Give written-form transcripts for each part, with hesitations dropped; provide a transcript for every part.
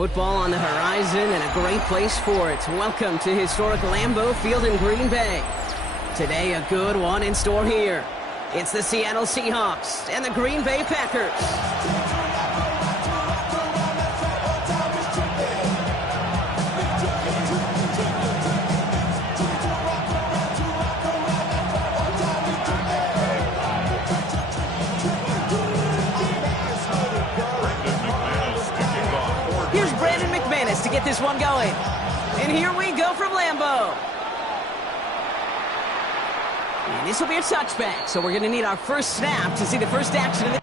Football on the horizon and a great place for it. Welcome to historic Lambeau Field in Green Bay. Today, a good one in store here. It's the Seattle Seahawks and the Green Bay Packers. To get this one going. And here we go from Lambeau. And this will be a touchback, so we're going to need our first snap to see the first action of the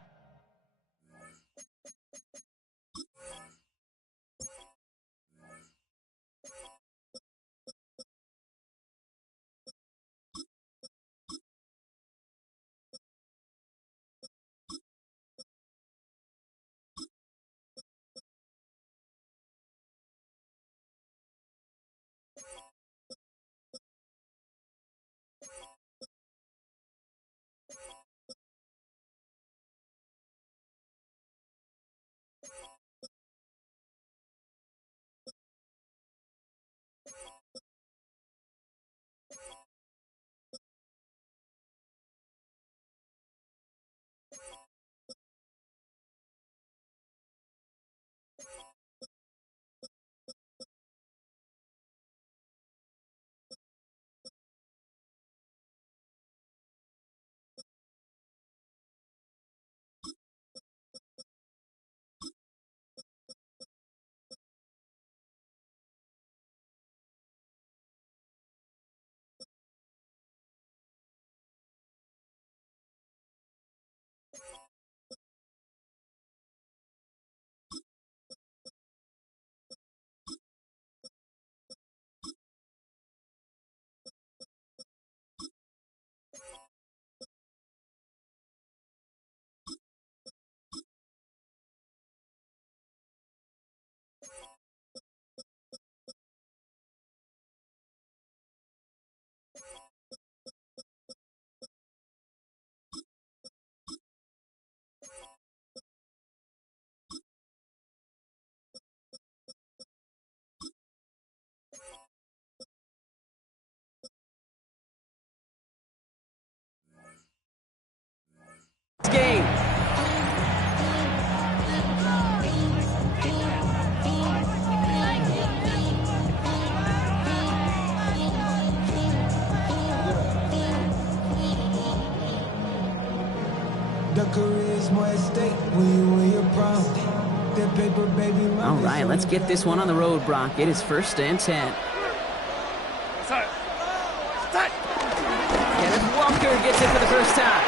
game. All right, let's get this one on the road, Brock. It is 1st and 10. Kenneth Walker gets it for the first time.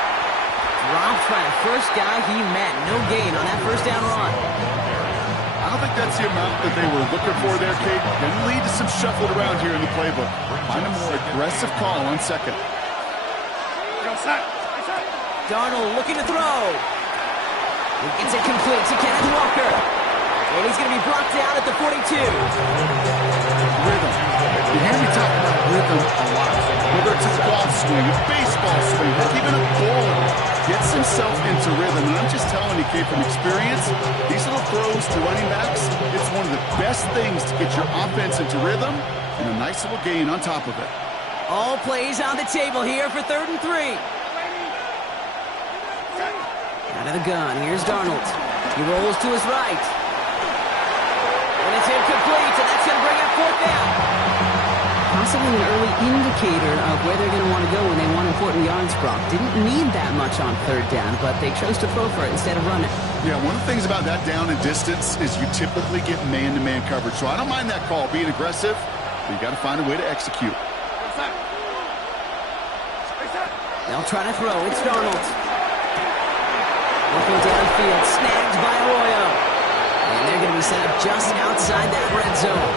Dropped by the first guy he met. No gain on that first down run. I don't think that's the amount that they were looking for there, Kate. Going to lead to some shuffled around here in the playbook. Find a more aggressive call on second. Darnold looking to throw. He gets it complete to Kenneth Walker. And he's going to be brought down at the 42. Rhythm. You hear me talk about rhythm a lot. Whether it's a golf swing, a baseball swing, or even a bowler, gets himself into rhythm. And I'm just telling you, Kate, from experience, these little throws to running backs, it's one of the best things to get your offense into rhythm and a nice little gain on top of it. All plays on the table here for 3rd and 3. Out of the gun, here's Darnold. He rolls to his right. And it's incomplete, and that's going to bring up 4th down. Possibly an early indicator of where they're going to want to go when they want important yards, Brock. Didn't need that much on 3rd down, but they chose to throw for it instead of run it. Yeah, one of the things about that down and distance is you typically get man-to-man coverage. So I don't mind that call, being aggressive, but you got to find a way to execute. They'll try to throw. It's Darnold. Looking downfield, snagged by Arroyo. And they're going to be set up just outside that red zone.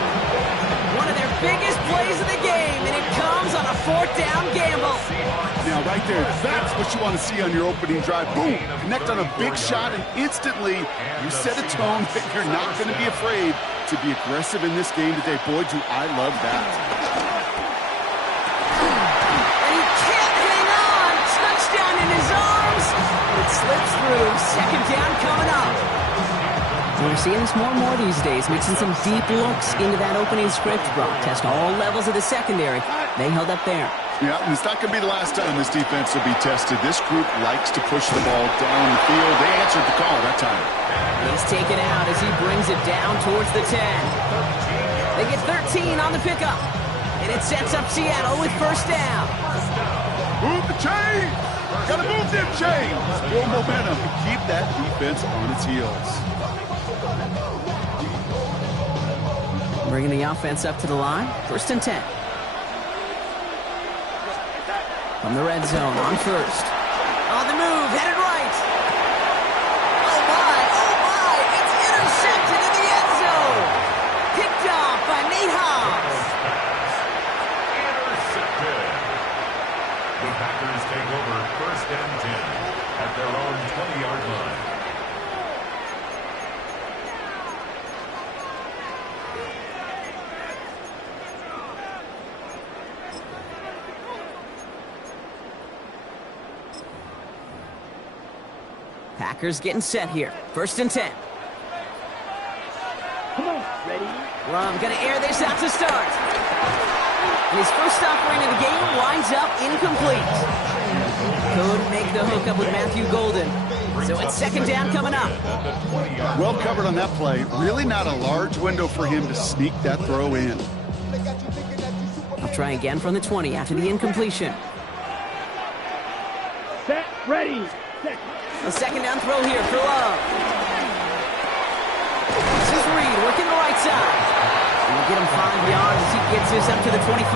One of their biggest plays of the game, and it comes on a 4th down gamble. Now, right there, that's what you want to see on your opening drive. Boom! Connect on a big shot, and instantly you set a tone that you're not going to be afraid to be aggressive in this game today. Boy, do I love that. And he can't hang on. Touchdown in his arms. It slips through. 2nd down coming up. We're seeing this more and more these days, mixing some deep looks into that opening script, Brock. Test all levels of the secondary. They held up there. Yeah, and it's not going to be the last time this defense will be tested. This group likes to push the ball down the field. They answered the call that time. He's taken out as he brings it down towards the 10. They get 13 on the pickup. And it sets up Seattle with first down. Move the chain! Gotta move them chains! Build momentum and keep that defense on its heels. Bringing the offense up to the line. First and 10. From the red zone on first. On the move, headed right. Oh my, it's intercepted in the end zone. Picked off by Nate Hobbs. Intercepted. The Packers take over first and 10 at their own 20-yard line. Packers getting set here. First and 10. Come on, ready? Love gonna air this out to start. And his first offering of the game winds up incomplete. Could make the hookup with Matthew Golden. So it's second down coming up. Well covered on that play. Really not a large window for him to sneak that throw in. I'll try again from the 20 after the incompletion. Set, ready, set. A second down throw here for Love. This is Reed working the right side. And we'll get him 5 yards as he gets this up to the 25. A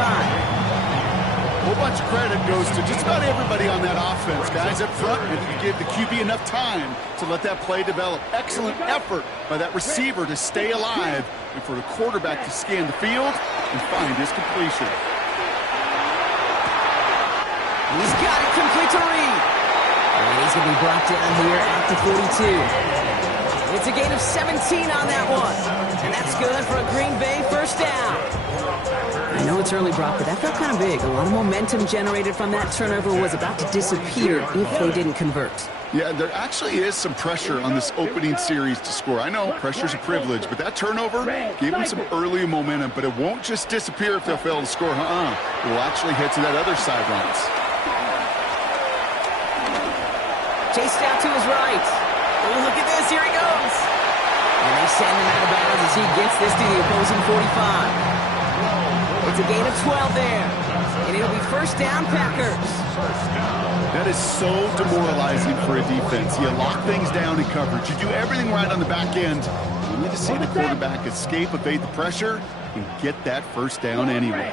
whole bunch of credit goes to just about everybody on that offense. Guys up front, maybe you give the QB enough time to let that play develop. Excellent effort by that receiver to stay alive and for the quarterback to scan the field and find his completion. He's got it complete to Reed. And he's going to be brought down here at the 42. It's a gain of 17 on that one. And that's good for a Green Bay first down. I know it's early, Brock, but that felt kind of big. A lot of momentum generated from that turnover was about to disappear if they didn't convert. Yeah, there actually is some pressure on this opening series to score. I know pressure's a privilege, but that turnover gave them some early momentum, but it won't just disappear if they'll fail to score. It will actually head to that other sidelines. Chased out to his right. Oh, look at this. Here he goes. And they send him out of bounds as he gets this to the opposing 45. It's a gain of 12 there. And it'll be first down, Packers. That is so demoralizing for a defense. You lock things down in coverage. You do everything right on the back end. You need to see the quarterback escape, evade the pressure, and get that first down anyway.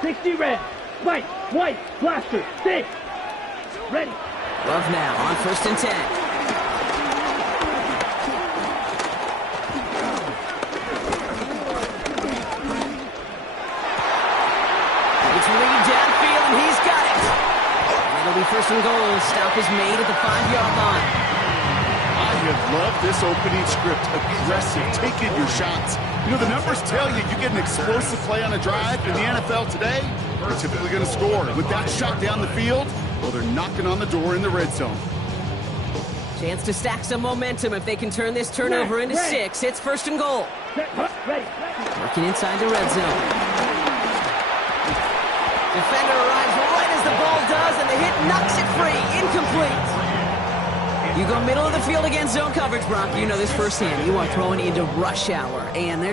60 red, white, white, blaster, stick. Ready. Love now on first and 10. It's Reed downfield, and he's got it. And it'll be first and goal. Stop is made at the 5-yard line. I have loved this opening script. Aggressive, taking your shots. You know, the numbers tell you get an explosive play on a drive in the NFL today, you're typically going to score. With that shot down the field, well, they're knocking on the door in the red zone. Chance to stack some momentum if they can turn this turnover into 6. It's first and goal. Working inside the red zone. Defender arrives right as the ball does, and the hit knocks it free. Incomplete. You go middle of the field against zone coverage, Brock. You know this firsthand. You are throwing into rush hour, and there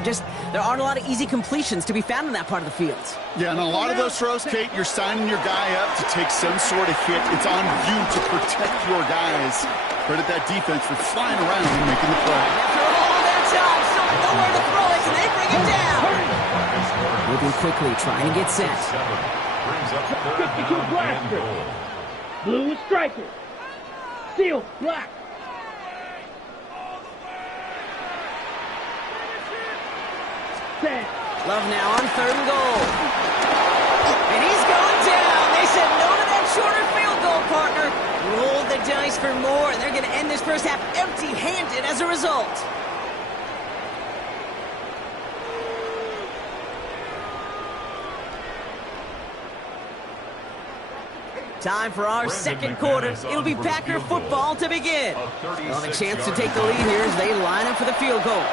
aren't a lot of easy completions to be found in that part of the field. Yeah, and a lot of those throws, Kate, you're signing your guy up to take some sort of hit. It's on you to protect your guys. Credit that defense for flying around and making the play. After all that time, so nowhere to throw it, and they bring it down. Moving quickly, trying to get set. Brings up 52 blaster. Blue striker. Steel, black. Set. Love now on third and goal. And he's going down. They said no to that shorter field goal, partner. Roll the dice for more, and they're going to end this first half empty-handed as a result. Time for our second quarter. It'll be Packer football to begin. They'll have a chance to take the lead here as they line up for the field goal.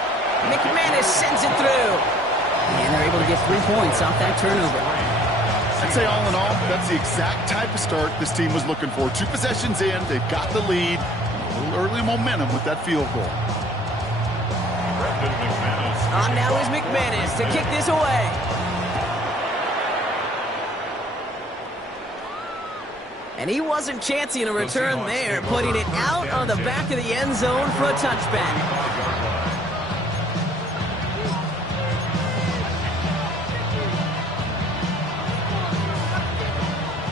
McManus sends it through. And they're able to get 3 points off that turnover. I'd say all in all, that's the exact type of start this team was looking for. 2 possessions in, they've got the lead. A little early momentum with that field goal. On now is McManus to kick this away. And he wasn't chancing a return there, putting it out on the back of the end zone for a touchback.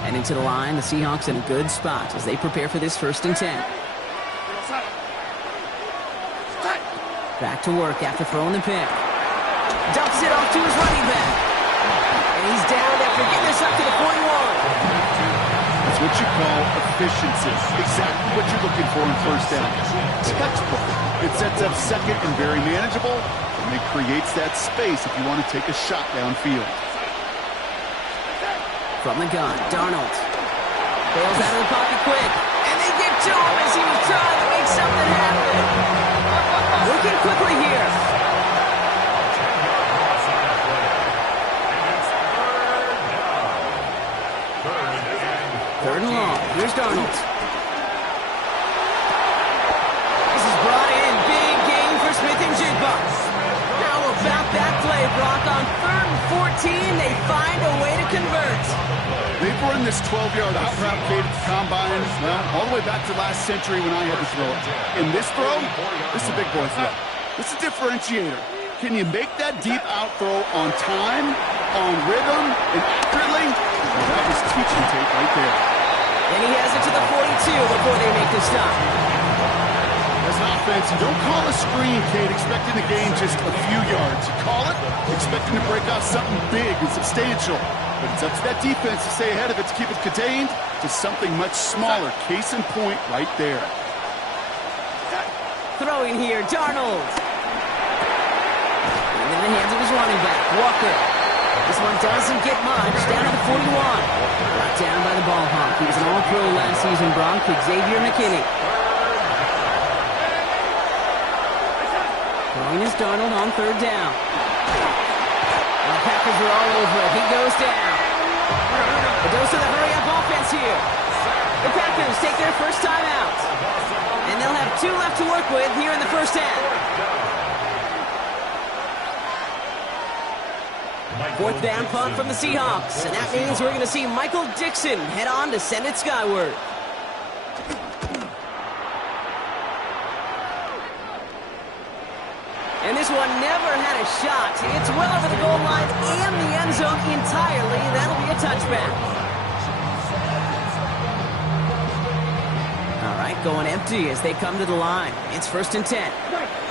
And into the line, the Seahawks in a good spot as they prepare for this 1st and 10. Back to work after throwing the pick. Dumps it off to his running back. And he's down after getting this up to the 41. That's what you call efficiency. Exactly what you're looking for in 1st down. Textbook. It sets up 2nd and very manageable, and it creates that space if you want to take a shot downfield. From the gun, Darnold bails out of the pocket quick, and they get to him as he was trying to make something happen. Working quickly here. Third and long. Here's Darnold. This is brought in. Big gain for Smith and Jigba. How about that play, Brock? On 3rd and 14, they find a way to convert. They've run this 12-yard out route at the combine, well, all the way back to last century when I had to throw it. In this throw, this is a big boy throw. This is a differentiator. Can you make that deep out throw on time, on rhythm, and accurately? Well, that was teaching tape right there. And he has it to the 42 before they make the stop. As an offense, you don't call a screen, Kate, expecting to gain just a few yards. You call it expecting to break off something big and substantial. But it's up to that defense to stay ahead of it, to keep it contained to something much smaller. Case in point right there. Throwing here, Darnold. And in the hands of his running back, Walker. This one doesn't get much, down to the 41. Brought down by the ball hawk. He was an all-pro last season, Bronk, Xavier McKinney. Throwing is Darnold on 3rd down. The Packers are all over it. He goes down. A dose of the hurry-up offense here. The Packers take their first time out. And they'll have 2 left to work with here in the 1st half. 4th down punt from the Seahawks. And that means we're going to see Michael Dixon head on to send it skyward. And this one never had a shot. It's well over the goal line and the end zone entirely. That'll be a touchback. All right, going empty as they come to the line. It's 1st and 10.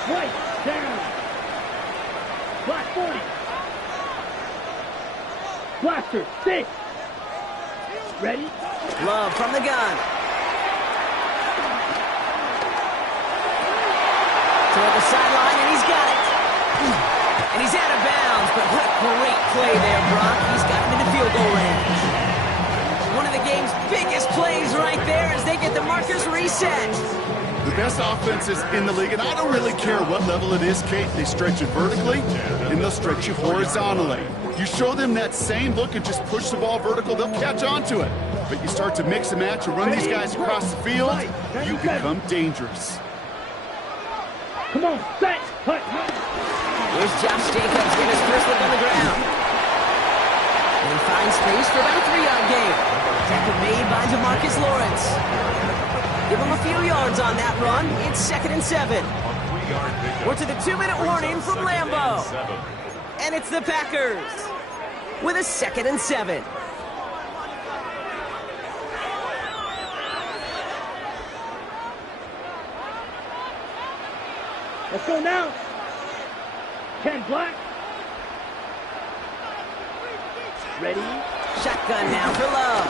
Right, down. Black 40. Blaster, 6. Ready? Love from the gun. Toward the sideline, and he's got it. And he's out of bounds, but what a great play there, Brock. He's got him in the field goal range. One of the game's biggest plays right there as they get the markers reset. The best offenses in the league, and I don't really care what level it is, Kate. They stretch it vertically, and they'll stretch you horizontally. You show them that same look and just push the ball vertical, they'll catch on to it. But you start to mix and match and run these guys across the field, you become dangerous. Come on, set, hut. Here's Josh Jacobs getting his first look on the ground. And he finds space for about a 3-yard gain. Tackle made by DeMarcus Lawrence. Give him a few yards on that run. It's 2nd and 7. We're to the 2-minute warning from Lambeau. And it's the Packers with a 2nd and 7. Let's go now. 10 black. Ready? Shotgun now for Love.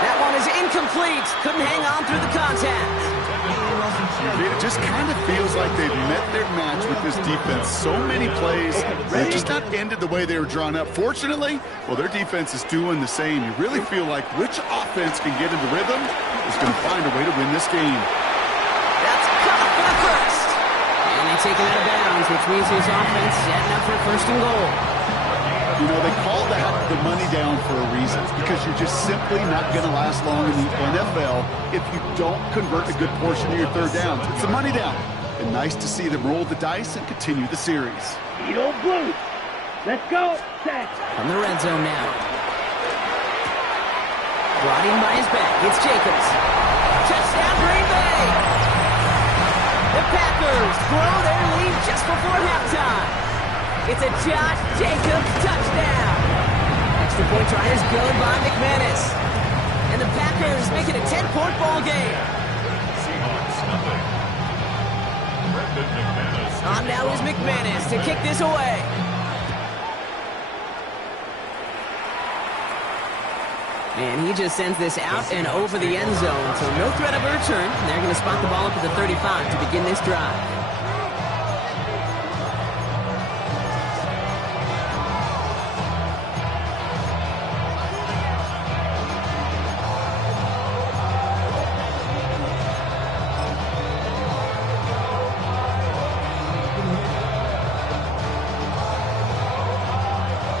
That one is incomplete. Couldn't hang on through the contact. It just kind of feels like they've met their match with this defense. So many plays, they've just not ended the way they were drawn up. Fortunately, well, their defense is doing the same. You really feel like which offense can get into rhythm is going to find a way to win this game. That's caught for the first. And they take it out of bounds, which means his offense setting up for first and goal. You know, they call that the money down for a reason, because you're just simply not going to last long in the NFL if you don't convert a good portion of your third downs. It's the money down. And nice to see them roll the dice and continue the series. Eagle blue. Let's go. Set. From the red zone now. Brought in by his back. It's Jacobs. Touchdown, Green Bay. The Packers grow their lead just before halftime. It's a Josh Jacobs touchdown. Extra point try is good by McManus. And the Packers make it a 10-point ball game. Seahawks nothing. Brendan McManus. On now is McManus to kick this away. And he just sends this out and over the end zone, so no threat of a return. They're going to spot the ball up at the 35 to begin this drive.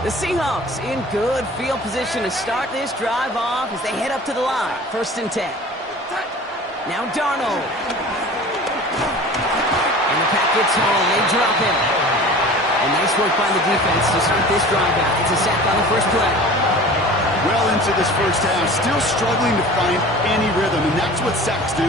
The Seahawks in good field position to start this drive off as they head up to the line. 1st and 10. Now Darnold. And the pack gets home. They drop him. And nice work by the defense to start this drive out. It's a sack on the first play. Well into this first half, still struggling to find any rhythm, and that's what sacks do.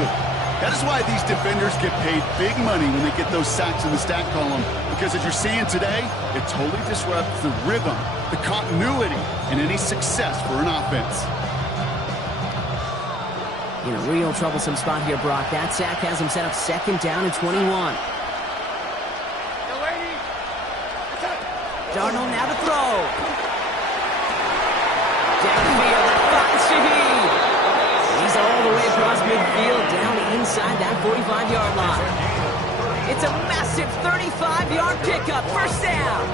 That is why these defenders get paid big money when they get those sacks in the stat column, because as you're seeing today, it totally disrupts the rhythm, the continuity, and any success for an offense. In a real troublesome spot here, Brock. That sack has him set up 2nd down and 21. Darnold now to throw. Downfield, that finds Shaheed. He's all the way across midfield, down inside that 45-yard line. It's a massive 35-yard pickup, 1st down.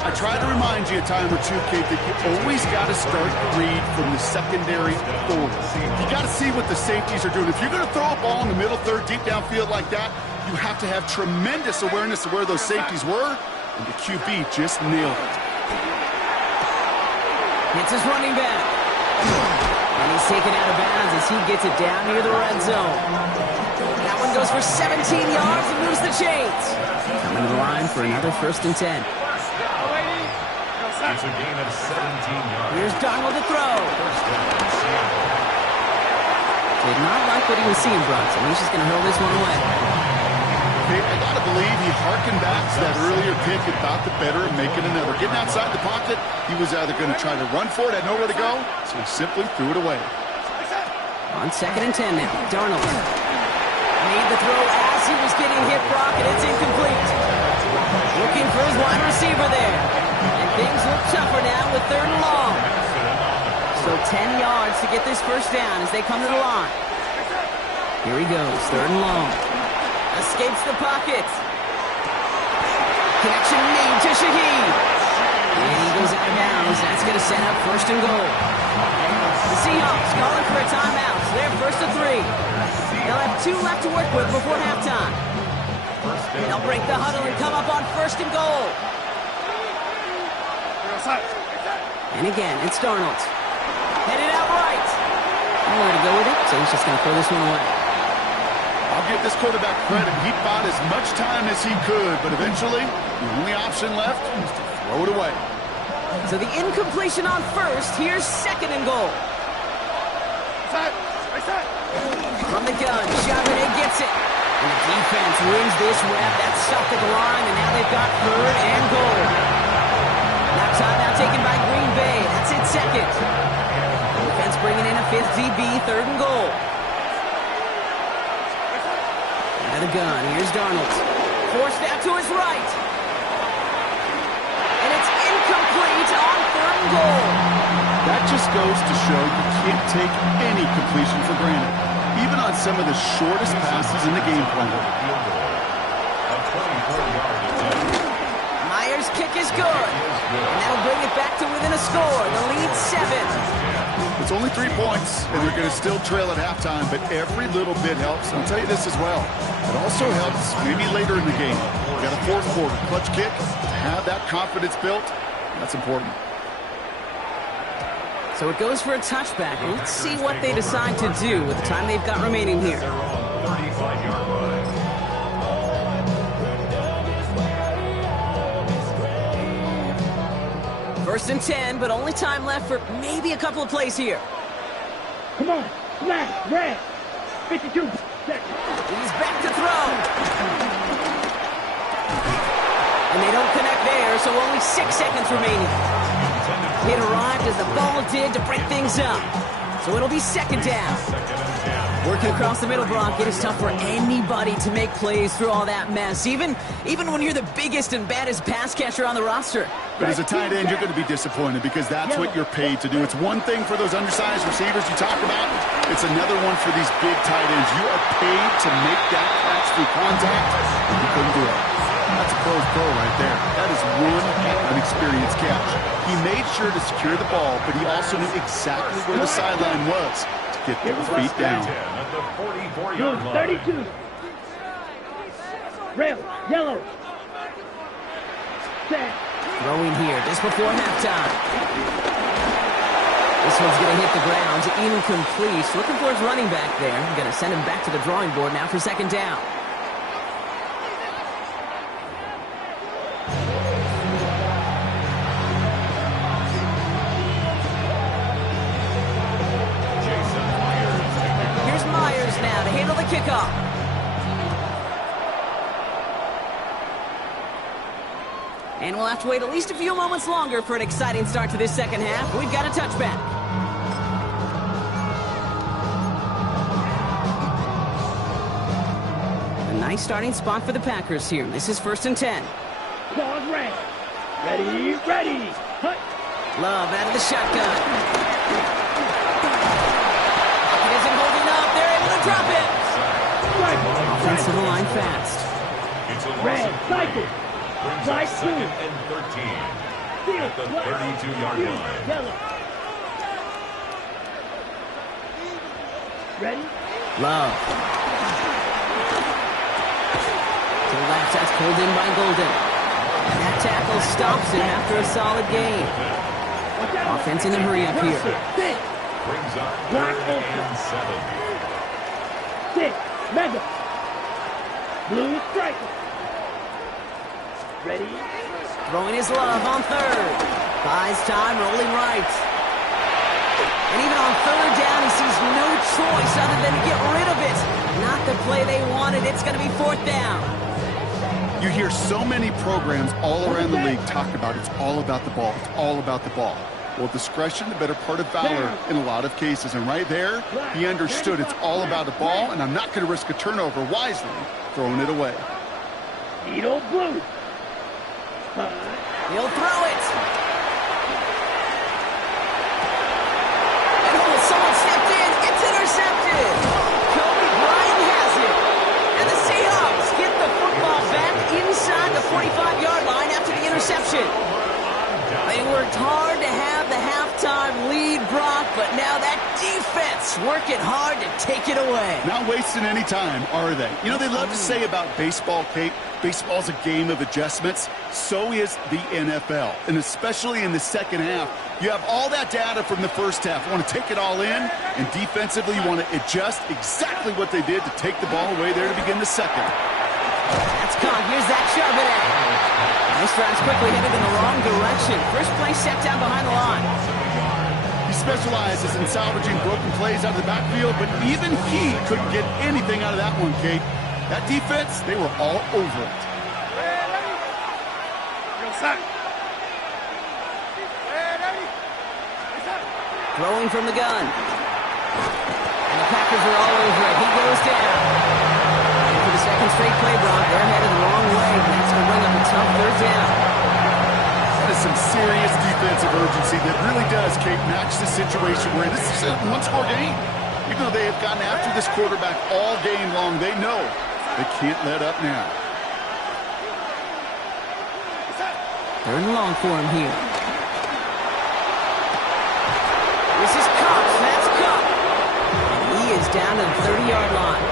I try to remind you a time or two, Kate, that you always got to start read from the secondary forward. You got to see what the safeties are doing. If you're going to throw a ball in the middle third, deep downfield like that, you have to have tremendous awareness of where those safeties were, and the QB just nailed it. It's his running back. And he's taken out of bounds as he gets it down near the red zone. That one goes for 17 yards and moves the chains. Coming to the line for another 1st and 10. It's a gain of 17 yards. Here's Darnold to throw. Did not like what he was seeing, Bronson. He's just going to hurl this one away. I got to believe he harkened back to that earlier pick about the better of making another. Getting outside the pocket, he was either going to try to run for it, had nowhere to go, so he simply threw it away. On 2nd and 10 now, Darnold made the throw as he was getting hit, Brock, and it's incomplete. Looking for his wide receiver there. And things look tougher now with 3rd and long. So 10 yards to get this 1st down as they come to the line. Here he goes, 3rd and long. Escapes the pocket. Connection made to Shaheed. And he goes out of bounds. That's going to set up 1st and goal. The Seahawks calling for a timeout. So they're 1st and 3. They'll have 2 left to work with before halftime. They'll break the huddle and come up on 1st and goal. And again, it's Darnold. Headed out right. Nowhere to go with it, so he's just going to throw this one away. I'll give this quarterback credit. He bought as much time as he could, but eventually, the only option left was to throw it away. So the incompletion on 1st, here's 2nd and goal. From the gun, Charbonnet gets it. And the defense wins this rep. That's stopped at the line, and now they've got 3rd and goal. Now timeout taken by Green Bay. That's it, 2nd. Defense bringing in a 5th DB, 3rd and goal. Out of the gun, here's Darnold. Forced out to his right. And it's incomplete on 3rd and goal. That just goes to show you can't take any completion for granted, even on some of the shortest passes in the game plan. Myers' kick is good. And that'll bring it back to within a score. The lead 7. It's only 3 points, and they're going to still trail at halftime, but every little bit helps. And I'll tell you this as well. It also helps maybe later in the game. You got a fourth quarter clutch kick. To have that confidence built, that's important. So it goes for a touchback. Let's see what they decide to do with the time they've got remaining here. First and 10, but only time left for maybe a couple of plays here. Come on, smash, red. 52 seconds. He's back to throw. And they don't connect there, so only 6 seconds remaining. It arrived as the ball did to break things up. So it'll be second down. Working across the middle, Brock, it is tough for anybody to make plays through all that mess, even when you're the biggest and baddest pass catcher on the roster. But as a tight end, you're going to be disappointed because that's what you're paid to do. It's one thing for those undersized receivers you talk about. It's another one for these big tight ends. You are paid to make that catch through contact, and you couldn't do it. That's a pro's pro right there. That is one heck of an experienced catch. He made sure to secure the ball, but he also knew exactly where the sideline was to get their feet down. 32. Red, yellow. Set. Throwing here just before halftime. This one's going to hit the ground. Incomplete. Looking for his running back there. Going to send him back to the drawing board now for second down. Here's Myers now to handle the kickoff. And we'll have to wait at least a few moments longer for an exciting start to this second half. We've got a touchback. A nice starting spot for the Packers here. This is first and 10. Pause red. Ready, ready. Hut. Love out of the shotgun. It isn't holding up. They're able to drop it. Offensive line fast. Red, cycle. Right Second and 13 at the 32-yard line. Yellow. Ready? Love. To the left, that's pulled in by Golden. And that tackle stops him after a solid gain. Offense in a hurry up here. Brings up Black 3rd and 7. 6. Mega. Blue striker. Ready? Throwing his love on third. Buys time, rolling right. And even on third down, he sees no choice other than to get rid of it. Not the play they wanted. It's going to be fourth down. You hear so many programs all around the league talk about it's all about the ball. It's all about the ball. Well, discretion, the better part of valor in a lot of cases. And right there, he understood it's all about the ball, and I'm not going to risk a turnover wisely, throwing it away. Needle blue. He'll throw it. And someone stepped in. It's intercepted. Kobe Bryant has it. And the Seahawks get the football back inside the 45-yard line after the interception. They worked hard to have the halftime lead, Brock, but now that defense working hard to take it away. Not wasting any time, are they? You know, they love to say about baseball, Kate, baseball's a game of adjustments. So is the NFL. And especially in the second half, you have all that data from the first half. You want to take it all in, and defensively you want to adjust exactly what they did to take the ball away there to begin the second. That's caught. Here's that Charbonnet. This drive's quickly headed in the wrong direction. First play set down behind the line. He specializes in salvaging broken plays out of the backfield, but even he couldn't get anything out of that one, Kate. That defense, they were all over it. Throwing from the gun. And the Packers are all over it. He goes down. And for the second straight play, Brock, they're headed the wrong way. That's going to bring up a tough third down. That is some serious defensive urgency that really does, Kate, match the situation we're in. This is a one-score game. Even though they have gotten after this quarterback all game long, they know they can't let up now. Third and long for him here. This is Cup. That's Cup. And he is down to the 30-yard line.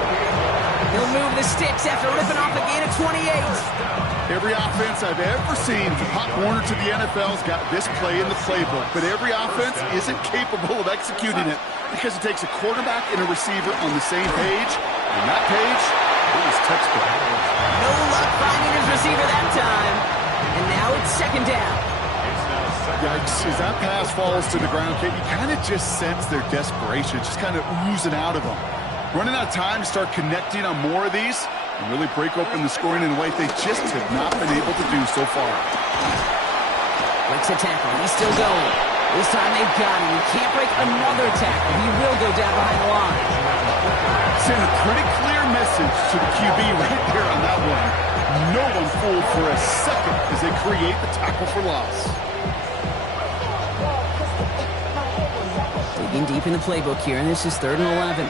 He'll move the sticks after ripping off a gain of 28. Every offense I've ever seen from Pop Warner to the NFL's got this play in the playbook, but every offense isn't capable of executing it because it takes a quarterback and a receiver on the same page. On that page, it was textbook. No luck finding his receiver that time. And now it's second down. Yikes, as that pass falls to the ground, Kate, you kind of just sense their desperation, just kind of oozing out of them. Running out of time to start connecting on more of these and really break open the scoring in a way they just have not been able to do so far. Breaks a tackle. He's still going. This time they've got him. He can't break another tackle. He will go down behind the line. Send a pretty clear message to the QB right there on that one. No one fooled for a second as they create the tackle for loss. Digging deep in the playbook here, and this is 3rd and 11.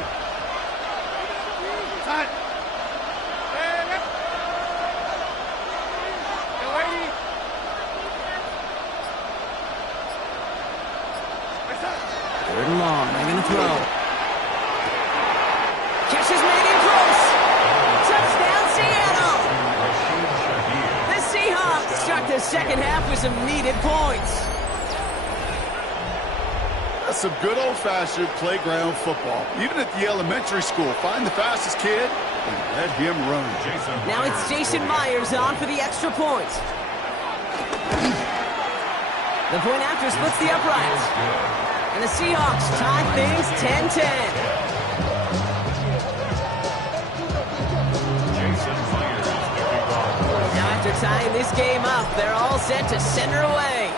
Third and long. They're going to throw. Catch is made in close. Touchdown, Seattle. The Seahawks start the second half with some needed points. That's some good old-fashioned playground football. Even at the elementary school, find the fastest kid and let him run. Now it's Jason Myers on for the extra point. The point after splits the uprights. And the Seahawks tie things 10-10. Now after tying this game up, they're all set to send her away.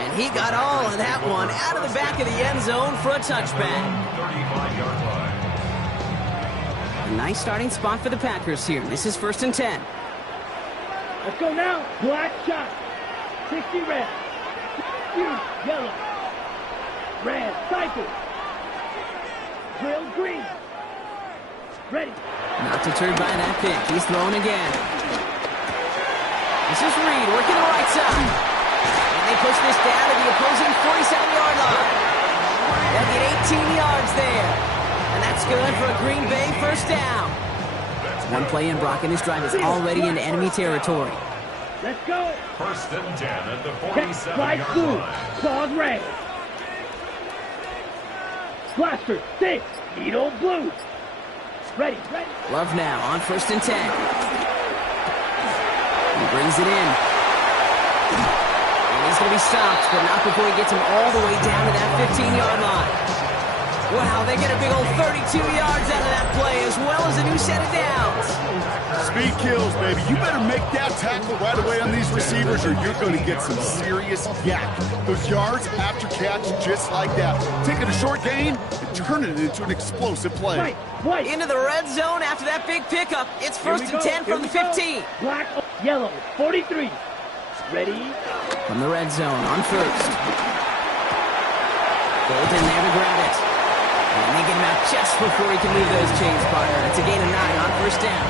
And he got all of that one out of the back of the end zone for a touchback. A nice starting spot for the Packers here. This is 1st and 10. Let's go now. Black shot. 60 red. Huge yellow. Red cycle. Drill green. Ready. Not deterred by that pick. He's throwing again. This is Reed working the right side. And they push this down to the opposing 47-yard line. They'll get 18 yards there. And that's good for a Green Bay first down. One play in, Brock, and this drive is already into enemy territory. Let's go. 1st and 10 at the Catch 47-yard blue. line. Claws red. Blaster 6. Needle blue. Ready. Love now on 1st and 10. He brings it in. And he's going to be stopped, but not before he gets him all the way down to that 15-yard line. Wow, they get a big old 32 yards out of that play, as well as a new set of downs. Speed kills, baby. You better make that tackle right away on these receivers or you're going to get some serious yak. Those yards after catch just like that. Taking a short gain and turning it into an explosive play. White. Into the red zone after that big pickup. It's 1st and 10 from the 15. Black, yellow, 43. Ready? From the red zone on 1st. Bolton there to grab it. And they get him out just before he can move those chains, partner. It's a gain of 9 on 1st down.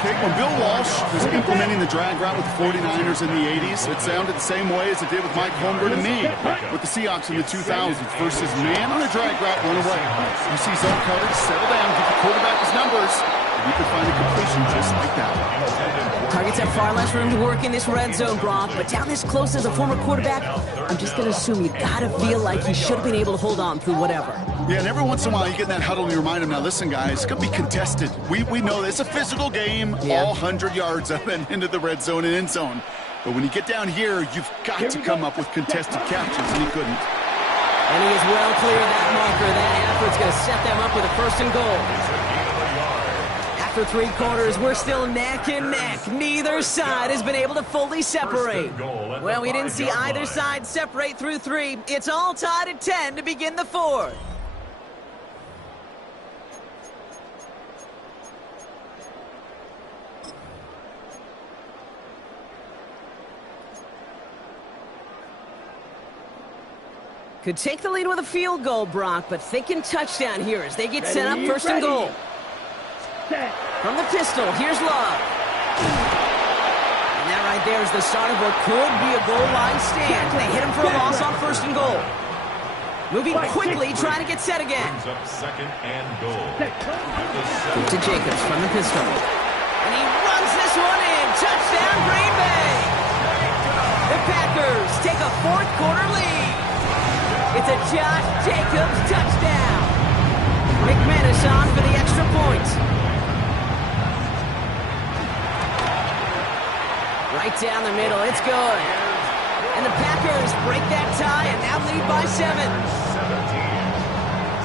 Okay, when Bill Walsh was implementing the drag route with the 49ers in the 80s, it sounded the same way as it did with Mike Holmgren and me with the Seahawks in the 2000s versus man on a drag route, run away. You see zone coverage, settle down, give the quarterback his numbers, and you can find a completion just like that. Targets have far less room to work in this red zone, Brock, but down this close as a former quarterback, I'm just going to assume you got to feel like he should have been able to hold on through whatever. Yeah, and every once in a while you get in that huddle and you remind him, now listen, guys, it's going to be contested. We know it's a physical game, all 100 yards up and into the red zone and end zone. But when you get down here, you've got to come up with contested catches, and he couldn't. And he is well clear of that marker. That effort's going to set them up with a 1st and goal. After 3 quarters, we're still neck and neck. Neither side has been able to fully separate. Well, we didn't see either side separate through 3. It's all tied at 10 to begin the 4th. Could take the lead with a field goal, Brock, but thinking touchdown here as they get set up first and goal. Set. From the pistol, here's Love. And that right there is the start of what could be a goal line stand. They hit him for a loss on first and goal. Moving quickly, trying to get set again. Brings up second and goal. To Jacobs from the pistol. And he runs this one in. Touchdown, Green Bay. The Packers take a fourth-quarter lead. It's a Josh Jacobs touchdown. McManus on for the extra point. Right down the middle, it's good. And the Packers break that tie and now lead by 7. 17.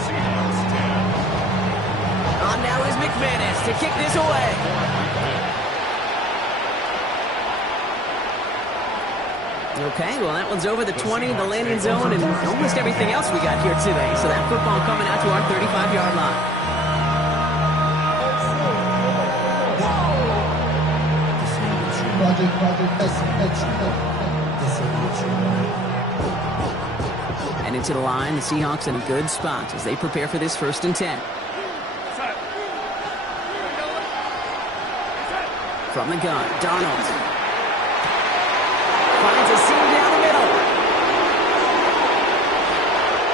Seahawks 10. On now is McManus to kick this away. Okay, well that one's over the 20, the landing zone, and almost everything else we got here today. So that football coming out to our 35-yard line. And into the line, the Seahawks in a good spot as they prepare for this 1st and 10. From the gun, Darnold. Finds a seam down the middle.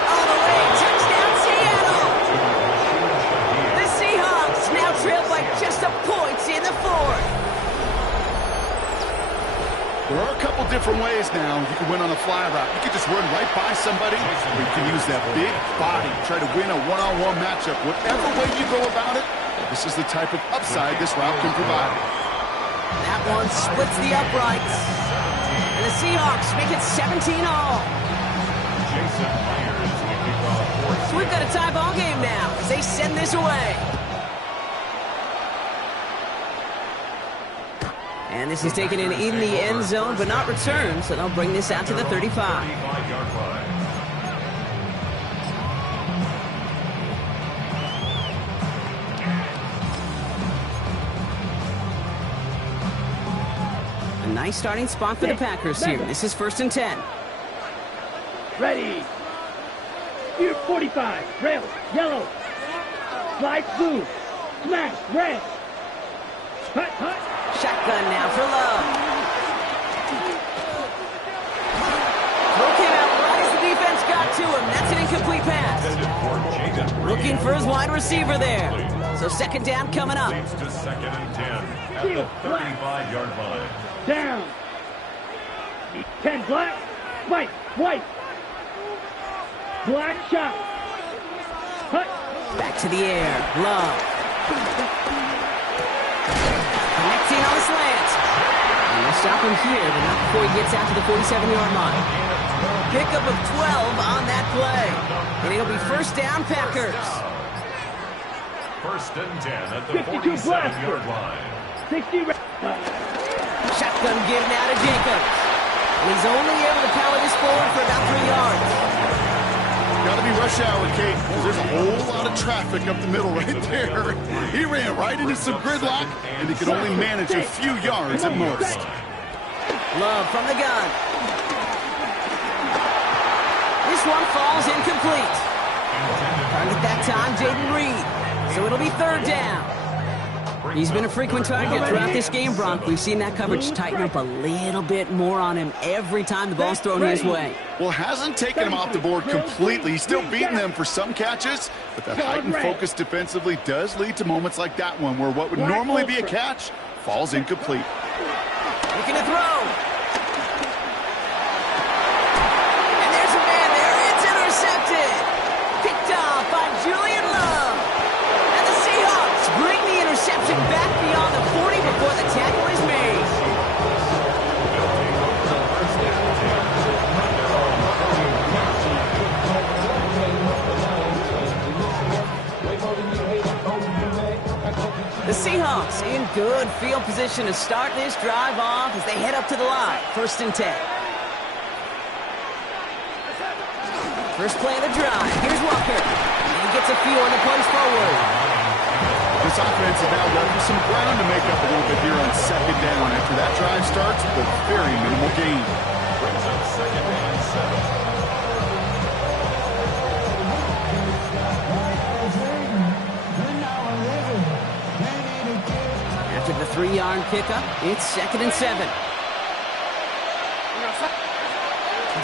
All the way, touchdown Seattle! The Seahawks now trail by just a point in the 4th. There are a couple different ways now you can win on a fly route. You can just run right by somebody, or you can use that big body, try to win a one-on-one matchup. Whatever way you go about it, this is the type of upside this route can provide. That one splits the uprights. And the Seahawks make it 17 all. Jason Myers will kick off 4th. So we've got a tie ball game now as they send this away. And this is taken in the end zone, but not returned, so they'll bring this out to the 35. 35-yard line. A nice starting spot for the Packers here. This is 1st and 10. Ready. Here, 45. Rail, yellow. Slide blue. Smash, red. Hut, hut. Shotgun now for Love. Throw came out right as the defense got to him. That's an incomplete pass. Looking for his wide receiver there. So 2nd down coming up. Leads to 2nd and 10 at the 35-yard line. Down. 10 black. White, white. Black shot. Hut. Back to the air. Love. Connecting on the slant. And they'll stop him here, but not before he gets out to the 47-yard line. Pickup of 12 on that play. And it'll be 1st down, Packers. 1st and 10 at the 47-yard line. 60. Shotgun given out to Jacobs. And he's only able to power this forward for about 3 yards. Got to be rush hour, Kate, because there's a whole lot of traffic up the middle right there. He ran right into some gridlock, and he could only manage a few yards at most. Love from the gun. This one falls incomplete. Target that time, Jaden Reed. So it'll be 3rd down. He's been a frequent target throughout this game, Bronk. We've seen that coverage tighten up a little bit more on him every time the ball's thrown his way. Well, hasn't taken him off the board completely. He's still beating them for some catches, but that heightened focus defensively does lead to moments like that one where what would normally be a catch falls incomplete. Looking to throw. And there's a man there. It's intercepted. Picked off by Julian Love. And the Seahawks bring the interception back beyond the 40 before the tackle is made. The Seahawks in good field position to start this drive off as they head up to the line. 1st and 10. First play of the drive. Here's Walker. And he gets a few on the punch forward. This offense is now working some ground to make up a little bit here on 2nd down after that drive starts with a very minimal gain. Brings up 2nd and 7. 3-yard pickup. It's 2nd and 7.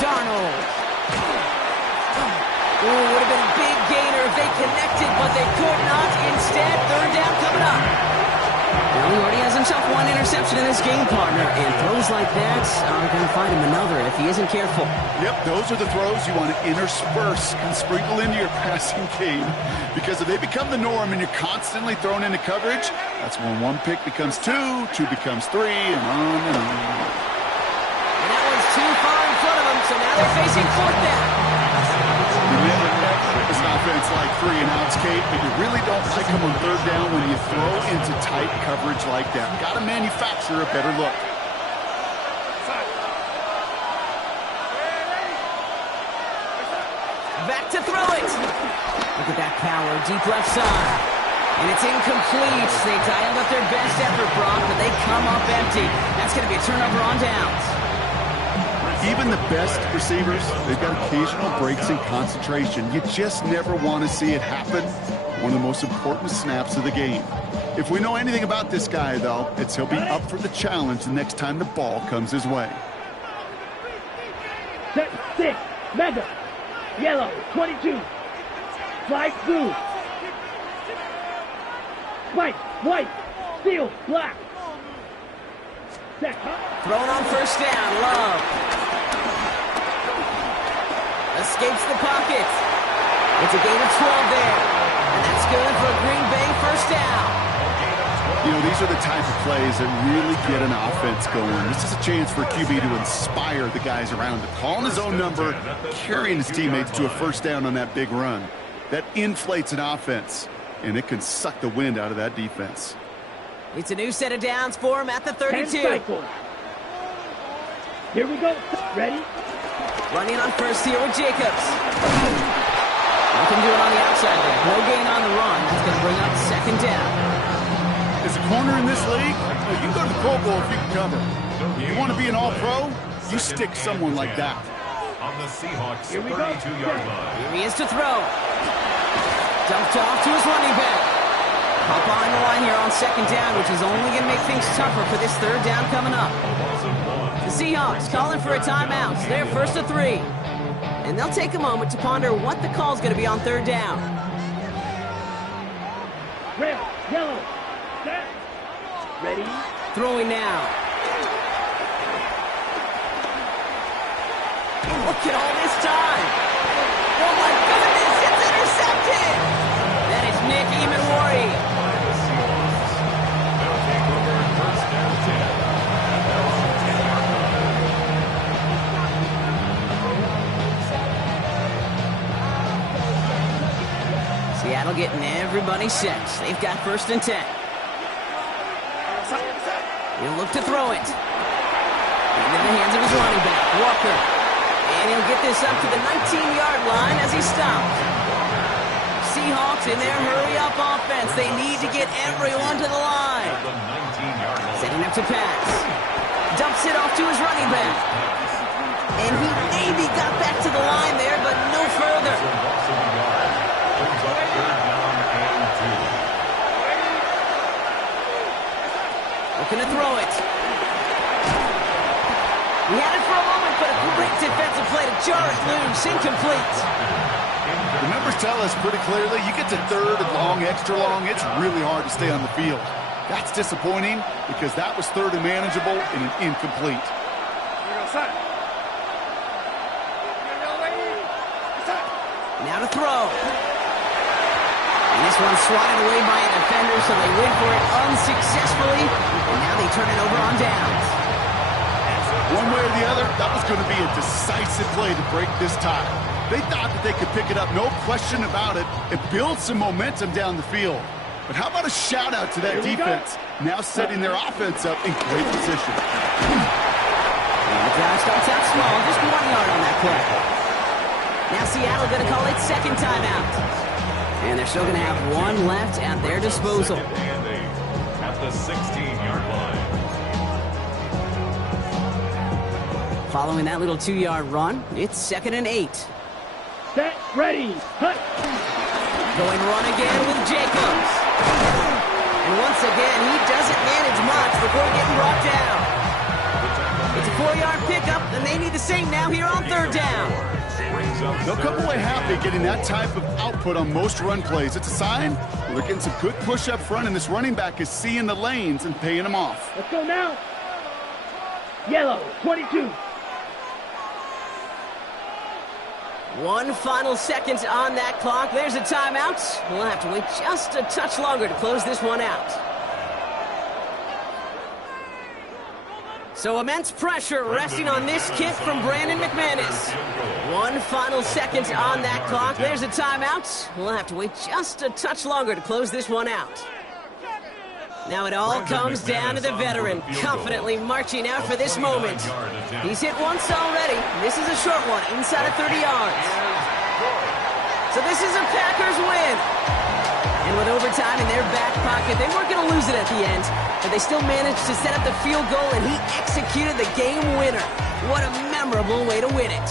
Darnold. Ooh, would have been a big gainer if they connected, but they could not. Instead, 3rd down coming up. Well, he already has himself one interception in this game, partner, and throws like that are going to find him another if he isn't careful. Yep, those are the throws you want to intersperse and sprinkle into your passing game, because if they become the norm and you're constantly thrown into coverage, that's when 1 pick becomes 2, 2 becomes 3, and on and on. And that one's too far in front of them, so now they're facing 4th down. You never met this offense like 3-and-outs, Kate, but you really don't like them on 3rd down when you throw into tight coverage like that. Got to manufacture a better look. Back to throw it. Look at that power, deep left side. And it's incomplete. They dialed up their best effort, Brock, but they come up empty. That's going to be a turnover on downs. Even the best receivers, they've got occasional breaks in concentration. You just never want to see it happen. One of the most important snaps of the game. If we know anything about this guy, though, it's he'll be up for the challenge the next time the ball comes his way. Set 6. Mega. Yellow. 22. Flag blue. White. White. Steel. Black. Set. Thrown on 1st down. Love. Escapes the pocket. It's a gain of 12 there. And that's good for a Green Bay 1st down. You know, these are the type of plays that really get an offense going. This is a chance for a QB to inspire the guys around him. Calling his own number, carrying his teammates to a 1st down on that big run. That inflates an offense, and it can suck the wind out of that defense. It's a new set of downs for him at the 32. Here we go. Ready? Running on 1st here with Jacobs. Nothing doing on the outside there. No gain on the run. That's going to bring up 2nd down. As a corner in this league, you can go to the Pro Bowl if you can cover. You want to be an all-pro? You stick someone like that. On the Seahawks 32-yard line. Here he is to throw. Dumped off to his running back. Up behind the line here on 2nd down, which is only going to make things tougher for this 3rd down coming up. The Seahawks calling for a timeout. They're 1st and 3. And they'll take a moment to ponder what the call's going to be on 3rd down. Red, yellow, set, ready. Throwing now. Look at all this time. Oh my goodness, it's intercepted. That is Nick Emanwari. Seattle getting everybody set. They've got 1st and 10. He'll look to throw it. Into the hands of his running back, Walker. And he'll get this up to the 19-yard line as he stopped. Seahawks in their hurry-up offense. They need to get everyone to the line. Setting up to pass. Dumps it off to his running back. And he maybe got back to the line there, but no further. Looking to throw it. He had it for a moment, but a great defensive play to jar it loose. Incomplete. The numbers tell us pretty clearly, you get to 3rd and long, extra long, it's really hard to stay on the field. That's disappointing because that was 3rd and manageable and an incomplete. Now to throw. And this one's swatted away by a defender, so they wait for it unsuccessfully. And now they turn it over on downs. One way or the other, that was going to be a decisive play to break this tie. They thought that they could pick it up, no question about it, and build some momentum down the field. But how about a shout-out to that defense, now setting their offense up in great position. And the drive starts out small, just 1 yard on that play. Now Seattle going to call it 2nd timeout. And they're still going to have 1 left at their disposal. At the 16-yard line. Following that little 2-yard run, it's 2nd and 8. Set, ready, hut. Going run again with Jacobs. And once again, he doesn't manage much before getting brought down. It's a 4-yard pickup, and they need the same now here on 3rd down. They'll come away happy getting that type of output on most run plays. It's a sign they're getting some good push up front, and this running back is seeing the lanes and paying them off. Let's go now. Yellow, 22. One final second on that clock. There's a timeout. We'll have to wait just a touch longer to close this one out. So immense pressure resting on this kid from Brandon McManus. One final second on that clock. There's a timeout. We'll have to wait just a touch longer to close this one out. Now it all comes down to the veteran, confidently marching out for this moment. He's hit once already. This is a short one, inside of 30 yards. So this is a Packers win. And with overtime in their back pocket, they weren't going to lose it at the end, but they still managed to set up the field goal, and he executed the game winner. What a memorable way to win it.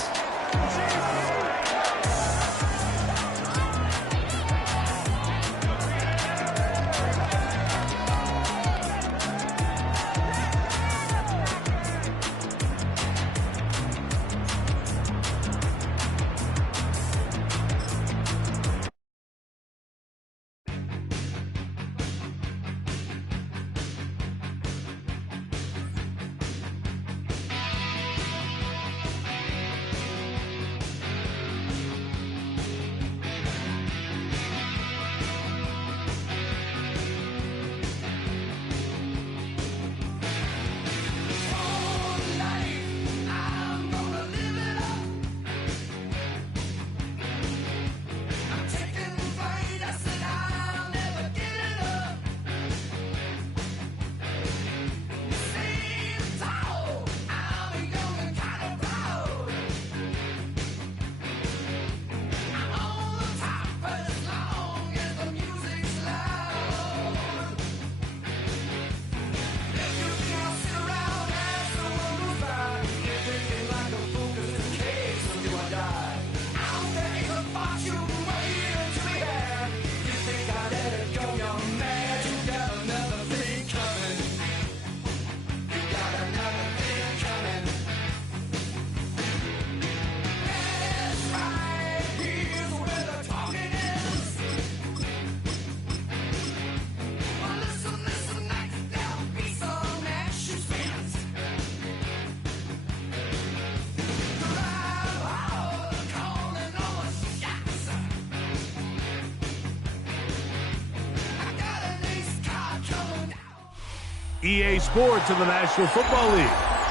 EA Sports in the National Football League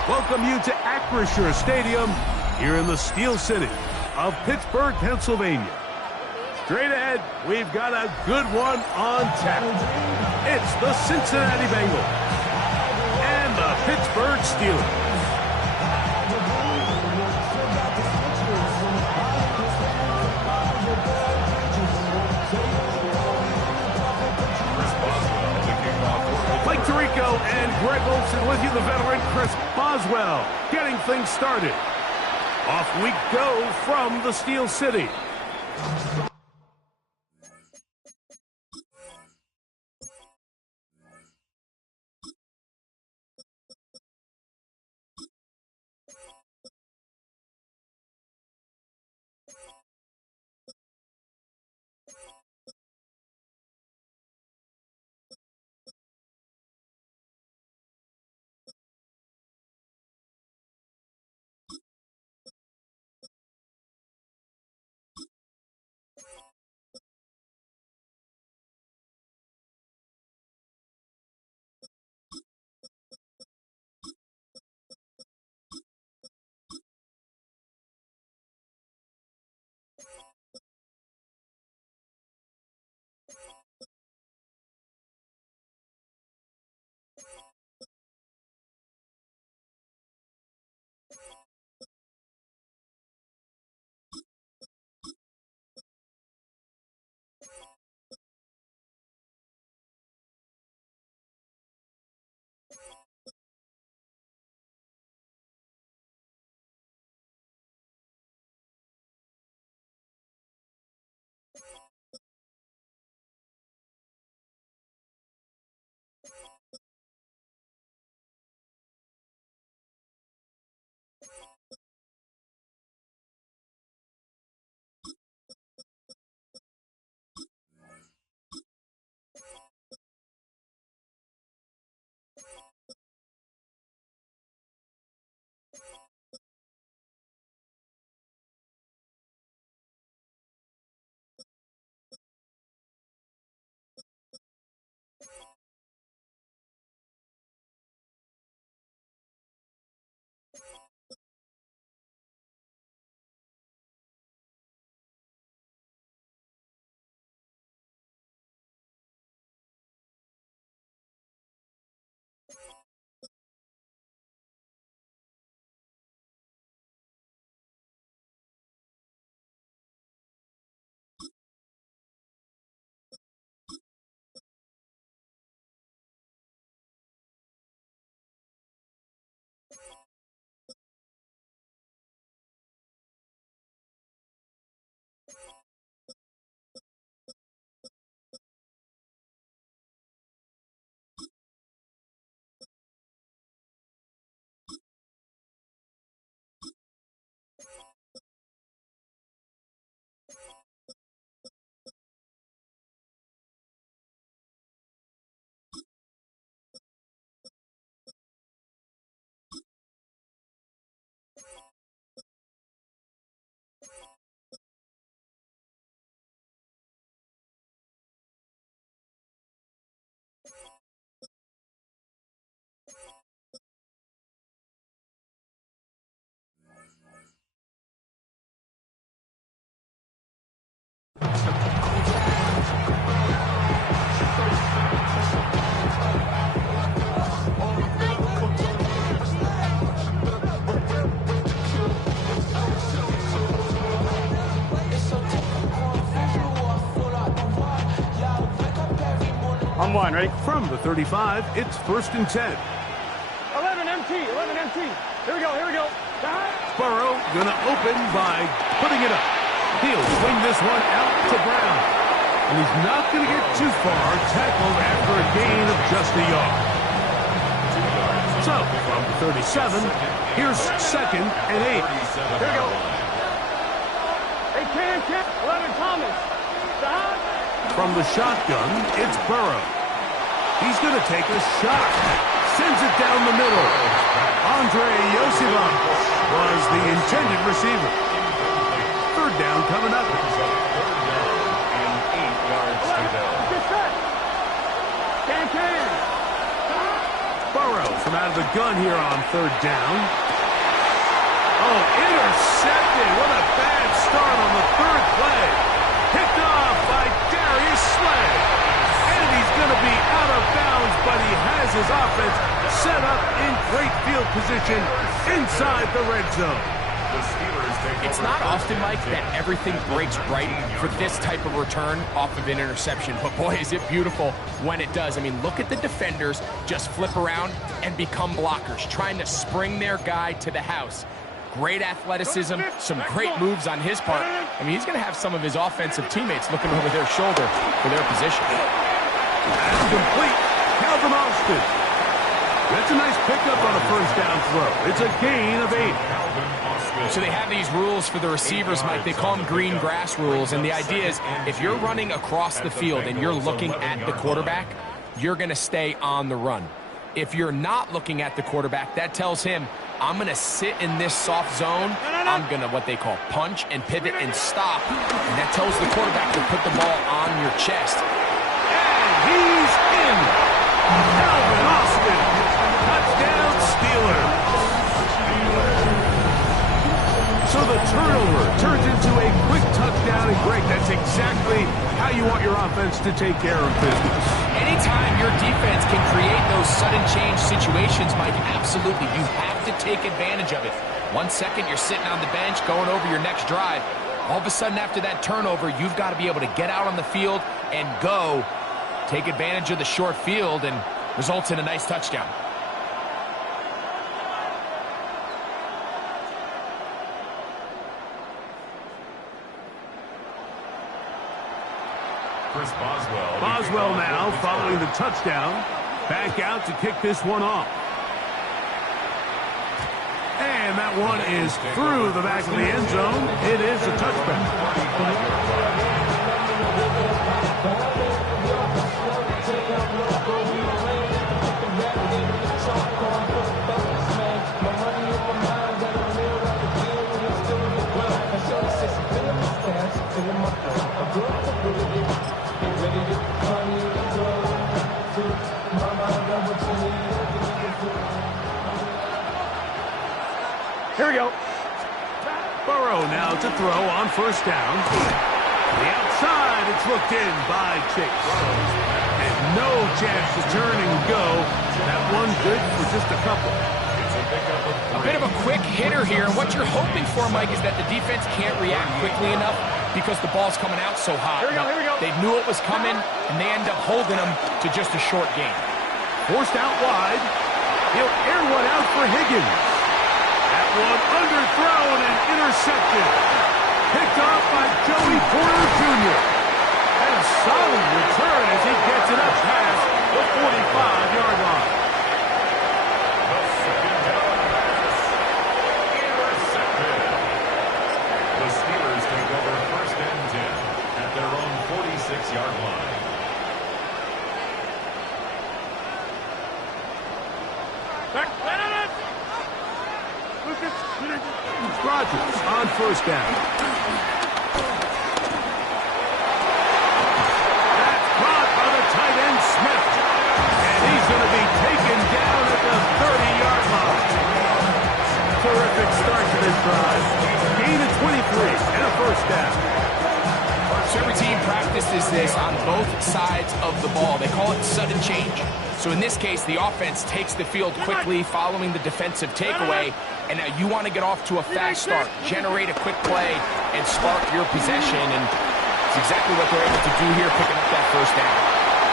welcome you to Acrisure Stadium here in the Steel City of Pittsburgh, Pennsylvania. Straight ahead, we've got a good one on tap. It's the Cincinnati Bengals and the Pittsburgh Steelers. Mike Tirico and Greg Olson with you, the veteran Chris Boswell, getting things started. Off we go from the Steel City. On one, ready? From the 35, it's 1st and 10. 11 MT. Here we go. Burrow gonna open by putting it up. He'll swing this one out to Brown. And he's not gonna get too far, tackled after a gain of just a yard. So, from the 37, here's 2nd and 8. Here we go. Hey, 10, 11 Thomas. Stop. From the shotgun, it's Burrow. He's going to take a shot. Sends it down the middle. Andre Yosivov was the intended receiver. 3rd down coming up. And 8 yards to go. Burrow from out of the gun here on 3rd down. Oh, intercepted. What a bad start on the 3rd play. Picked off by Darius Slay. And he's going to be out of bounds, but he has his offense set up in great field position inside the red zone. It's not often, Mike, that everything breaks right for this type of return off of an interception. But, boy, is it beautiful when it does. I mean, look at the defenders just flip around and become blockers, trying to spring their guy to the house. Great athleticism, some great moves on his part. I mean, he's going to have some of his offensive teammates looking over their shoulder for their position. That's complete. Calvin Austin. That's a nice pickup on a 1st down throw. It's a gain of 8. So they have these rules for the receivers, Mike. They call them green grass rules. And the idea is if you're running across the field and you're looking at the quarterback, you're going to stay on the run. If you're not looking at the quarterback, that tells him, I'm going to sit in this soft zone. I'm going to what they call punch and pivot and stop. And that tells the quarterback to put the ball on your chest. And he's in. Calvin Austin. Touchdown Steelers. So the turnover turns into a quick touchdown, and Greg, that's exactly how you want your offense to take care of business. Anytime your defense can create those sudden change situations, Mike, absolutely, you have to take advantage of it. 1 second, you're sitting on the bench, going over your next drive. All of a sudden, after that turnover, you've got to be able to get out on the field and go, take advantage of the short field, and results in a nice touchdown. Boswell now following the touchdown. Back out to kick this one off. And that one is through the back of the end zone. It is a touchback. Here we go. Burrow now to throw on 1st down. The outside, it's looked in by Chase. And no chance to turn and go. That one good for just a couple. A bit of a quick hitter here. What you're hoping for, Mike, is that the defense can't react quickly enough because the ball's coming out so hot. Here we go. They knew it was coming, and they end up holding them to just a short gain. Forced out wide. He'll air one out for Higgins. That one underthrown and intercepted. Picked off by Joey Porter Jr. And a solid return as he gets it up past the 45-yard line. The Steelers take over 1st and 10 at their own 46-yard line. Rodgers on 1st down. That's caught by the tight end Smith. And he's going to be taken down at the 30-yard line. Terrific start to this drive. Gain of 23 and a 1st down. So every team practices this on both sides of the ball. They call it sudden change. So in this case, the offense takes the field quickly following the defensive takeaway. And now you want to get off to a fast start, generate a quick play, and spark your possession. And it's exactly what they're able to do here, picking up that 1st down.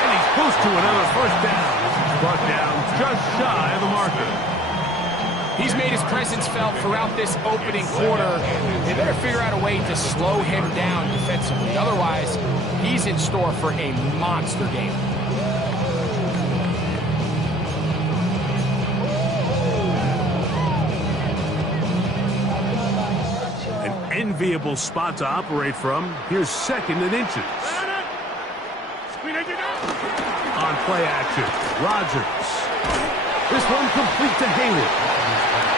And he's close to another first down. He's brought down just shy of the marker. He's made his presence felt throughout this opening quarter. They better figure out a way to slow him down defensively. Otherwise, he's in store for a monster game. An enviable spot to operate from. Here's 2nd and inches. On play action, Rodgers. This one complete to Hayward.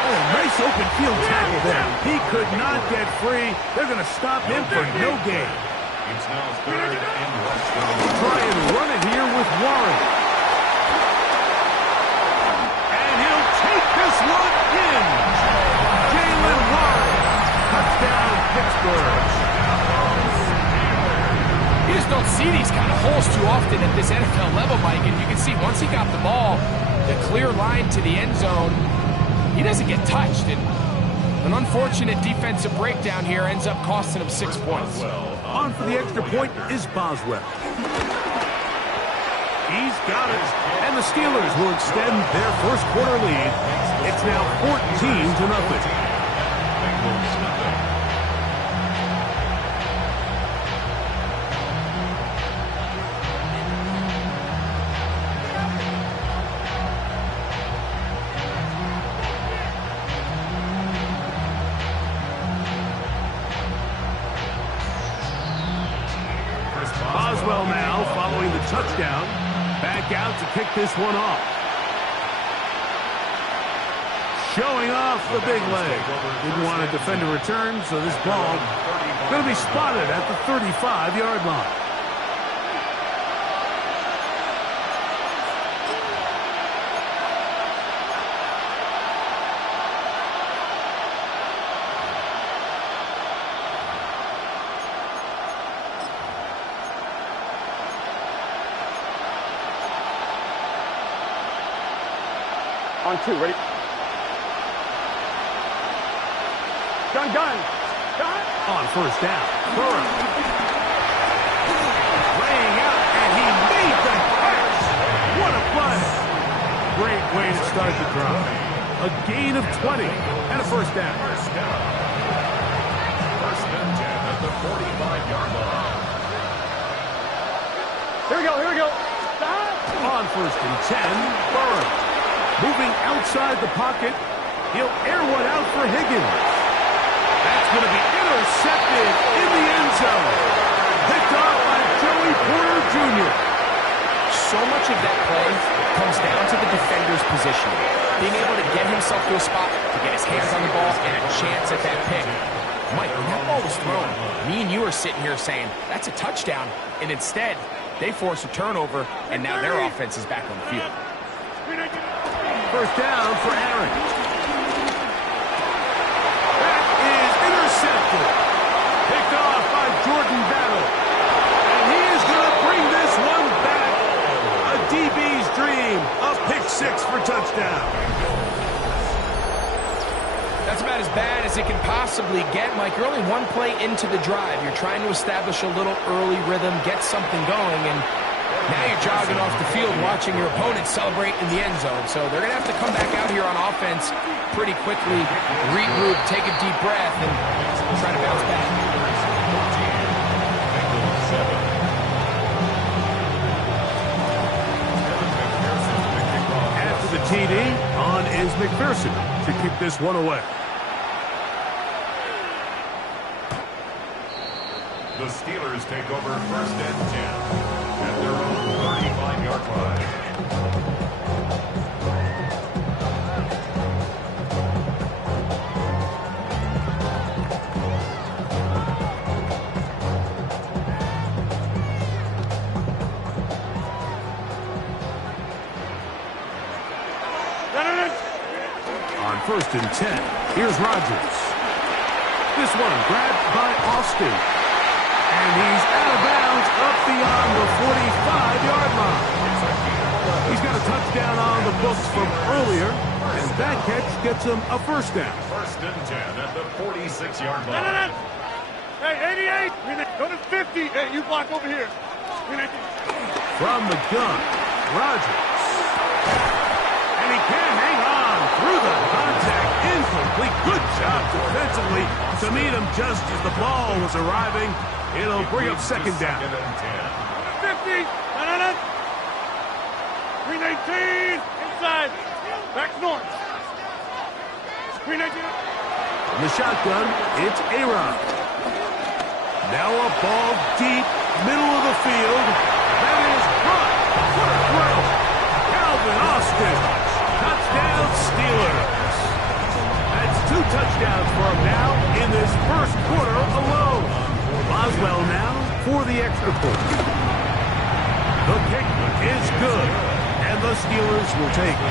Oh, nice open field tackle there. He could not get free. They're going to stop him for no gain. It's now 3rd and less than. Try and run it here with Warren. And he'll take this one in. Jalen Warren. Touchdown, Pittsburgh. You just don't see these kind of holes too often at this NFL level, Mike. And you can see once he got the ball, the clear line to the end zone, he doesn't get touched. And an unfortunate defensive breakdown here ends up costing him 6 points. On for the extra point is Boswell. He's got it. And the Steelers will extend their first quarter lead. It's now 14-0. Boswell now following the touchdown. Back out to kick this one off. Showing off the big leg. Didn't want to defend a return, so this ball going to be spotted at the 35-yard line. On 2, ready? Gun. On first down, Burrow. Laying out, and he made the catch. What a play. Great way to start the drive. A gain of 20 and a first down. First and 10 at the 45-yard line. Here we go. On first and 10, Burrow. Moving outside the pocket. He'll air one out for Higgins. That's going to be intercepted in the end zone. Picked off by Joey Porter Jr. So much of that play comes down to the defender's positioning. Being able to get himself to a spot, to get his hands on the ball, and a chance at that pick. Mike, when that ball was thrown, me and you are sitting here saying, that's a touchdown. And instead, they force a turnover, and now their offense is back on the field. First down for Aaron. That is intercepted. Picked off by Jordan Battle. And he is going to bring this one back. A DB's dream. A pick 6 for touchdown. That's about as bad as it can possibly get, Mike. You're only one play into the drive. You're trying to establish a little early rhythm, get something going, and now you're jogging off the field watching your opponent celebrate in the end zone. So they're going to have to come back out here on offense pretty quickly, regroup, take a deep breath, and try to bounce back. After the TD, on is McPherson to kick this one away. The Steelers take over first and 10 at their own 35-yard line. On first and 10, here's Rodgers. This one grabbed by Austin. And he's out of bounds up beyond the 45-yard line. He's got a touchdown on the books from earlier, and that catch gets him a first down. First and 10 at the 46-yard line. Hey, 88. Go to 50. Hey, you block over here. From the gun, Rodgers. And he can't hang on through the contact. Incomplete. Good job defensively to meet him just as the ball was arriving. It'll bring up second down. 50. 319. Inside. Back north. 319. In the shotgun, it's Aaron. Now a ball deep, middle of the field. That is caught. What a throw. Calvin Austin. Touchdown Steelers. That's 2 touchdowns for him now in this first quarter alone. Boswell now for the extra point. The kick is good. And the Steelers will take a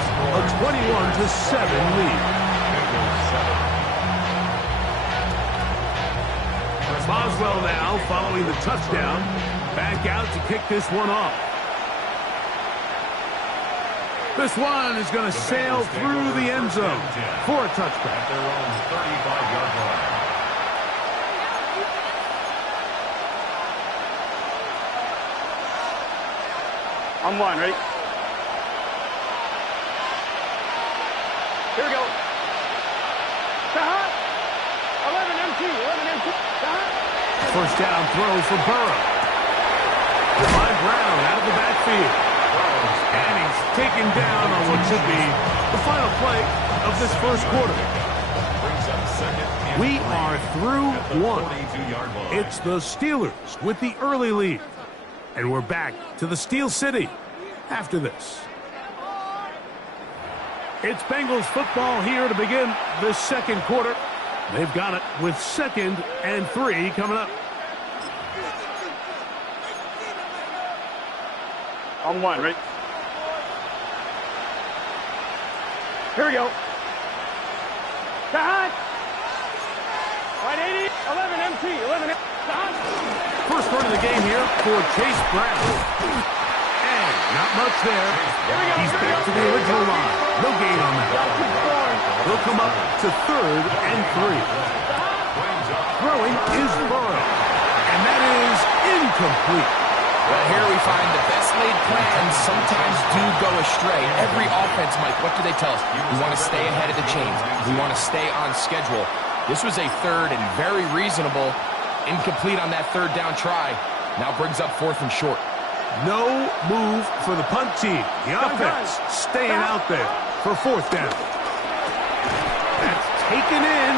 21-7 lead. Boswell now following the touchdown. Back out to kick this one off. This one is going to sail through the end zone for a touchback. At their own 35-yard line. On one, ready? Here we go. 11 MT, 11 MT. First down throw for Burrow. Devon Brown out of the backfield. And he's taken down on what should be the final play of this first quarter. We are through one. It's the Steelers with the early lead. And we're back to the Steel City after this. It's Bengals football here to begin this second quarter. They've got it with 2nd and 3 coming up. On one, ready? Here we go. Right 80, 11 MT, 11 MT. First run of the game here for Chase Brown. And not much there. He's back to the original line. No gain on that. He'll come up to 3rd and 3. Throwing is Burrow. And that is incomplete. Well, here we find the best laid plans sometimes do go astray. Every offense, Mike, what do they tell us? We want to stay ahead of the chains. We want to stay on schedule. This was a 3rd and very reasonable. Incomplete on that 3rd down try. Now brings up 4th and short. No move for the punt team. The offense staying out there for 4th down. That's taken in.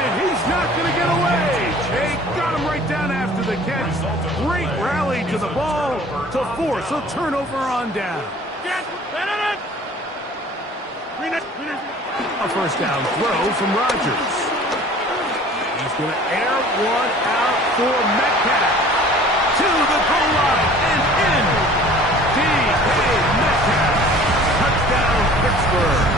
And he's not going to get away. Jay got him right down after the catch. Great rally to the ball to force a turnover on down. A first down throw from Rodgers. He's going to air one out for Metcalf. To the goal line and in. D.K. Metcalf. Touchdown Pittsburgh.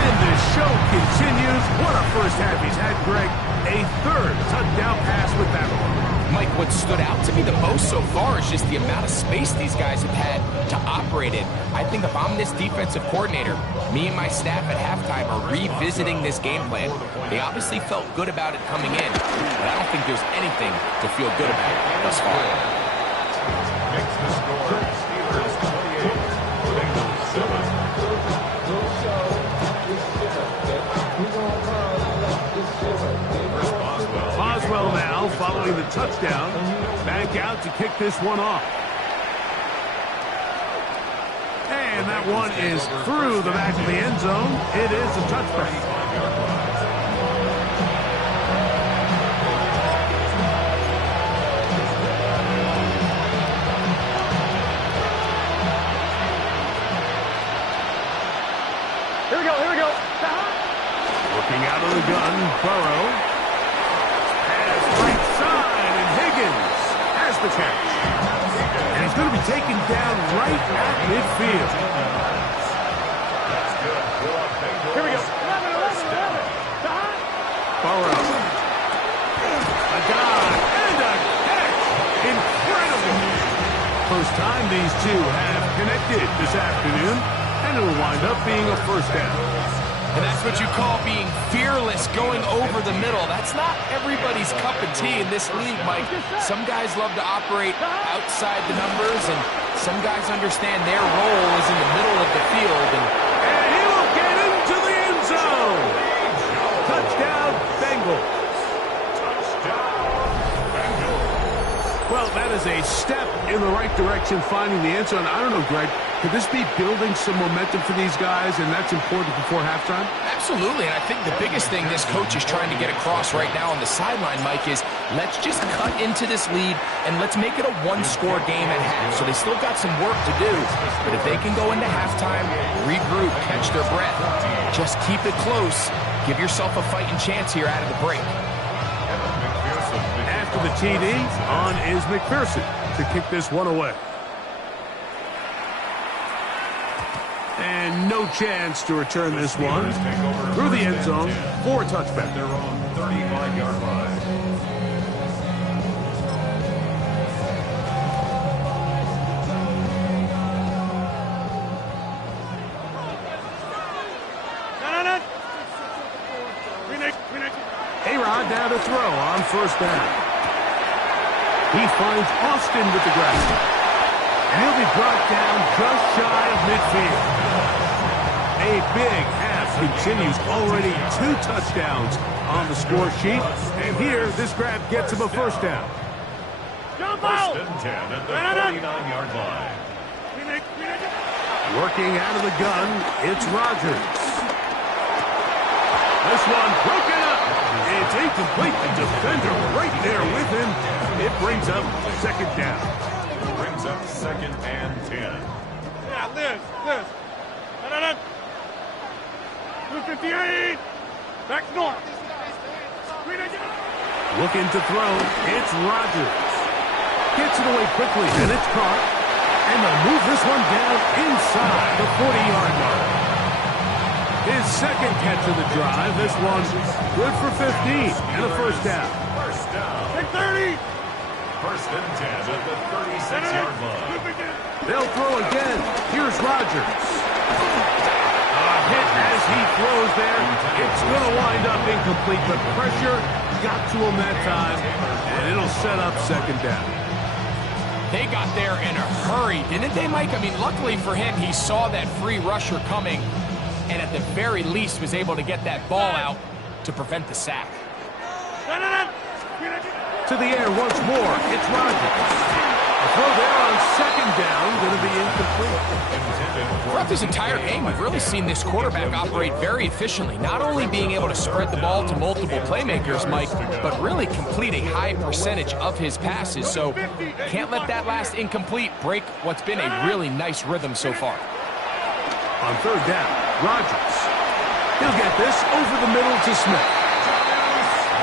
And the show continues. What a first half he's had, Greg. A 3rd touchdown pass with that one. Mike, what stood out to me the most so far is just the amount of space these guys have had to operate in. I think if I'm this defensive coordinator, me and my staff at halftime are revisiting this game plan. They obviously felt good about it coming in, but I don't think there's anything to feel good about thus far. Makes the score Steelers 28, Bengals 7. Boswell now following the touchdown. Back out to kick this one off. And that one is through the back of the end zone. It is a touchback. Here we go. Looking out of the gun, Burrow. Pass right side, and Higgins has the catch. And he's going to be taken down right at midfield. Here we go. 11. Burrow. A dive and a catch. Incredible. First time these two have connected this afternoon, and it will wind up being a first down. And that's what you call being fearless, going over the middle. That's not everybody's cup of tea in this league, Mike. Some guys love to operate outside the numbers, and some guys understand their role is in the middle of the field. And he will get into the end zone. Touchdown, Bengals. Well, that is a step in the right direction, finding the end zone. I don't know, Greg, could this be building some momentum for these guys, and that's important before halftime? Absolutely, and I think the biggest thing this coach is trying to get across right now on the sideline, Mike, is let's just cut into this lead, and let's make it a one-score game at half. So they still got some work to do, but if they can go into halftime, regroup, catch their breath, just keep it close, give yourself a fighting chance here out of the break. After the TD, on is McPherson to kick this one away. And no chance to return this one through the end zone for a touchback. Their own 35-yard line. A-Rod down to throw on first down. He finds Austin with the grab. And he'll be brought down just shy of midfield. A big half continues. Already 2 touchdowns on the score sheet. And here, this grab gets him a first down. First and 10 at the 49-yard line. Working out of the gun, it's Rodgers. This one broken up. It's incomplete. The defender right there with him. It brings up second down. Brings up second and 10. Yeah, Liz. 258. Back north. Looking to throw. It's Rodgers. Gets it away quickly, and it's caught. And they'll move this one down inside the 40-yard line. His second catch of the drive. This one's good for 15 and a first down. First down. 30. First and 10 at the 36-yard line. They'll throw again. Here's Rodgers. A hit as he throws there. It's going to wind up incomplete, but pressure got to him that time, and it'll set up second down. They got there in a hurry, didn't they, Mike? I mean, luckily for him, he saw that free rusher coming, and at the very least was able to get that ball out to prevent the sack. To the air once more. It's Rodgers. The throw there on second down, going to be incomplete. Throughout this entire game, we've really seen this quarterback operate very efficiently, not only being able to spread the ball to multiple playmakers, Mike, but really complete a high percentage of his passes. So can't let that last incomplete break what's been a really nice rhythm so far. On third down, Rodgers. He'll get this over the middle to Smith.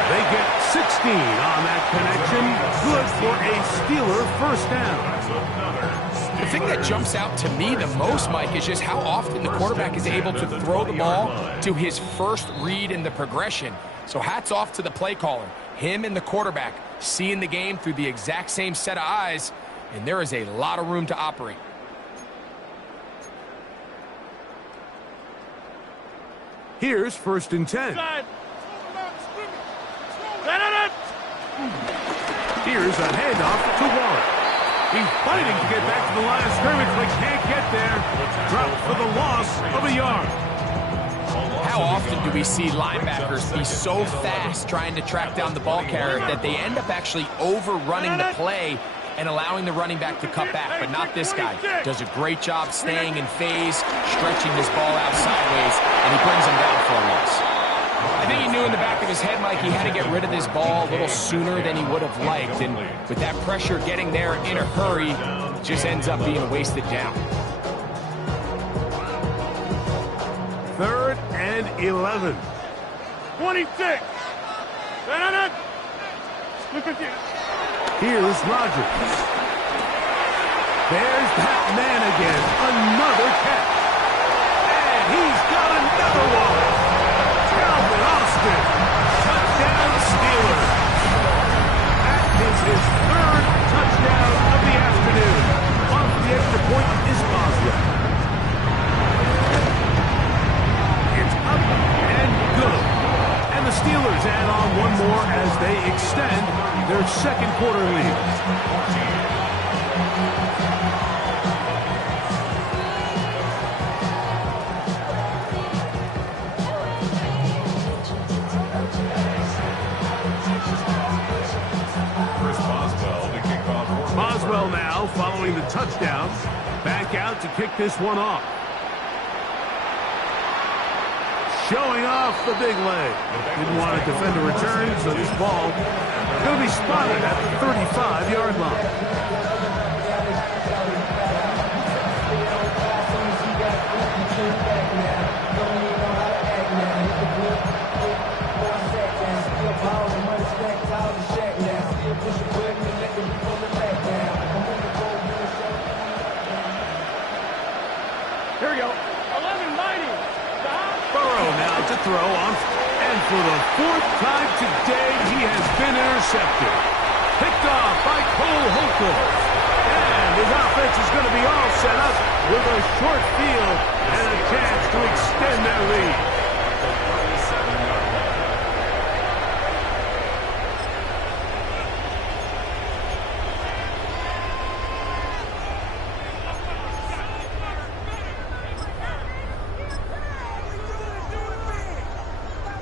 They get 16 on that connection. Good for a Steeler first down. The thing that jumps out to me the most, Mike, is just how often the quarterback is able to throw the ball to his first read in the progression. So hats off to the play caller. Him and the quarterback seeing the game through the exact same set of eyes, and there is a lot of room to operate. Here's first and 10. Here's a handoff to Warren. He's fighting to get back to the line of scrimmage, but can't get there. Dropped for the loss of a yard. How often do we see linebackers be so fast trying to track down the ball carrier that they end up actually overrunning the play and allowing the running back to cut back? But not this guy. Does a great job staying in phase, stretching this ball out sideways, and he brings him down for a loss. I think he knew in the back of his head, Mike, he had to get rid of this ball a little sooner than he would have liked. And with that pressure getting there in a hurry, just ends up being wasted down. 3rd and 11. 26. Here's Rodgers. There's that man again. Another catch. And he's got another one. Calvin Austin. Touchdown Steelers. That is his 3rd touchdown of the afternoon. Off the extra point is Boswell. It's up second quarter lead. Boswell now, following the touchdown, back out to kick this one off. Showing off the big leg. Didn't want to defend a return, so this ball going to be spotted at the 35-yard line. Here we go. 11 mighty. Burrow now to throw on, and for the fourth time today, he has been intercepted. Picked off by Cole Holcomb. And his offense is going to be all set up with a short field and a chance to extend their lead.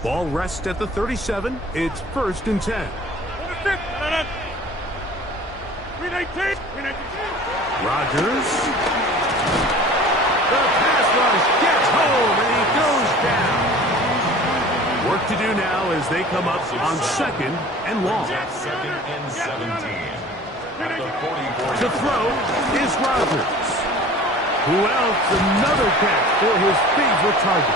Ball rests at the 37. It's 1st and 10. Rodgers. The pass rush gets home, and he goes down. Work to do now as they come up on 2nd and long. 2nd and 17. At the 44. To throw is Rodgers. Who else? Another catch for his favorite target.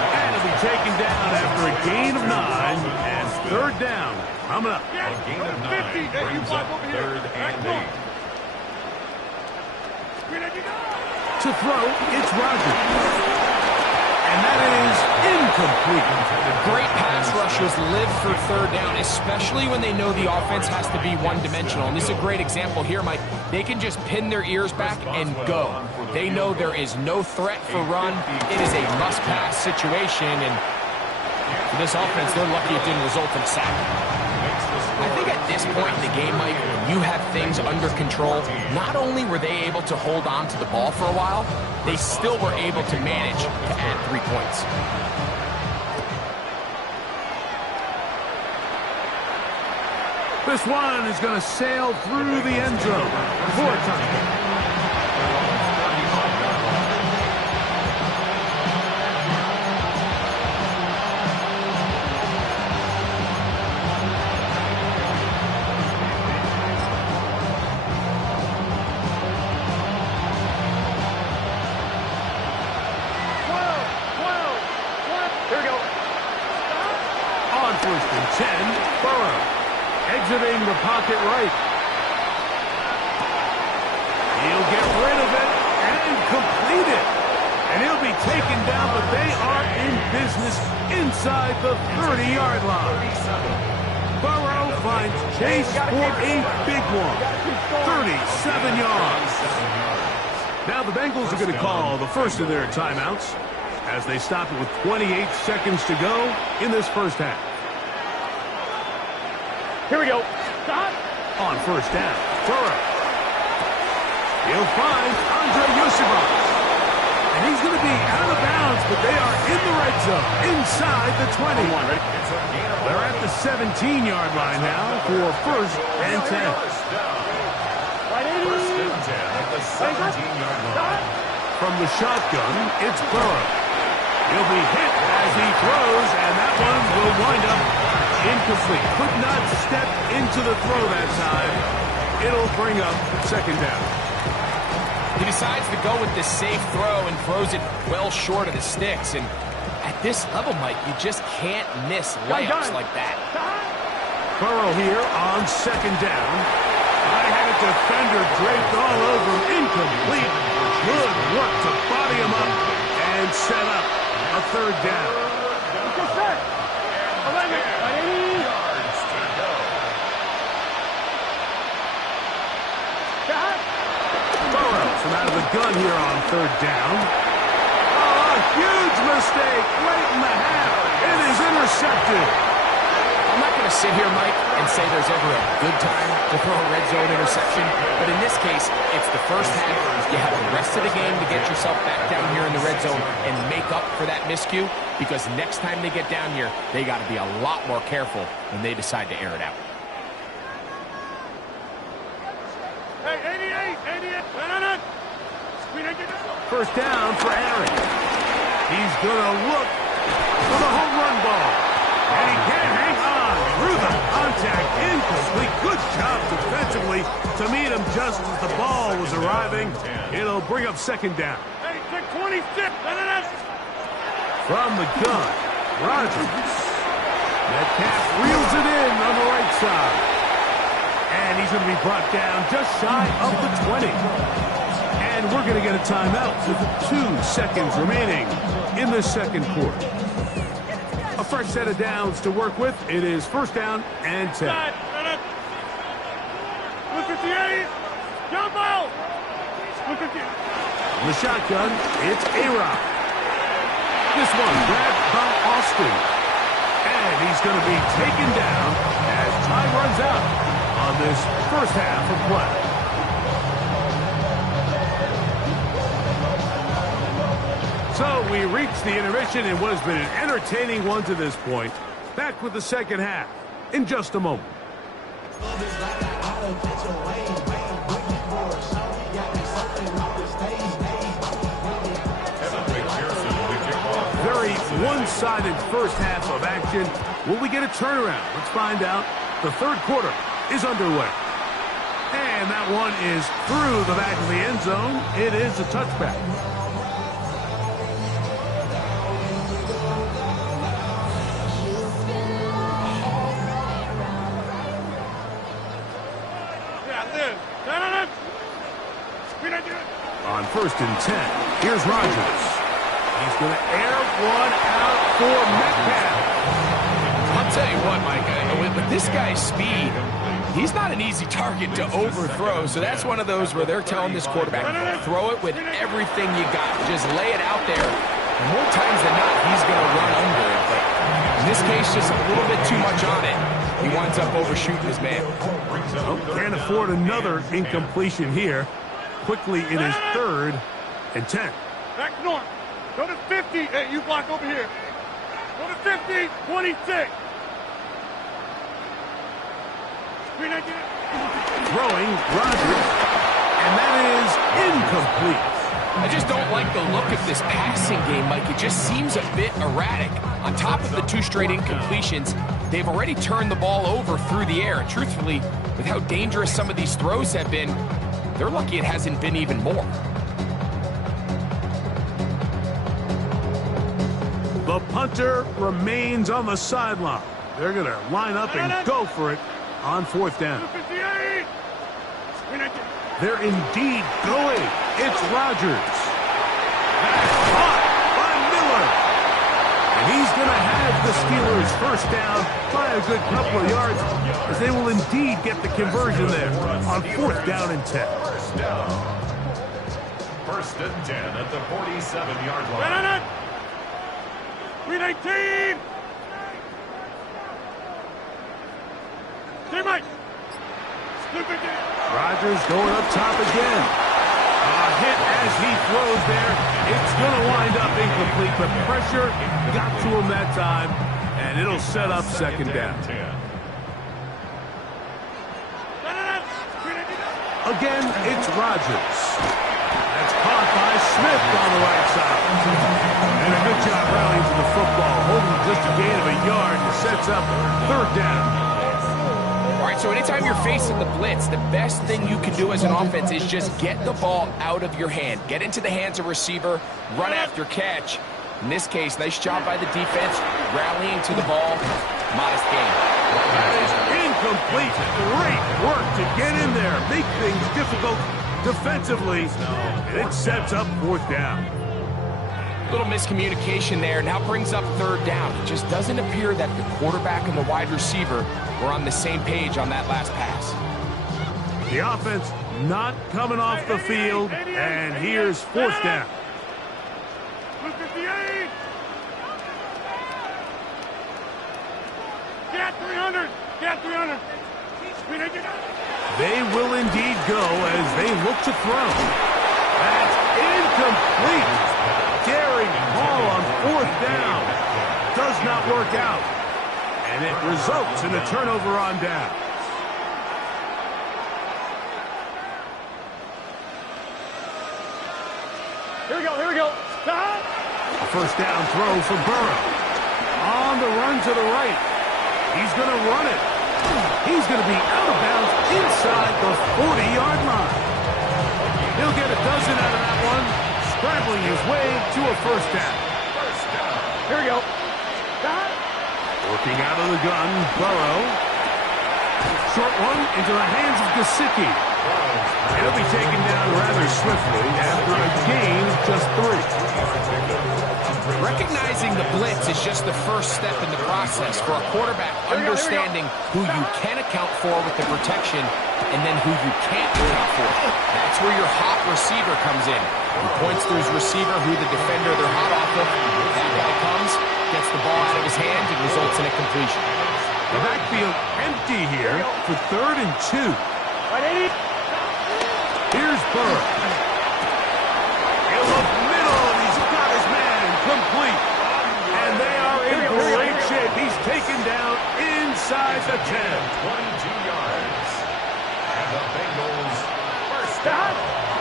And it'll be taken down after a gain of 9, and 3rd down coming up. A gain of 9 brings up 3rd and 8. To throw, it's Rodgers. And that is incomplete. Great pass rushers live for 3rd down, especially when they know the offense has to be one-dimensional. And this is a great example here, Mike. They can just pin their ears back and go. They know there is no threat for run. It is a must-pass situation, and for this offense, they're lucky it didn't result in a sack. I think at this point in the game, Mike, when you have things under control, not only were they able to hold on to the ball for a while, they still were able to manage to add 3 points. This one is going to sail through the end zone for a touchdown. On 1st and 10, Burrow. Exiting the pocket right. He'll get rid of it and complete it. And he'll be taken down, but they are in business inside the 30-yard line. Burrow finds Chase for a big one. 37 yards. Now the Bengals are going to call the first of their timeouts as they stop it with 28 seconds to go in this first half. Here we go. Stop. On 1st down, Burrow. He'll find Andre Yusufov. And he's going to be out of bounds, but they are in the red zone, inside the 20. They're at the 17-yard line now for 1st and 10. First and 10 at the 17-yard line. From the shotgun, it's Burrow. He'll be hit as he throws, and that one will wind up incomplete. Could not step into the throw that time. It'll bring up 2nd down. He decides to go with this safe throw and throws it well short of the sticks. And at this level, Mike, you just can't miss layups like that. Burrow here on 2nd down. I had a defender draped all over him. Incomplete. Good work to body him up and set up a 3rd down. Burrow from out of the gun here on 3rd down. Oh, a huge mistake late in the half. It is intercepted. I'm not going to sit here, Mike, and say there's ever a good time to throw a red zone interception, but in this case, it's the first half. You have the rest of the game to get yourself back down here in the red zone and make up for that miscue, because next time they get down here, they got to be a lot more careful when they decide to air it out. Hey, 88. First down for Aaron. He's going to look for the home run ball. And he can't hang on through the contact. Incomplete. Good job defensively to meet him just as the ball was arriving. It'll bring up second down. Hey, 26. From the gun, Rodgers. Metcalf reels it in on the right side. And he's going to be brought down just shy of the 20. And we're going to get a timeout with 2 seconds remaining in the second quarter. A fresh set of downs to work with. It is first down and 10. Look at the 8. Jump out. Look at the... On the shotgun, it's A-Rod. This one grabbed by Austin. And he's going to be taken down as time runs out on this first half of play. So we reached the intermission in what has been an entertaining one to this point. Back with the second half in just a moment. Very one-sided first half of action. Will we get a turnaround? Let's find out. The third quarter is underway. And that one is through the back of the end zone. It is a touchback. On first and 10, here's Rodgers. He's going to air one out for Metcalf. I'll tell you what, Mike, with this guy's speed, he's not an easy target to overthrow. So that's one of those where they're telling this quarterback, throw it with everything you got. Just lay it out there. And more times than not, he's going to run under it. But in this case, just a little bit too much on it. He winds up overshooting his man. Can't afford another incompletion here. Quickly in his third and 10. Back north. Go to 50. Hey, you block over here. Go to 50. 26. Throwing Rodgers. And that is incomplete. I just don't like the look of this passing game, Mike. It just seems a bit erratic. On top of the 2 straight incompletions, they've already turned the ball over through the air. And truthfully, with how dangerous some of these throws have been, they're lucky it hasn't been even more. The punter remains on the sideline. They're going to line up and go for it on fourth down. They're indeed going. It's Rodgers. That's caught by Miller. And he's going to have the Steelers first down by a good couple of yards, as they will indeed get the conversion there on fourth down and 10. First and 10 at the 47-yard line. 319. Stay Mike. Rodgers going up top again. A hit as he throws there. It's going to wind up incomplete, but pressure got to him that time, and it'll set up second down. Again, it's Rodgers. That's caught by Smith on the right side. And a good job rallying to the football, holding just a gain of a yard and sets up third down. All right, so anytime you're facing the blitz, the best thing you can do as an offense is just get the ball out of your hand. Get into the hands of receiver, run after catch. In this case, nice job by the defense, rallying to the ball. Modest gain. That is incomplete. Great work to get in there, make things difficult defensively, and it sets up fourth down. Little miscommunication there. Now brings up third down. It just doesn't appear that the quarterback and the wide receiver were on the same page on that last pass. The offense not coming off the field, and here's fourth down. Get 300. Get 300. They will indeed go as they look to throw. That's incomplete. Daring ball on 4th down. Does not work out. And it results in a turnover on down. Here we go. Here we go. A 1st down throw for Burrow. On the run to the right. He's going to run it. He's going to be out of bounds inside the 40-yard line. He'll get a dozen out of that one, scrambling his way to a 1st down. Here we go. Working out of the gun, Burrow. Short one into the hands of Gesicki. He'll be taken down rather swiftly after a gain of just 3. Recognizing the blitz is just the first step in the process for a quarterback, understanding who you can account for with the protection and then who you can't account for. That's where your hot receiver comes in. He points to his receiver, who the defender they're hot off of. That guy comes, gets the ball out of his hand, and results in a completion. The backfield empty here for 3rd and 2. Here's Burrow. In the middle, and he's got his man complete. And they are in great shape. He's taken down inside the 10. 22 yards. And the Bengals 1st down.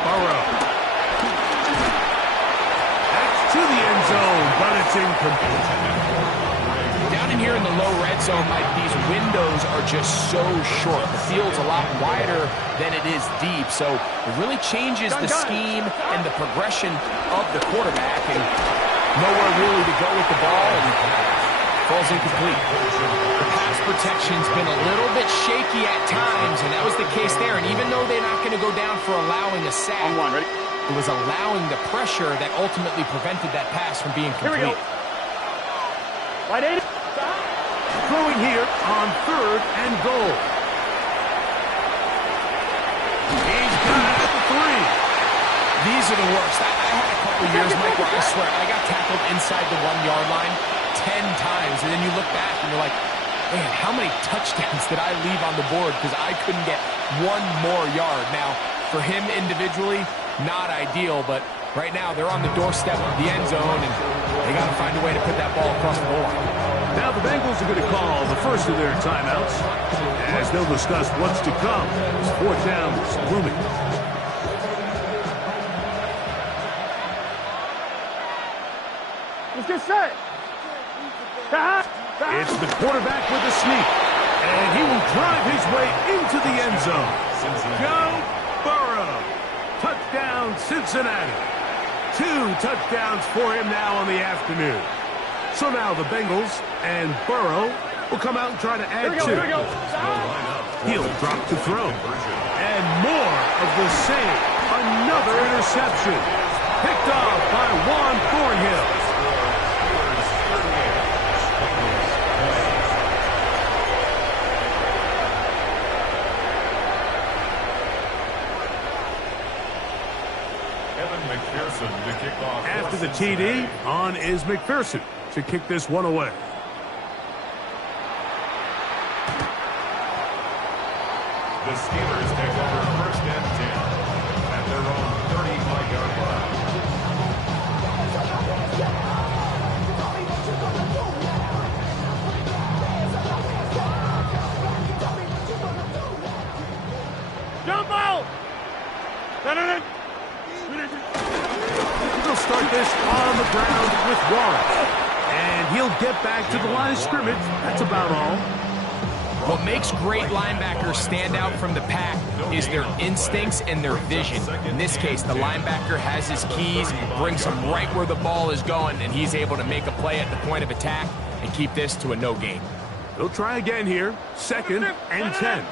Burrow. That's to the end zone, but it's incomplete. Down in here in the low red zone, Mike, these windows are just so short. The field's a lot wider than it is deep, so it really changes the scheme and the progression of the quarterback, and nowhere really to go with the ball, and falls incomplete. The pass protection's been a little bit shaky at times, and that was the case there, and even though they're not going to go down for allowing a sack, it was allowing the pressure that ultimately prevented that pass from being complete. Throwing here on 3rd and goal. He's got it at the 3. These are the worst. I had a couple years, Mike, where I swear I got tackled inside the 1-yard line 10 times, and then you look back and you're like, man, how many touchdowns did I leave on the board because I couldn't get one more yard? Now, for him individually, not ideal, but right now they're on the doorstep of the end zone, and they got to find a way to put that ball across the goal line. Now the Bengals are going to call the first of their timeouts as they'll discuss what's to come as 4th down is looming. Let's get set. It's the quarterback with the sneak, and he will drive his way into the end zone. Joe Burrow. Touchdown, Cincinnati. 2 touchdowns for him now on the afternoon. So now the Bengals and Burrow will come out and try to add 2. He'll drop to throw. And more of the same. Another interception. Picked off by Juan Thornhill. After the TD, on is McPherson to kick this one away. The Steelers take over 1st and 10 at their own 35-yard line. Jump out! They'll start this on the ground with Warren. And he'll get back to the line of scrimmage. That's about all. What makes great linebackers stand out from the pack is their instincts and their vision. In this case, the linebacker has his keys, brings him right where the ball is going, and he's able to make a play at the point of attack and keep this to a no gain. They'll try again here. 2nd and 10.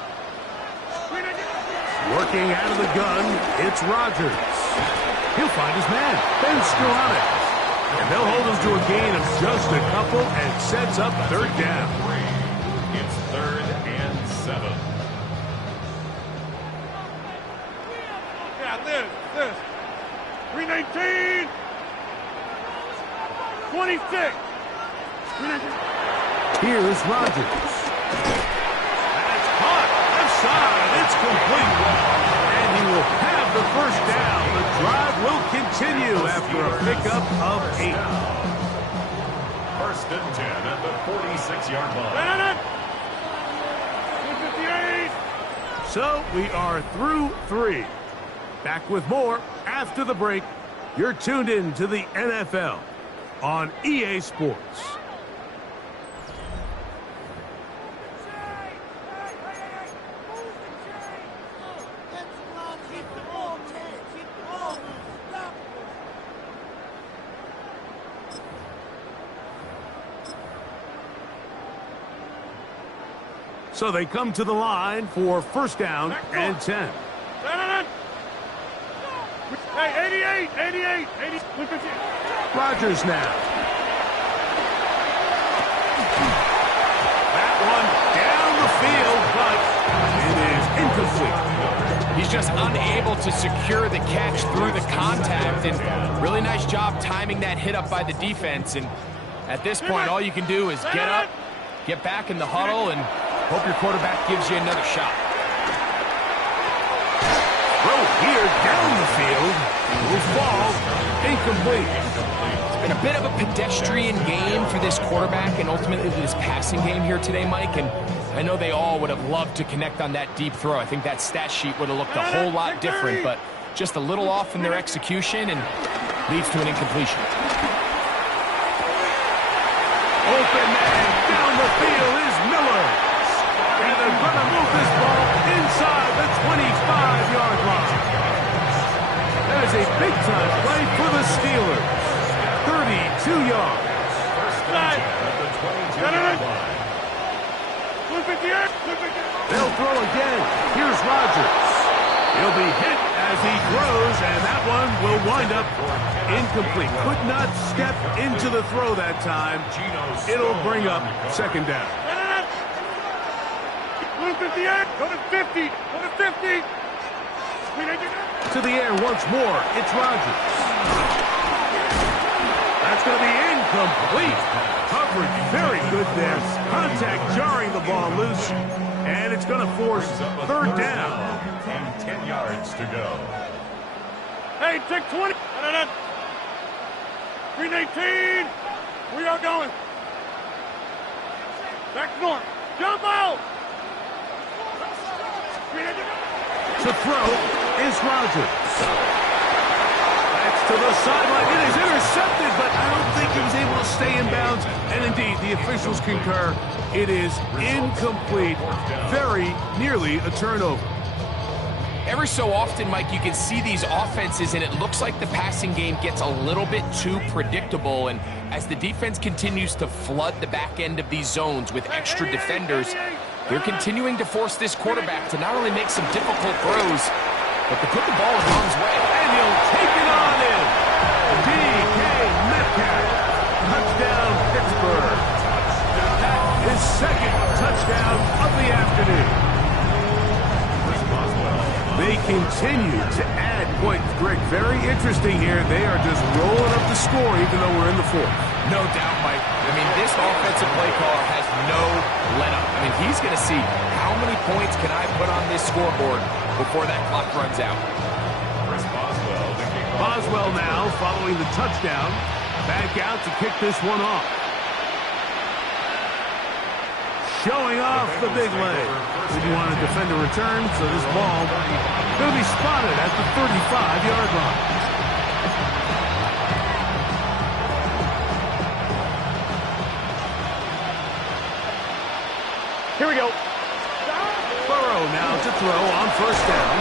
Working out of the gun, it's Rodgers. He'll find his man, Ben Skowronek. And they'll hold him to a gain of just a couple and sets up 3rd down. It's 3rd and 7. Yeah, this. 319. 26. Here's Rodgers. That's complete. And he will have the first down. The drive will continue after a pickup of 8. First and 10 at the 46-yard line. So we are through 3. Back with more after the break. You're tuned in to the NFL on EA Sports. So they come to the line for first down and 10. Hey, 88. Rodgers now. That one down the field, but it is incomplete. He's just unable to secure the catch through the contact, and really nice job timing that hit up by the defense. And at this point, all you can do is get up, get back in the huddle, and hope your quarterback gives you another shot. Throw here down the field. Will fall. Incomplete. It's been a bit of a pedestrian game for this quarterback and ultimately this passing game here today, Mike. And I know they all would have loved to connect on that deep throw. I think that stat sheet would have looked a whole lot different, but just a little off in their execution and leads to an incompletion. Open man down the field is Miller. And they're going to move this ball inside the 25-yard line. That is a big-time play for the Steelers. 32 yards. They'll throw again. Here's Rodgers. He'll be hit as he throws, and that one will wind up incomplete. Could not step into the throw that time. It'll bring up second down. 58, go to 50, go to 50. To the air once more. It's Rodgers. That's going to be incomplete. Coverage very good there. Contact jarring the ball loose. And it's going to force third down. And 10 yards to go. Hey, take 20. Green 18. We are going. Back north. Jump out. To throw is Rodgers. That's to the sideline. It is intercepted, but I don't think he was able to stay in bounds. And indeed, the officials concur. It is incomplete. Very nearly a turnover. Every so often, Mike, you can see these offenses, and it looks like the passing game gets a little bit too predictable. And as the defense continues to flood the back end of these zones with extra defenders, they're continuing to force this quarterback to not only make some difficult throws, but to put the ball in harm's way. And he'll take it on in. D.K. Metcalf. Touchdown, Pittsburgh. That is second touchdown of the afternoon. They continue to add points. Greg, very interesting here. They are just rolling up the score even though we're in the fourth. No doubt, Mike. I mean, this offensive play caller has no let-up. I mean, he's going to see how many points can I put on this scoreboard before that clock runs out. Boswell now following the touchdown. Back out to kick this one off. Showing off the big leg. Didn't want to defend a return, so this ball going to be spotted at the 35-yard line. Here we go. Burrow now to throw on first down.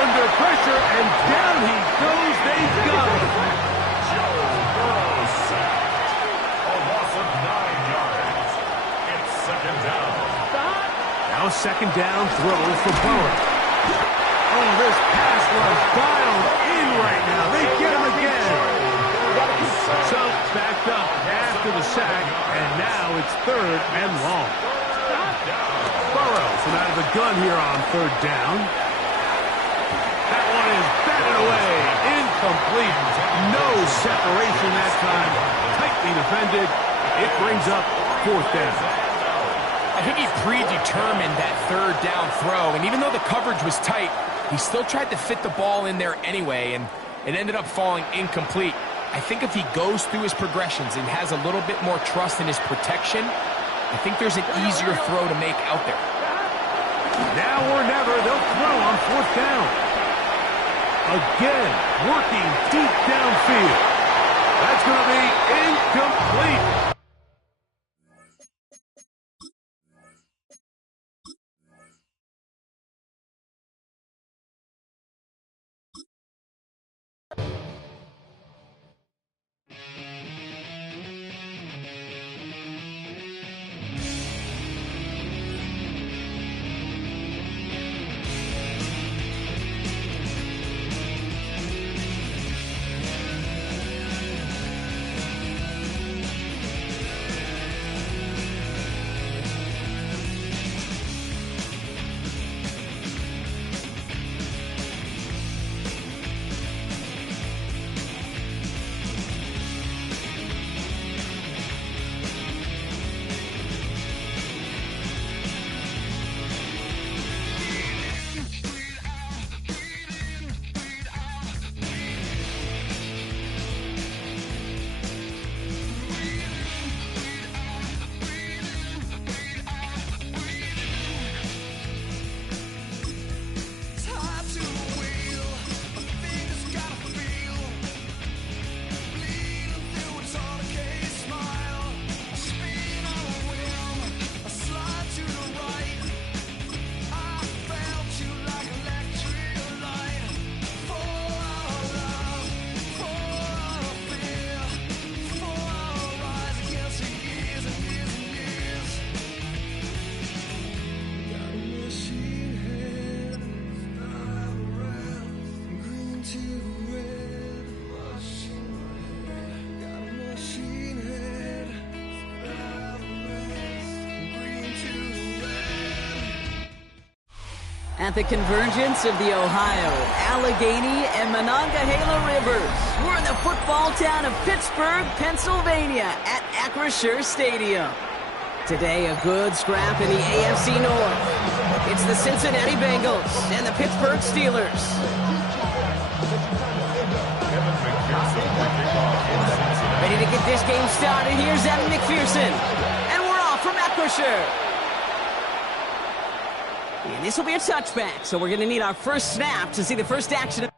Under pressure, and down he goes. They got him. Joe Burrow sacked. A loss of 9 yards. It's second down. Now second down throw for Burrow. Oh, this pass was dialed in right now. They get him again. So backed up after the sack, and now it's third and long. Burrow from out of the gun here on third down. That one is batted away. Incomplete. No separation that time. Tightly defended. It brings up fourth down. I think he predetermined that third down throw, and even though the coverage was tight, he still tried to fit the ball in there anyway, and it ended up falling incomplete. I think if he goes through his progressions and has a little bit more trust in his protection, I think there's an easier throw to make out there. Now or never, they'll throw on fourth down. Again, working deep downfield. That's going to be incomplete. At the convergence of the Ohio, Allegheny, and Monongahela Rivers, we're in the football town of Pittsburgh, Pennsylvania, at Acrisure Stadium. Today, a good scrap in the AFC North. It's the Cincinnati Bengals and the Pittsburgh Steelers. Ready to get this game started. Here's Evan McPherson. And we're off from Acrisure. And this will be a touchback, so we're going to need our first snap to see the first action.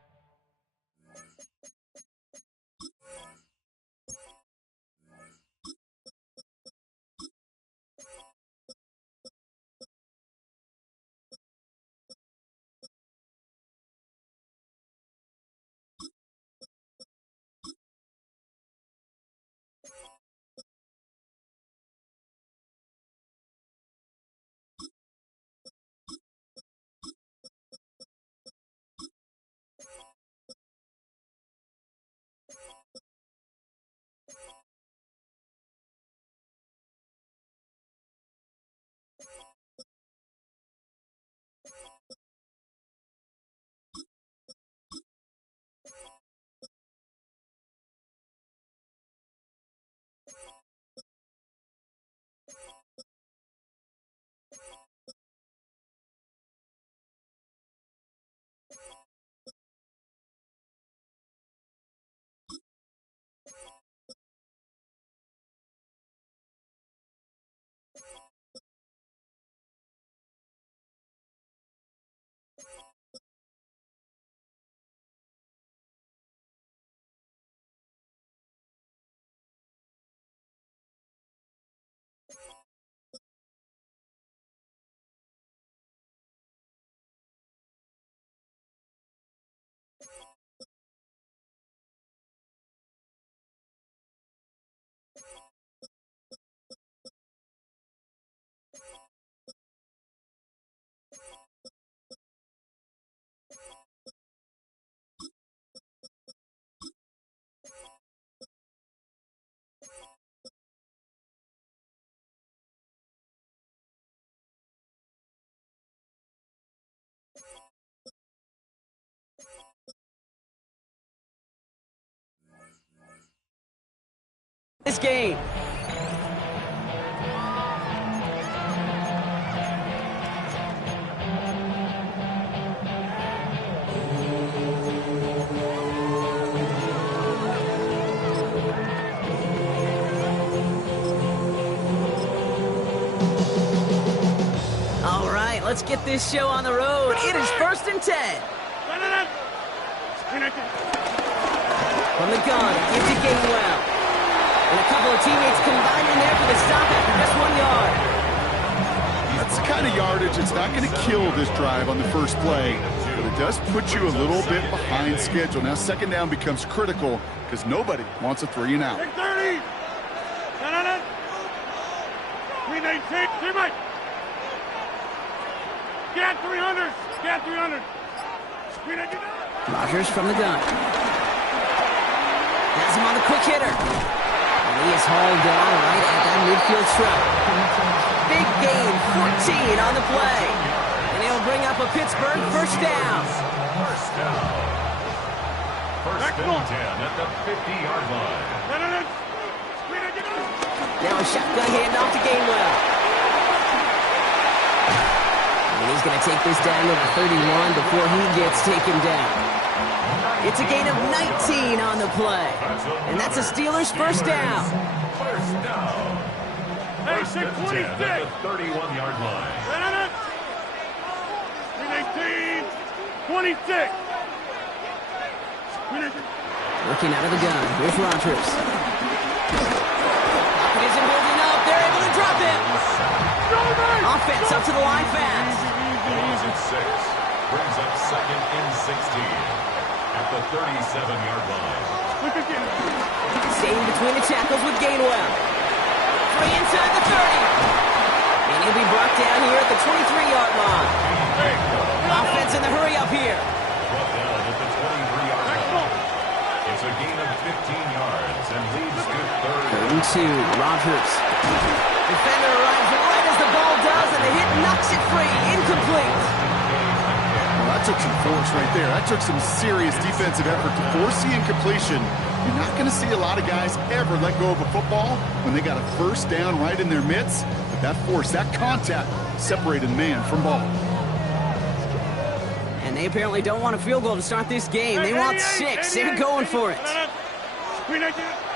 This game. let's get this show on the road. It is 1st and 10. From the gun, give to Gainwell. And a couple of teammates combined in there for the stop after just 1 yard. That's the kind of yardage that's not going to kill this drive on the first play, but it does put you a little bit behind schedule. Now 2nd down becomes critical because nobody wants a 3 and out. 30. 319. Teammate. Get 300. Get 300. Rodgers from the gun. Has him on the quick hitter. And he is hauled down right at that midfield stripe. Big gain, 14 on the play. And he'll bring up a Pittsburgh 1st down. First and 10 at the 50-yard line. Now a shotgun handoff to Gainwell. And he's going to take this down to the 31 before he gets taken down. It's a gain of 19 on the play. And that's a Steelers 1st down. First down. First and 10 at the 31-yard line. 319. 26. Working out of the gun. Here's Rodgers. Pocket isn't holding up. They're able to drop him. Offense up to the line fast. 6 brings up 2nd and 16 at the 37-yard line. Staying between the tackles with Gainwell. 3 inside the 30. And he'll be brought down here at the 23-yard line. Offense in the hurry up here. Brought down at the 23-yard line. It's a gain of 15 yards and leaves good 3rd and 2. Rodgers. Defender arrives right as the ball does, and the hit knocks it free. Incomplete. Well, that took some force right there. That took some serious defensive effort to force the incompletion. You're not going to see a lot of guys ever let go of a football when they got a 1st down right in their midst. But that force, that contact, separated man from ball. And they apparently don't want a field goal to start this game. They want 6. They're going for it.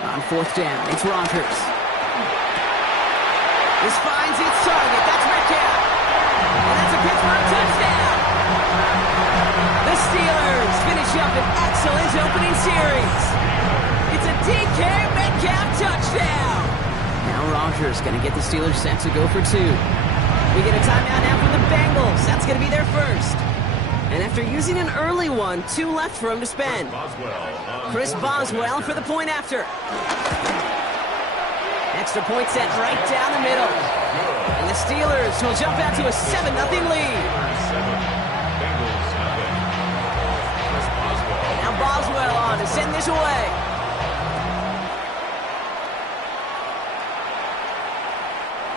On 4th down, it's Rodgers. This finds its target. That's Metcalf. And that's a Pittsburgh touchdown. The Steelers finish up an excellent opening series. It's a DK Metcalf touchdown. Now Rodgers going to get the Steelers set to go for 2. We get a timeout now from the Bengals. That's going to be their 1st. And after using an early one, 2 left for him to spend. Chris Boswell for the point after. Extra point set right down the middle. And the Steelers will jump out to a 7-0 lead. Now Boswell on to send this away.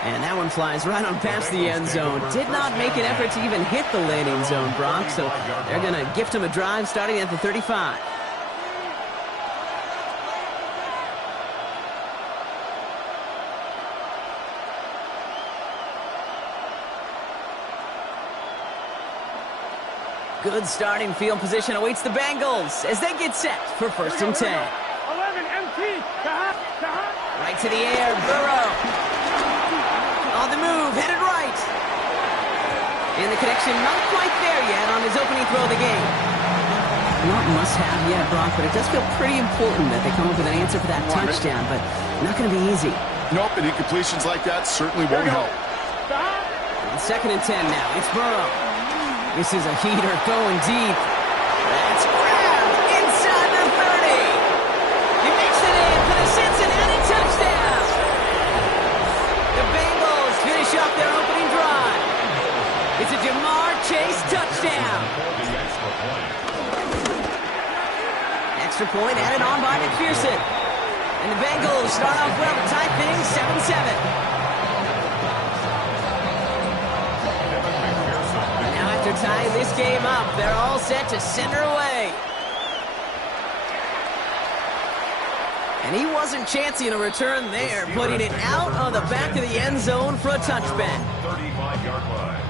And that one flies right on past the end zone. Did not make an effort to even hit the landing zone, Brock. So they're going to gift him a drive starting at the 35. Good starting field position awaits the Bengals as they get set for 1st and 10. 11 MT. Right to the air, Burrow. On the move, headed right. And the connection not quite there yet on his opening throw of the game. Not must-have yet, Brock, but it does feel pretty important that they come up with an answer for that touchdown, but not going to be easy. Nope, and incompletions like that certainly won't help. On 2nd and 10 now, it's Burrow. This is a heater going deep. That's grabbed inside the 30. He makes it in for the Cincinnati touchdown. The Bengals finish off their opening drive. It's a Jamar Chase touchdown. Extra point added on by McPherson. And the Bengals start off well to tie things 7-7. After tying this game up, they're all set to send her away. And he wasn't chancing a return there, putting it out on the back of the end zone for a touchback. 35-yard line.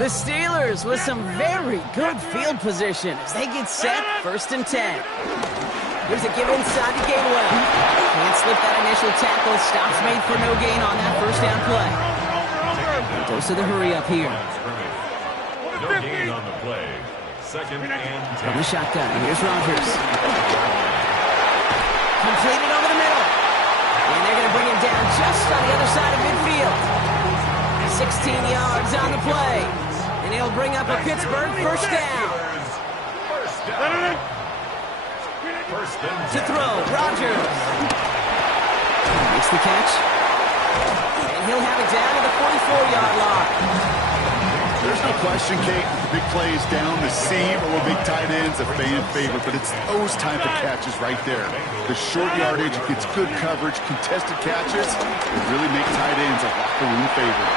The Steelers with some very good field position as they get set 1st and 10. Here's a give inside to Gainwell. Can't slip that initial tackle. Stops made for no gain on that first down play. Dose of the hurry up here. No gain on the play. Second and 10. From the shotgun, here's Rodgers. Completed over the middle. And they're going to bring him down just on the other side of midfield. 16 yards on the play. And he'll bring up a Pittsburgh first down. To throw, Rodgers. Makes the catch. And he'll have it down to the 44-yard line. There's no question, Kate, the big play is down the seam or big tight ends, a fan favorite, but it's those type of catches right there. The short yardage gets good coverage, contested catches, that really make tight ends a locker room favorite.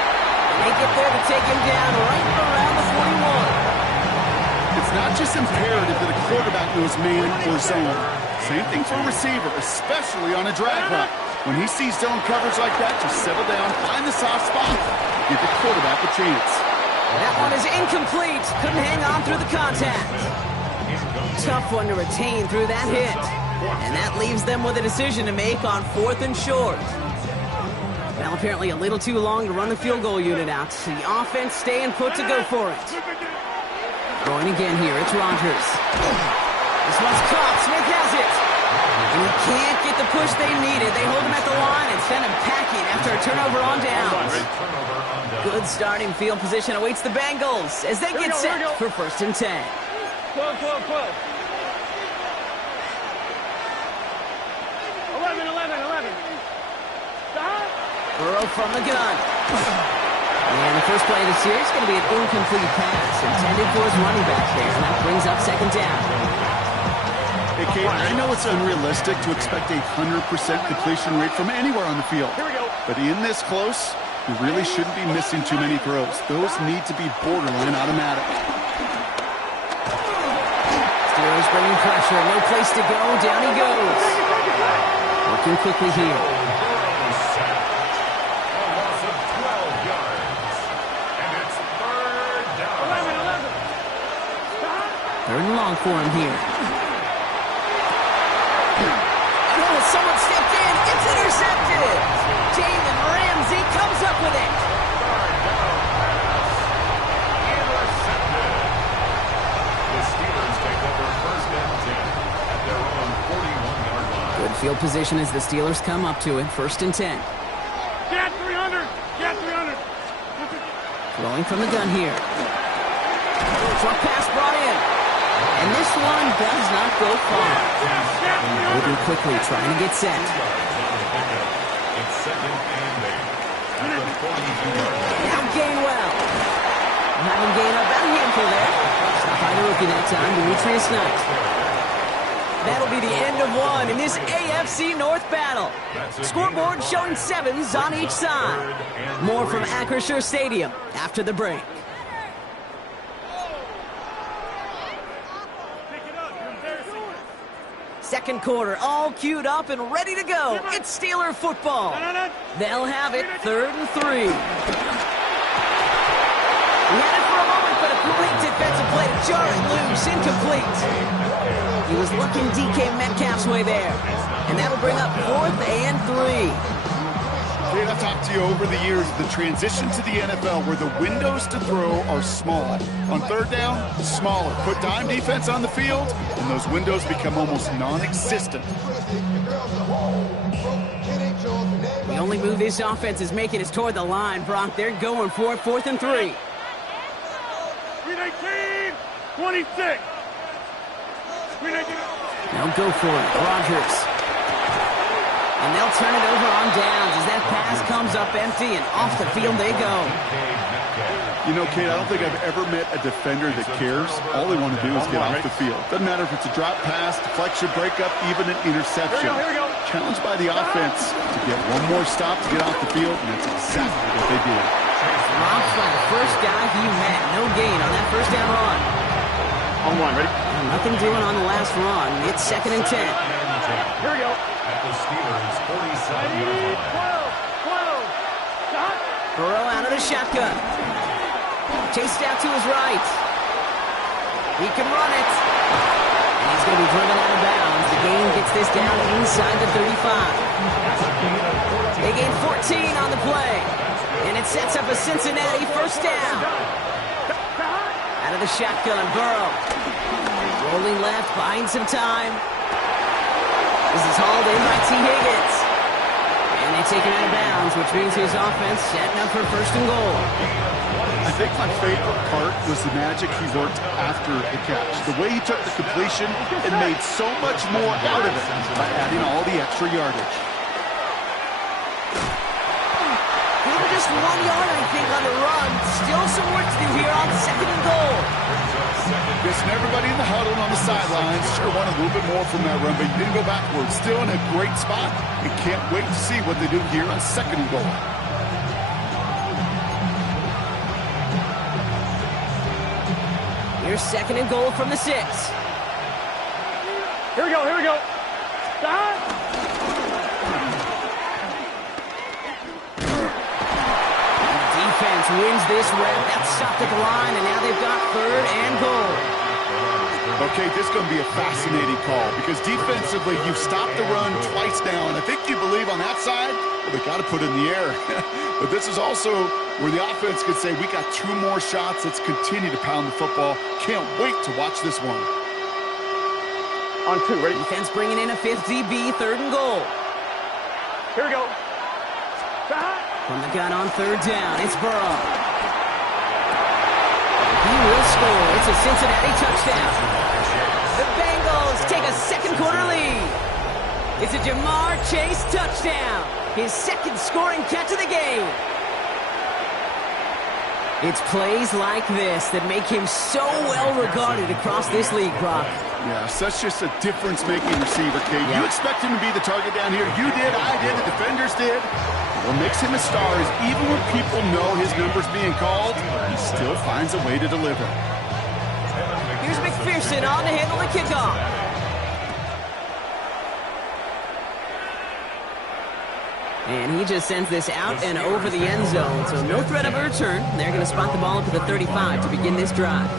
They get there to take him down right around the 41. It's not just imperative that a quarterback knows man or zone. Same thing for a receiver, especially on a drag route. When he sees zone coverage like that, just settle down, find the soft spot, give the quarterback a chance. That one is incomplete. Couldn't hang on through the contact. Tough one to retain through that hit. And that leaves them with a decision to make on 4th and short. Well, apparently a little too long to run the field goal unit out. The offense staying put to go for it. Going again here, it's Rodgers. This one's caught. Smith has it. And he can't get the push they needed. They hold him at the line and send him packing after a turnover on downs. Good starting field position awaits the Bengals as they get set for 1st and 10. 12. 11. Burrow from the gun. And the first play of the series is going to be an incomplete pass intended for his running back there. And that brings up 2nd down. Hey, Kate, I know it's unrealistic to expect a 100% completion rate from anywhere on the field. But in this close, you really shouldn't be missing too many throws. Those need to be borderline automatic. Steelers bringing pressure. No place to go. Down he goes. Working quickly here. Third and long for him here. Oh, someone stepped in. It's intercepted. Jalen Ramsey comes up with it. The Steelers take over 1st and 10 at their own 41-yard line. Good field position as the Steelers come up to it. 1st and 10. Get 300. Throwing from the gun here. Short pass brought in. And this one does not go far. Moving quickly, trying to get set. It's 2nd and 8 at the 42-yard line. Now Gainwell. Having gained about a handful there. Stop by the rookie that time, Demetrius Knight. That'll be the end of one in this AFC North battle. Scoreboard showing 7s on each side. More from Acrisure Stadium after the break. Second quarter, all queued up and ready to go. It's Steeler football. They'll have it 3rd and 3. He had it for a moment, but a great defensive play to jar it loose, incomplete. He was looking DK Metcalf's way there. And that'll bring up 4th and 3. Kate, I've talked to you over the years, the transition to the NFL where the windows to throw are small. On 3rd down, smaller. Put dime defense on the field, and those windows become almost non-existent. The only move this offense is making is toward the line, Brock. They're going for it, 4th and 3. 319, 26. Now go for it, Rodgers. And they'll turn it over on downs as that pass comes up empty and off the field they go. You know, Kate, I don't think I've ever met a defender that cares. All they want to do is get off the field. Doesn't matter if it's a drop pass, deflection, breakup, even an interception. Here we go. Challenged by the offense to get one more stop to get off the field, and that's exactly what they did. Dropped by the first guy he met. No gain on that first down run. On one, ready? Nothing doing on the last run. It's 2nd and 10. Here we go. At the Steelers' 47-yard line. 12. Burrow out of the shotgun. Chased out to his right. He can run it. And He's going to be driven out of bounds. The gain gets this down inside the 35. They gain 14 on the play. And it sets up a Cincinnati first down. Out of the shotgun, Burrow. Rolling left, buying some time. This is hauled in by T. Higgins. And they take him out of bounds, which means his offense setting up for first and goal. I think my favorite part was the magic he worked after the catch. The way he took the completion and made so much more out of it by adding all the extra yardage. Just 1 yard, I think, on the run. Still some work to do here on second and goal. Guessing everybody in the huddle and on the sidelines sure wanted a little bit more from that run, but he didn't go backwards. Still in a great spot, and can't wait to see what they do here on second and goal. Here's second and goal from the 6. Here we go, here we go. Stop. Defense wins this rep. That's stopped at the line, and now they've got third and goal. Okay, this is going to be a fascinating call because defensively, you've stopped the run twice now, and I think you believe on that side, well, they got to put it in the air. But this is also where the offense could say, we got 2 more shots. Let's continue to pound the football. Can't wait to watch this one. On 2, ready? Defense bringing in a 5th DB, third and goal. Here we go. Stop. From the gun on third down, it's Burrow. He will score. It's a Cincinnati touchdown. The Bengals take a second quarter lead. It's a Jamar Chase touchdown. His second scoring catch of the game. It's plays like this that make him so well regarded across this league, Brock. Yeah, such just a difference-making receiver, Kate. You expect him to be the target down here. You did, I did, the defenders did. What makes him a star is even when people know his number's being called, he still finds a way to deliver. Here's McPherson on to handle the kickoff. And he just sends this out and over the end zone, so no threat of a return. They're going to spot the ball up to the 35 to begin this drive.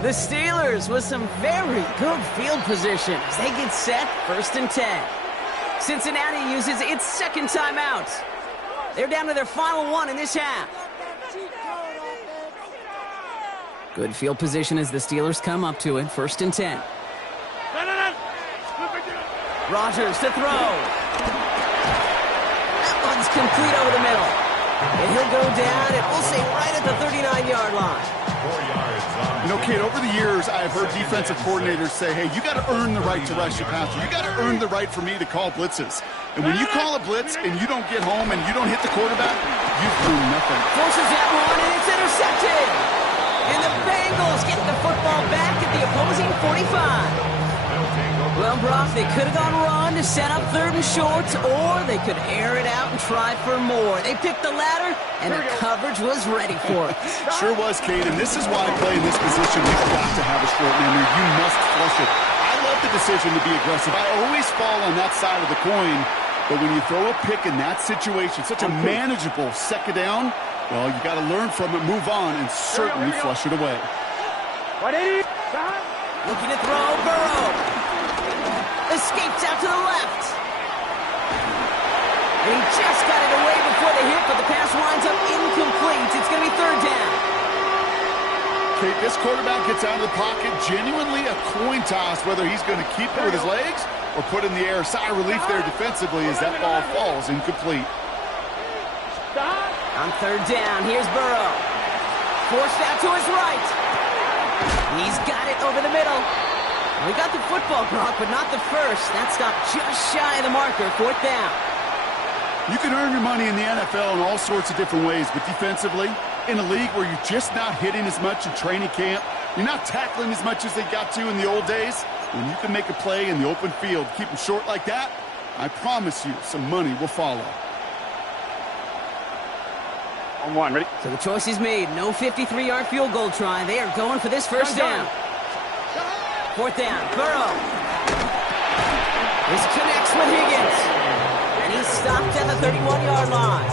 The Steelers with some very good field position as they get set, first and 10. Cincinnati uses its second timeout. They're down to their final one in this half. Good field position as the Steelers come up to it, first and 10. Rodgers to throw. That one's complete over the middle. And he'll go down, and we'll say right at the 39-yard line. 4 yards on. You know, Kate, over the years, I've heard defensive coordinators say, hey, you got to earn the right to rush your passer. You got to earn the right for me to call blitzes. And when you call a blitz and you don't get home and you don't hit the quarterback, you've done nothing. Forces that one, and it's intercepted. And the Bengals get the football back at the opposing 45. Well, Brock, they could have gone run to set up third and short, or they could air it out and try for more. They picked the latter, and the coverage was ready for it. Sure was, Kate, and this is why I play in this position. You've got to have a short memory. You must flush it. I love the decision to be aggressive. I always fall on that side of the coin, but when you throw a pick in that situation, such a manageable second down, well, you got to learn from it, move on, and certainly flush it away. 180. Looking to throw, Burrow. Escapes out to the left. And he just got it away before the hit, but the pass winds up incomplete. It's going to be third down. Kate, this quarterback gets out of the pocket, genuinely a coin toss, whether he's going to keep it with his legs or put it in the air. Sigh of relief there defensively as that ball falls incomplete. On third down, here's Burrow. Forced out to his right. He's got it over the middle. We got the football, Brock, but not the first. That stopped just shy of the marker, fourth down. You can earn your money in the NFL in all sorts of different ways, but defensively, in a league where you're just not hitting as much in training camp, you're not tackling as much as they got to in the old days, when you can make a play in the open field, keep them short like that, I promise you some money will follow. On 1, ready? So the choice is made. No 53-yard field goal try. They are going for this first down. 4th down, Burrow. This connects with Higgins. And he's stopped at the 31-yard line.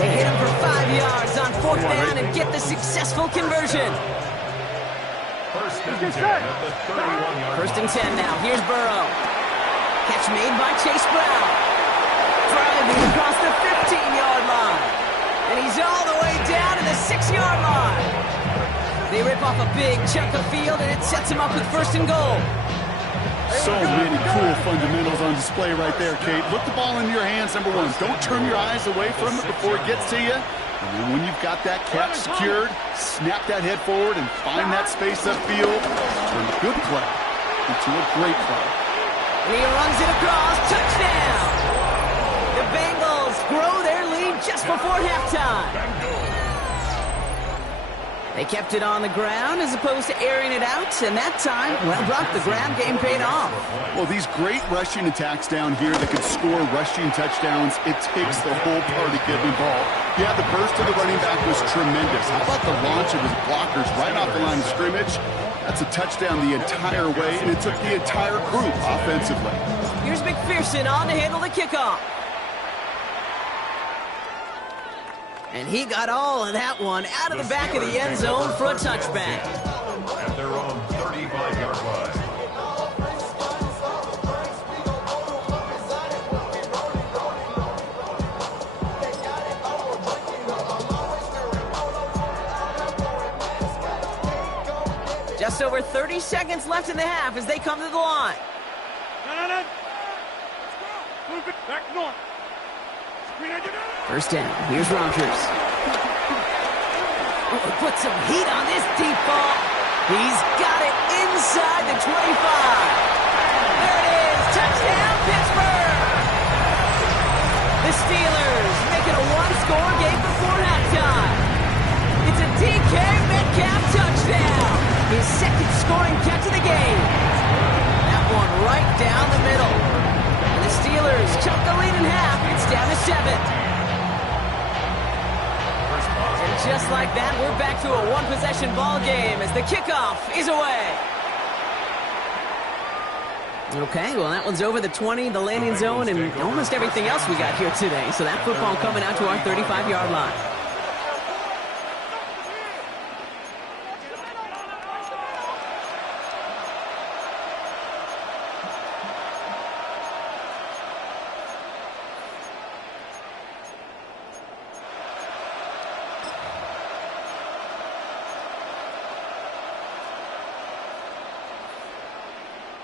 They hit him for 5 yards on 4th down and get the successful conversion. First and 10 at the 31-yard line. 1st and 10 now. Here's Burrow. Catch made by Chase Brown. Driving across the 15-yard line. And he's all the way down to the 6-yard line. They rip off a big chunk of field, and it sets him up with 1st and goal. So many cool fundamentals on display right there, Kate. Look the ball in your hands, number one. Don't turn your eyes away from it before it gets to you. And then when you've got that catch secured, snap that head forward and find that space upfield. Turn a good play into a great play. And he runs it across. Touchdown! The Bengals grow their lead just before halftime. They kept it on the ground as opposed to airing it out, and that time, well, Brock, the ground game paid off. Well, these great rushing attacks down here that can score rushing touchdowns, it takes the whole party getting involved. Yeah, the burst of the running back was tremendous. How about the launch of his blockers right off the line of scrimmage? That's a touchdown the entire way, and it took the entire group offensively. Here's McPherson on to handle the kickoff. And he got all of that one out of the back of the end zone for a touchback. At their own 35-yard line. Just over 30 seconds left in the half as they come to the line. No. Move it back north. 1st down. Here's Rodgers. Oh, put some heat on this deep ball. He's got it inside the 25. There it is. Touchdown, Pittsburgh. The Steelers make it a one-score game before halftime. It's a DK Metcalf touchdown. His 2nd scoring catch of the game. That one right down the middle. And the Steelers chop the lead in half. It's down to 7. And just like that, we're back to a one-possession ball game as the kickoff is away. Okay, well, that one's over the 20, the landing zone, and almost everything else we got here today. So that football coming out to our 35-yard line.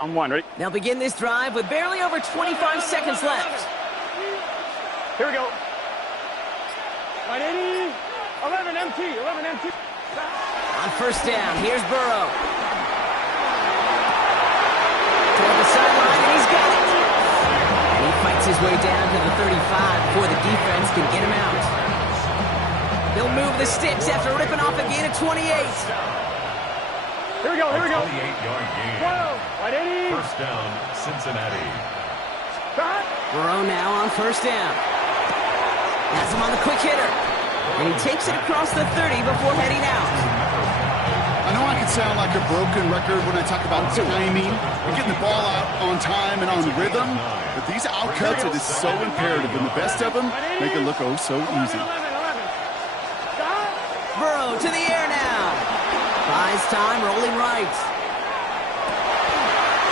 I'm one, ready? They'll begin this drive with barely over 25 seconds left. Here we go. 180, 11 MT. On 1st down, here's Burrow. Toward the sideline, and he's got it. And he fights his way down to the 35 before the defense can get him out. They'll move the sticks after ripping off a gain of 28. Here we go. 28-yard gain. 180. First down, Cincinnati. Burrow now on 1st down. Has him on the quick hitter. And he takes it across the 30 before heading out. I know I can sound like a broken record when I talk about timing and getting the ball out on time and on rhythm, but these outcuts, it is so imperative, and the best of them make it look oh so easy. Burrow to the air now. Buys time, rolling right.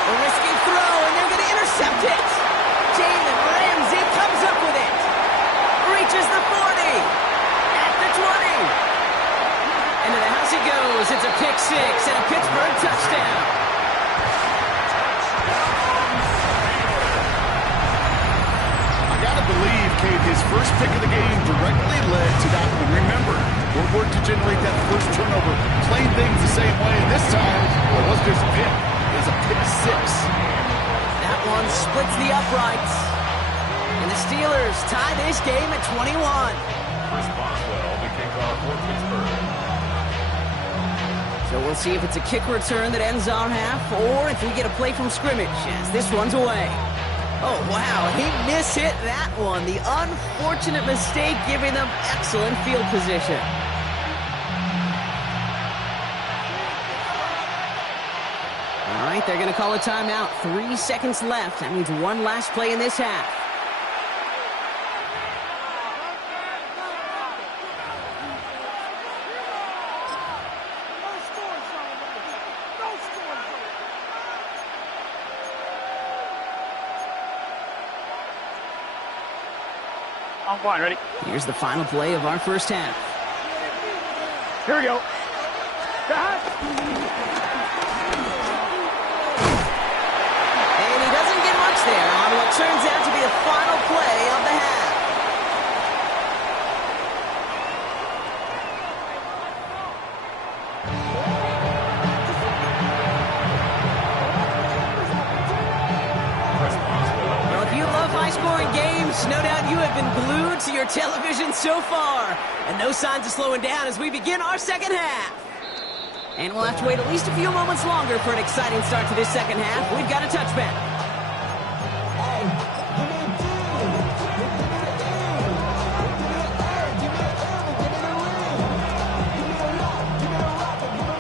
A risky throw, and they're going to intercept it. Jalen Ramsey comes up with it. Reaches the 40. At the 20. Into the house he goes. It's a pick six and a Pittsburgh touchdown. I got to believe, Kate, his first pick of the game directly led to that one. Remember, we'll work to generate that first turnover. Played things the same way, and this time, it wasn't just a pick. It was a pick six. That one splits the uprights. And the Steelers tie this game at 21. Chris Boswell to kick off for Pittsburgh. So we'll see if it's a kick return that ends our half, or if we get a play from scrimmage as this one's away. Oh, wow, he mishit that one. The unfortunate mistake giving them excellent field position. right, they're going to call a timeout. 3 seconds left. That means one last play in this half. I'm fine, ready? Here's the final play of our first half. Here we go. And he doesn't get much there on what turns out to be the final play of the half. Well, if you love high-scoring games, no doubt you have been glued to your television so far. And no signs of slowing down as we begin our second half. And we'll have to wait at least a few moments longer for an exciting start to this second half. We've got a touchback.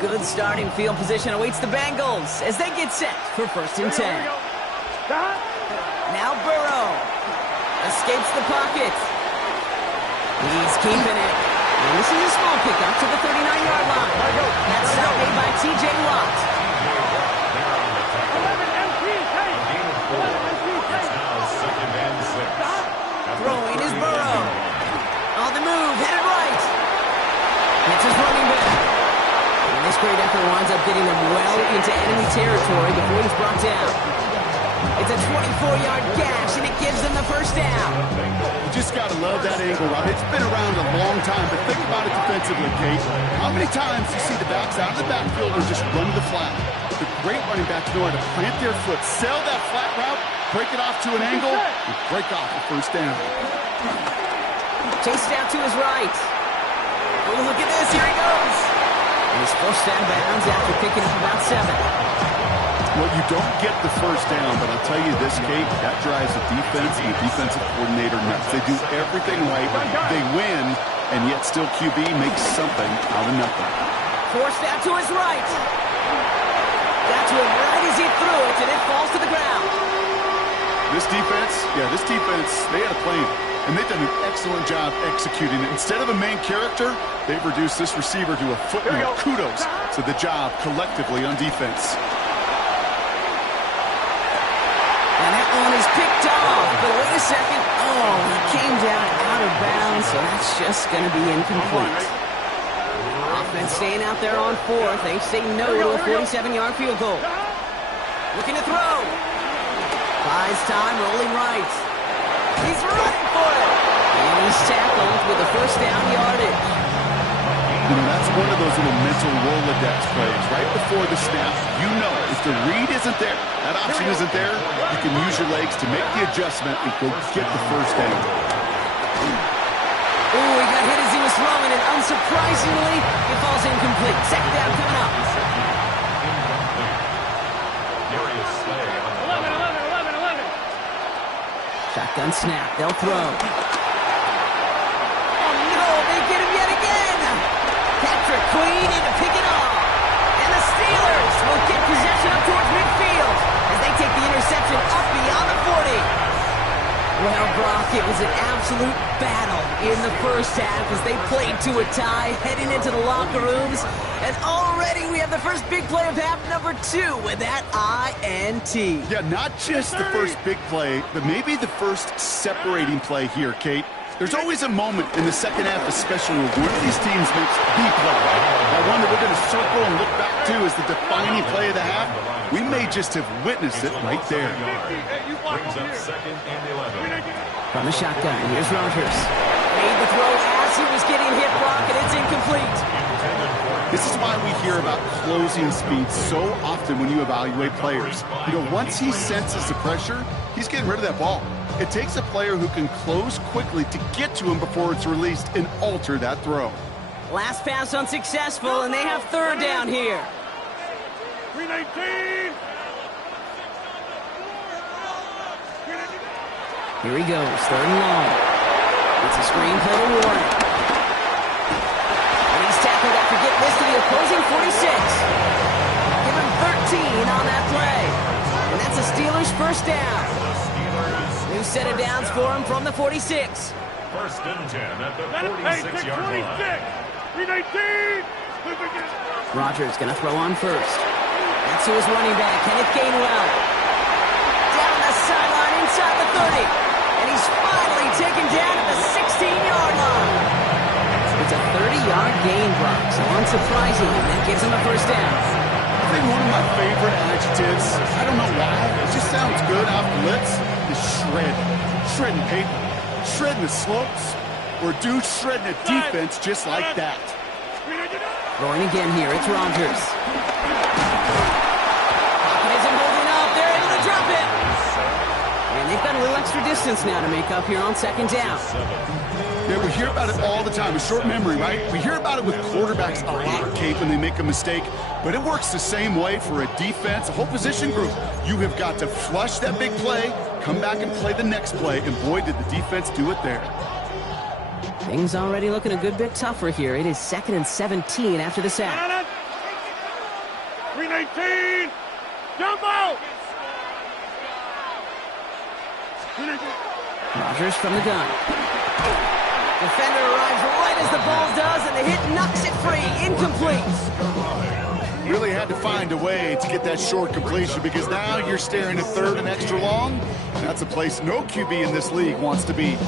Good starting field position awaits the Bengals as they get set for 1st and 10. Now Burrow escapes the pocket. He's keeping it. And this is a small pickup to the 39-yard line. That's stop made by T.J. Watt. 11 MPs, hey! 11 MPs, hey! Throwing is Burrow. On the move, headed right. It's his running back. And this great effort winds up getting them well into enemy territory before he's brought down. It's a 24-yard gash, and it gives them the first down. You just got to love that angle, Rob. It's been around a long time, but think about it defensively, Kate. How many times do you see the backs out of the backfield and just run the flat? The great running backs know how to plant their foot, sell that flat route, break it off to an angle, and break off the first down. Chased out to his right. Oh, look at this. Here he goes. And he's forced out of bounds after picking up about 7. Well, you don't get the first down, but I'll tell you this, Kate, that drives the defense and the defensive coordinator nuts. They do everything right, they win, and yet still QB makes something out of nothing. Forced out to his right. Got to him right as he threw it, and it falls to the ground. This defense, they had a plan, and they've done an excellent job executing it. Instead of a main character, they've reduced this receiver to a footnote. Kudos to the job collectively on defense. And that one is picked off, but wait a second. Oh, he came down out of bounds, so that's just going to be incomplete. Offense staying out there on 4th. They say no to a 47-yard field goal. Looking to throw. Buys time, rolling right. He's running for it. And he's tackled with a first down yardage. You know, that's one of those little mental Rolodex plays. Right before the snap, you know if the read isn't there, that option isn't there, you can use your legs to make the adjustment and go get the first down. Oh, he got hit as he was throwing, and unsurprisingly, it falls incomplete. Second down coming up. 11. Shotgun snap. They'll throw. Oh, no, they get him yet again. Patrick Queen in to pick it off. And the Steelers will get possession up towards midfield as they take the interception up beyond the 40. Well, Brock, it was an absolute battle in the first half as they played to a tie, heading into the locker rooms. And already we have the first big play of half number 2 with that INT. Yeah, not just the first big play, but maybe the first separating play here, Kate. There's always a moment in the second half, especially when one of these teams makes the play. That one that we're going to circle and look back to as the defining play of the half. We may just have witnessed it right there. Brings up 2nd and 11. From the shotgun, here's Rogers. Made the throw as he was getting hit, Brock, and it's incomplete. This is why we hear about closing speed so often when you evaluate players. You know, once he senses the pressure, he's getting rid of that ball. It takes a player who can close quickly to get to him before it's released and alter that throw. Last pass unsuccessful, and they have 3rd down here. 319. Here he goes, 3rd and long. It's a screen play to Warren. And he's tackled after getting this to the opposing 46. Give him 13 on that play. first down. New set of downs for him from the 46. First and 10 at the Hey, take 46-yard 26. line. 319. Rodgers going to throw on first. That's to his running back, Kenneth Gainwell. Down the sideline inside the 30. And he's finally taken down at the 16-yard line. It's a 30-yard gain, Brock, so unsurprisingly, that gives him a first down. I think one of my favorite adjectives, I don't know why, it just sounds good off the lips, is shred. Shredding paper, shredding the slopes, or dude shredding a defense just like that. Throwing again here, it's Rodgers. Pocket isn't holding up, they're able to drop it. And they've got a little extra distance now to make up here on second down. Yeah, we hear about it all the time. A short memory, right? We hear about it with quarterbacks a lot, Kate, when they make a mistake. But it works the same way for a defense, a whole position group. You have got to flush that big play, come back and play the next play, and boy, did the defense do it there. Things already looking a good bit tougher here. It is 2nd and 17 after the sack. 319. Jumbo. Rodgers from the gun. Defender arrives right as the ball does, and the hit knocks it free. Incomplete. Really had to find a way to get that short completion because now you're staring at third and extra long. That's a place no QB in this league wants to be.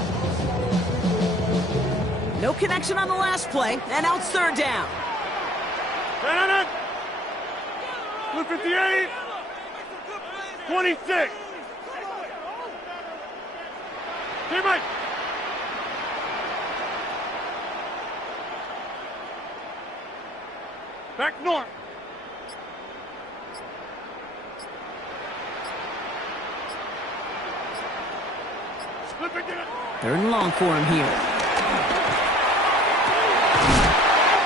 No connection on the last play, and now it's third down. 258. 26. Hey, Mike. Back north. Third and long for him here.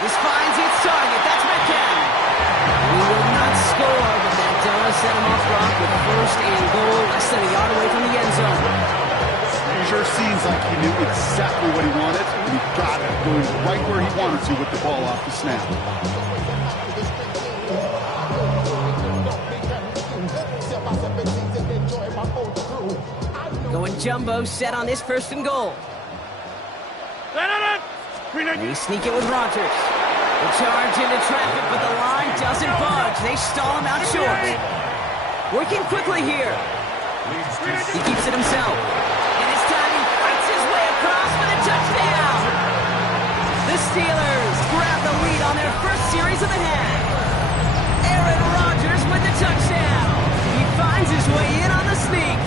This finds its target. That's Metcalf. He will not score, but that does set him off Brock with first and goal, less than a yard away from the end zone. It sure seems like he knew exactly what he wanted, and he got it going right where he wanted to with the ball off the snap. Going jumbo set on this first and goal. They sneak it with Rodgers. They charge into traffic, but the line doesn't budge. They stall him out short. Working quickly here. He keeps it himself. And this time he fights his way across for the touchdown. The Steelers grab the lead on their first series of the half. Aaron Rodgers with the touchdown. He finds his way in on the sneak.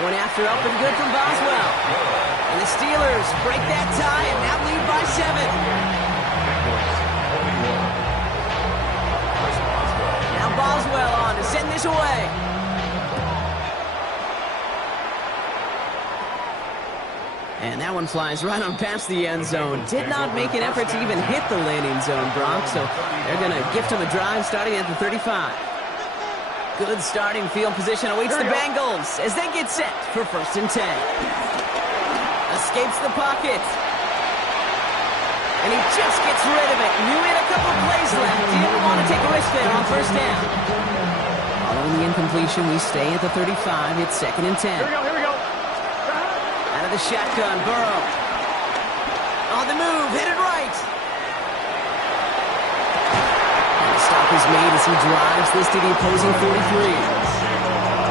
Point after up and good from Boswell. And the Steelers break that tie and now lead by 7. Now Boswell on to send this away. And that one flies right on past the end zone. Did not make an effort to even hit the landing zone, Brock. So they're going to gift him a drive starting at the 35. Good starting field position awaits the Bengals as they get set for first and 10. Escapes the pocket. And he just gets rid of it. Knew he had a couple plays left. Didn't want to take a risk there on first down. Following the incompletion, we stay at the 35. It's 2nd and 10. Here we go. Out of the shotgun, Burrow. On the move, headed right. Stop is made as he drives this to the opposing 43.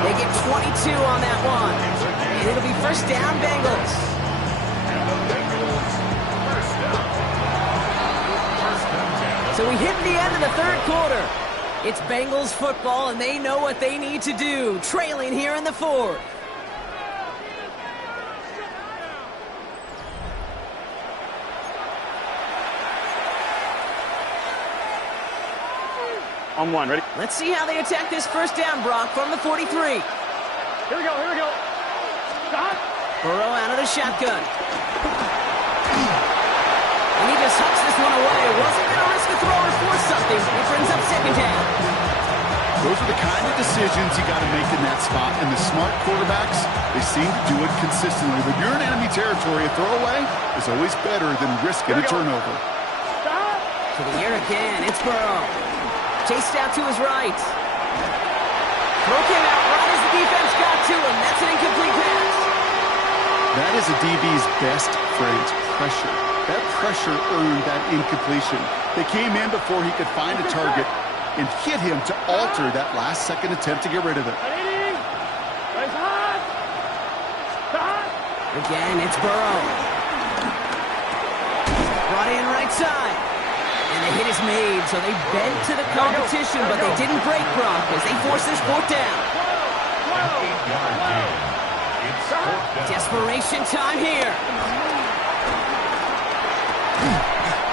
They get 22 on that one. And it'll be first down, Bengals. So we hit the end of the third quarter. It's Bengals football, and they know what they need to do, trailing here in the fourth. On one, ready? Let's see how they attack this first down, Brock, from the 43. Here we go. Stop. Burrow out of the shotgun. And he just hucks this one away. Wasn't going to risk a throw or force something. It brings up second down. Those are the kind of decisions you got to make in that spot. And the smart quarterbacks, they seem to do it consistently. When you're in enemy territory, a throwaway is always better than risking a turnover. To the air again. It's Burrow. Chased out to his right. Throw came out right as the defense got to him. That's an incomplete pass. That is a DB's best friend, pressure. That pressure earned that incompletion. They came in before he could find a target and hit him to alter that last-second attempt to get rid of it. Again, it's Burrow. Brought in right side. And the hit is made, so they bent to the competition, but they didn't break Brock as they force this fourth down. Desperation time here.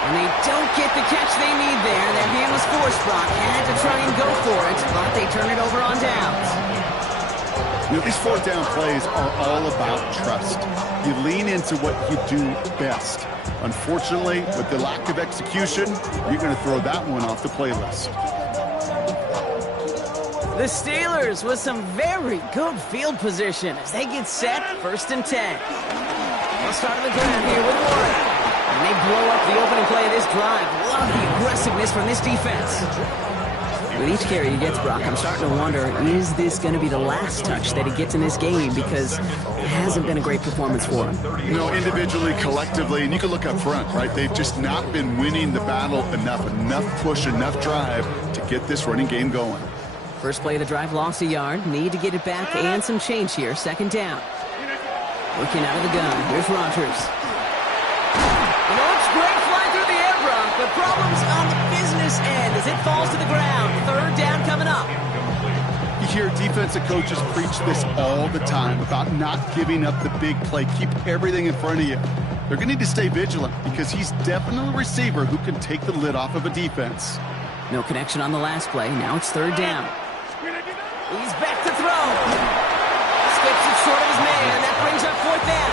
And they don't get the catch they need there. That hand was forced. Brock had to try and go for it, but they turn it over on downs. You know, these fourth down plays are all about trust. You lean into what you do best. Unfortunately, with the lack of execution, you're going to throw that one off the playlist. The Steelers with some very good field position as they get set, 1st and 10. They'll start on the ground here with Warren. And they blow up the opening play of this drive. Love the aggressiveness from this defense. With each carry he gets, Brock, I'm starting to wonder, is this going to be the last touch that he gets in this game? Because it hasn't been a great performance for him. You know, individually, collectively, and you can look up front, right? They've just not been winning the battle enough push, enough drive to get this running game going. First play of the drive, lost a yard. Need to get it back and some change here. 2nd down. Looking out of the gun. Here's Rodgers. You know, it's great flying through the air, Brock, but problems on the business end as it falls to the ground. 3rd down coming up. You hear defensive coaches preach this all the time about not giving up the big play. Keep everything in front of you. They're going to need to stay vigilant because he's definitely a receiver who can take the lid off of a defense. No connection on the last play. Now it's 3rd down. He's back to throw. Skips it short of his man. That brings up 4th down.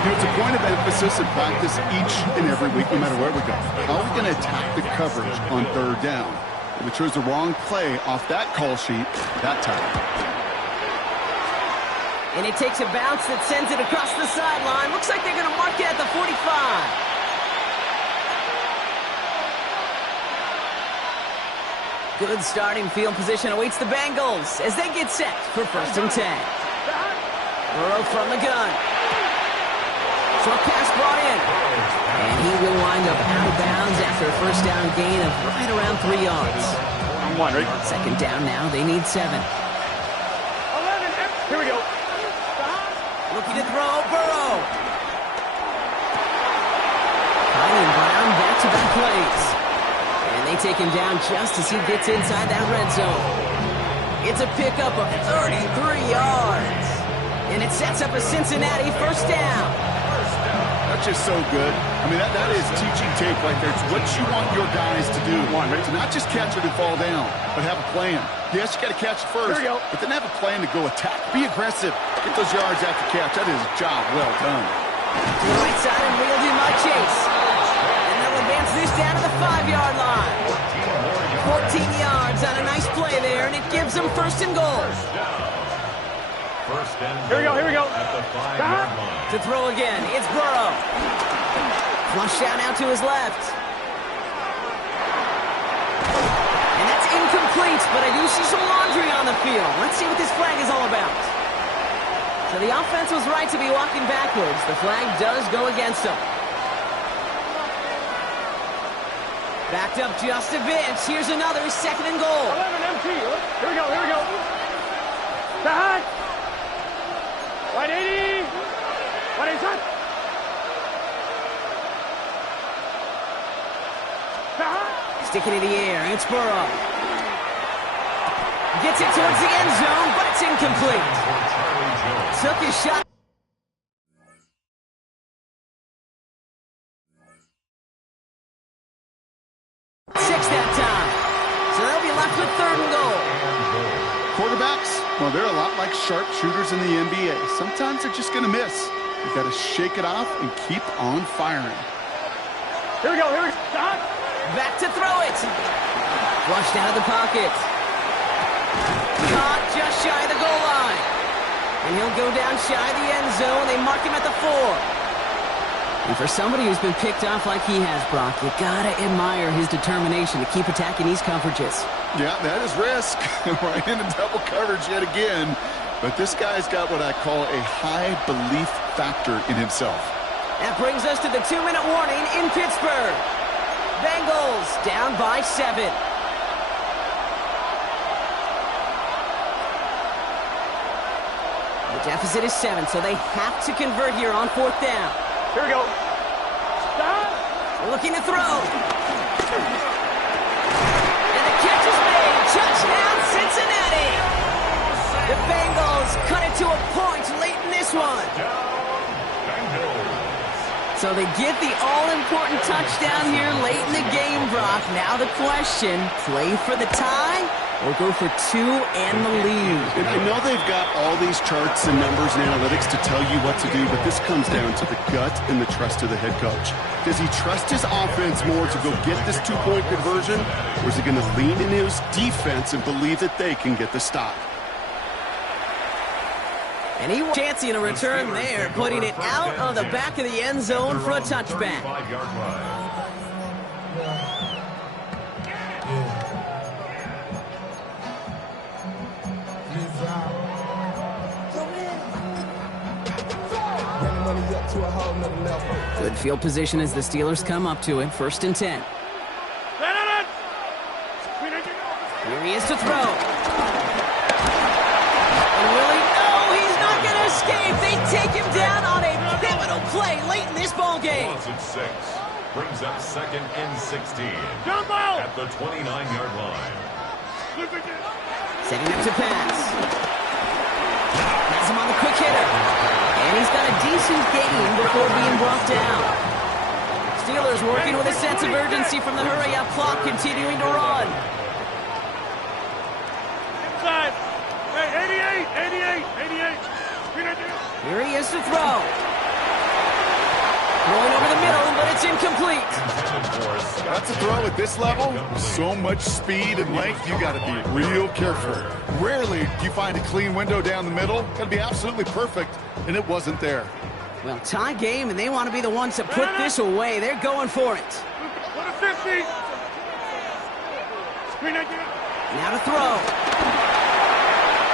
You know, it's a point of emphasis in practice each and every week, no matter where we go. How are we going to attack the coverage on 3rd down? If we chose the wrong play off that call sheet that time. And it takes a bounce that sends it across the sideline. Looks like they're going to mark it at the 45. Good starting field position awaits the Bengals as they get set for 1st and 10. Burrow from the gun. Short pass brought in. And he will wind up out of bounds after a 1st down gain of right around 3 yards. 2nd down now. They need 7. 11. Here we go. Looking to throw. Burrow. Finding Brown back-to-back plays. And they take him down just as he gets inside that red zone. It's a pickup of 33 yards. And it sets up a Cincinnati 1st down. That's just so good. I mean, that is teaching tape right there. It's what you want your guys to do. To not just catch it and fall down, but have a plan. Yes, you got to catch it first, but then have a plan to go attack. Be aggressive. Get those yards after catch. That is a job well done. To the right side and reeled in by Chase. And they'll advance this down to the 5-yard line. 14 yards on a nice play there, and it gives them 1st and goal. Here we go. At the 5-yard line. To throw again, it's Burrow. Flush down out to his left. And that's incomplete, but I do see some laundry on the field. Let's see what this flag is all about. So the offense was right to be walking backwards. The flag does go against them. Backed up just a bit. Here's another 2nd and goal. 11 empty. Here we go. Back. Right 80. What is that? Sticking in the air. It's Burrow. Gets it towards the end zone, but it's incomplete. Took his shot. Well, they're a lot like sharpshooters in the NBA. Sometimes they're just going to miss. You've got to shake it off and keep on firing. Here we go. Stop. Back to throw it. Flushed out of the pocket. caught just shy of the goal line. And he'll go down shy of the end zone. They mark him at the 4. And for somebody who's been picked off like he has, Brock, you gotta admire his determination to keep attacking these coverages. Yeah, that is risk. Right into double coverage yet again. But this guy's got what I call a high belief factor in himself. That brings us to the 2-minute warning in Pittsburgh. Bengals down by 7. The deficit is 7, so they have to convert here on 4th down. Here we go. Stop. Looking to throw. And the catch is made. Touchdown, Cincinnati. The Bengals cut it to a point late in this one. So they get the all-important touchdown here late in the game, Brock. Now the question, play for the tie or go for 2 and the lead? And I know they've got all these charts and numbers and analytics to tell you what to do, but this comes down to the gut and the trust of the head coach. Does he trust his offense more to go get this 2-point conversion, or is he going to lean into his defense and believe that they can get the stop? And he was chancing a return there, putting it out of the back of the end zone for a touchback. Good field position as the Steelers come up to it. 1st and 10. Here he is to throw. And Willie, no, he's not going to escape. They take him down on a pivotal play late in this ball game. At 6, brings up 2nd and 16 Jump out. at the 29-yard line. Setting up to pass. Has him on the quick hitter. And he's got a decent gain before being brought down. Steelers working with a sense of urgency from the hurry-up clock, continuing to run. Inside. Hey, 88. Here he is to throw. Going over the middle, but it's incomplete. That's a throw at this level. So much speed and length, you got to be real careful. Rarely do you find a clean window down the middle. Got to be absolutely perfect, and it wasn't there. Well, tie game, and they want to be the ones to put this away. They're going for it. What a 50. Now to throw.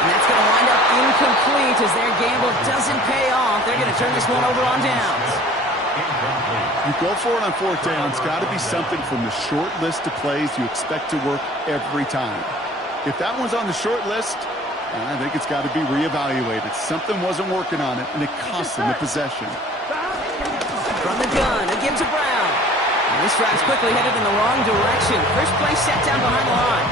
And that's going to wind up incomplete as their gamble doesn't pay off. They're going to turn this one over on downs. You go for it on 4th down. It's got to be something from the short list of plays you expect to work every time. If that one's on the short list, I think it's got to be reevaluated. Something wasn't working on it, and it cost them the possession. From the gun, again to Brown. And this drive's quickly headed in the wrong direction. First play set down behind the line.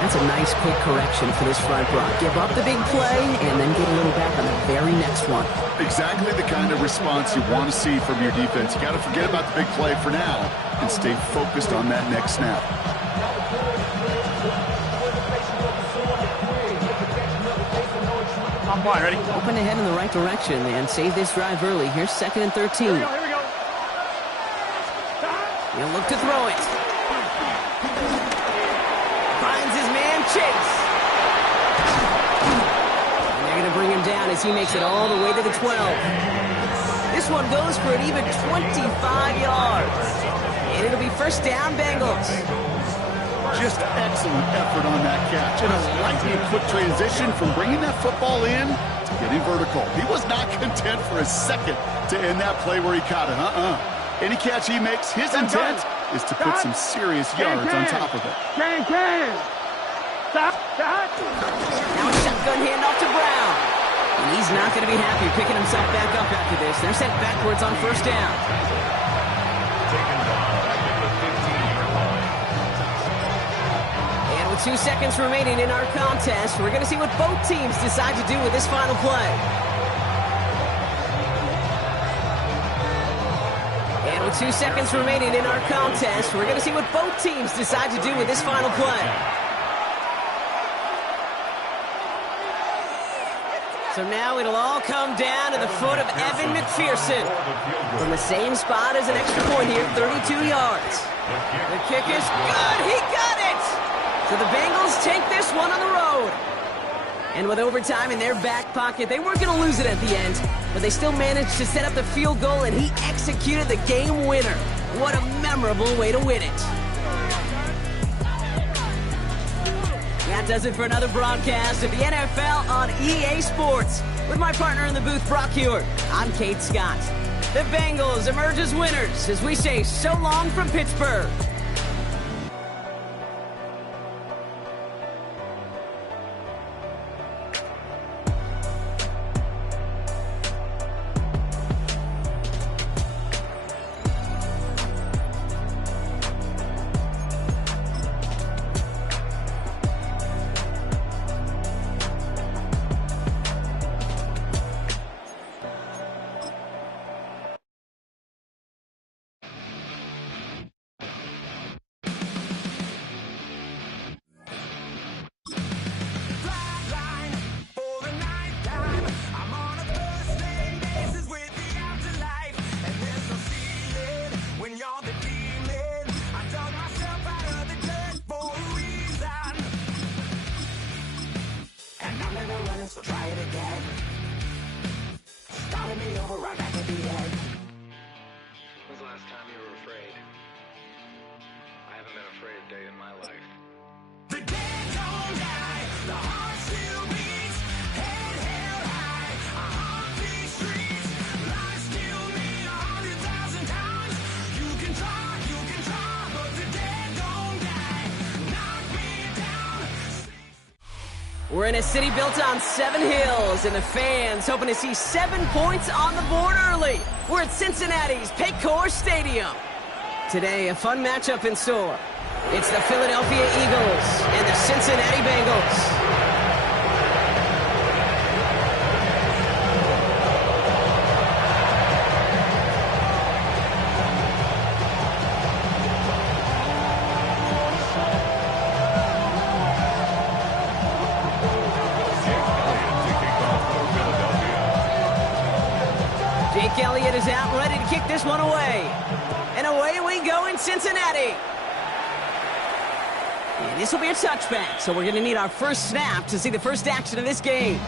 That's a nice quick correction for this front, Brock. Give up the big play and then get a little back on the very next one. Exactly the kind of response you want to see from your defense. You got to forget about the big play for now and stay focused on that next snap. I'm fine, ready? Open ahead in the right direction and save this drive early. Here's 2nd and 13. Here we go. He'll look to throw it. Finds his man Chase. And they're going to bring him down as he makes it all the way to the 12. This one goes for an even 25 yards. And it'll be 1st down, Bengals. Just excellent effort on that catch. And a lightning quick transition from bringing that football in to getting vertical. He was not content for a second to end that play where he caught it. Any catch he makes, his intent is to put some serious yards on top of it. Stop. Now a shotgun handoff to Brown. And he's not going to be happy picking himself back up after this. They're sent backwards on 1st down. Taken down back at the 15-yard line. And with 2 seconds remaining in our contest, we're going to see what both teams decide to do with this final play. And with 2 seconds remaining in our contest, we're going to see what both teams decide to do with this final play. So now it'll all come down to the foot of Evan McPherson. From the same spot as an extra point here, 32 yards. The kick is good. He got it. So the Bengals take this one on the road. And with overtime in their back pocket, they weren't going to lose it at the end. But they still managed to set up the field goal, and he executed the game winner. What a memorable way to win it. That does it for another broadcast of the NFL on EA Sports. With my partner in the booth, Brock Hewitt, I'm Kate Scott. The Bengals emerge as winners as we say so long from Pittsburgh. So try it again. Starting me over right back at the end. When's the last time you were afraid? I haven't been afraid a day in my life. The dead don't die, the heart still beats, head held high, I haunt these streets, lies kill me 100,000 times. You can try, but the dead don't die. Knock me down. We're in a city built on 7 hills, and the fans hoping to see 7 points on the board early. We're at Cincinnati's Paycor Stadium. Today, a fun matchup in store. It's the Philadelphia Eagles and the Cincinnati Bengals. Jake Elliott is out, ready to kick this one away. And away we go in Cincinnati. And this will be a touchback, so we're going to need our first snap to see the first action of this game.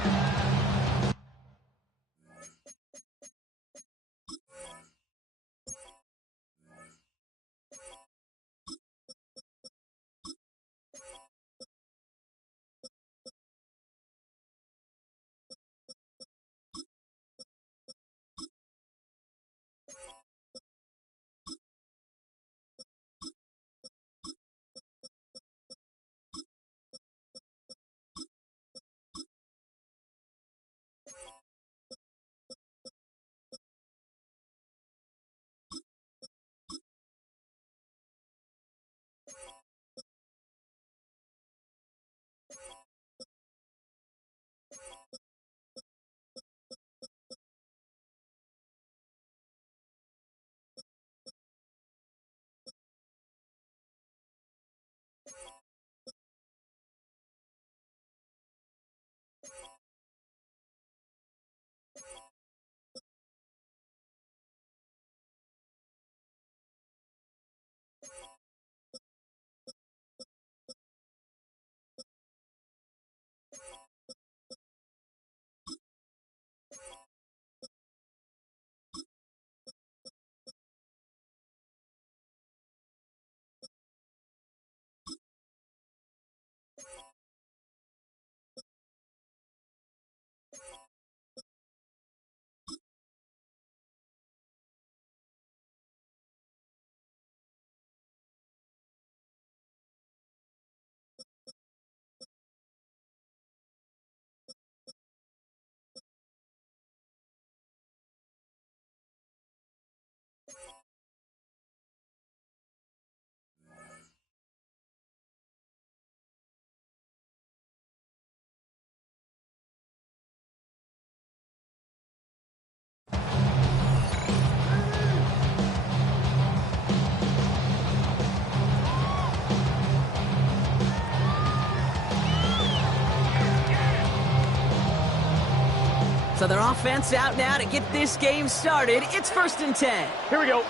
So their offense out now to get this game started. It's 1st and 10. Here we go.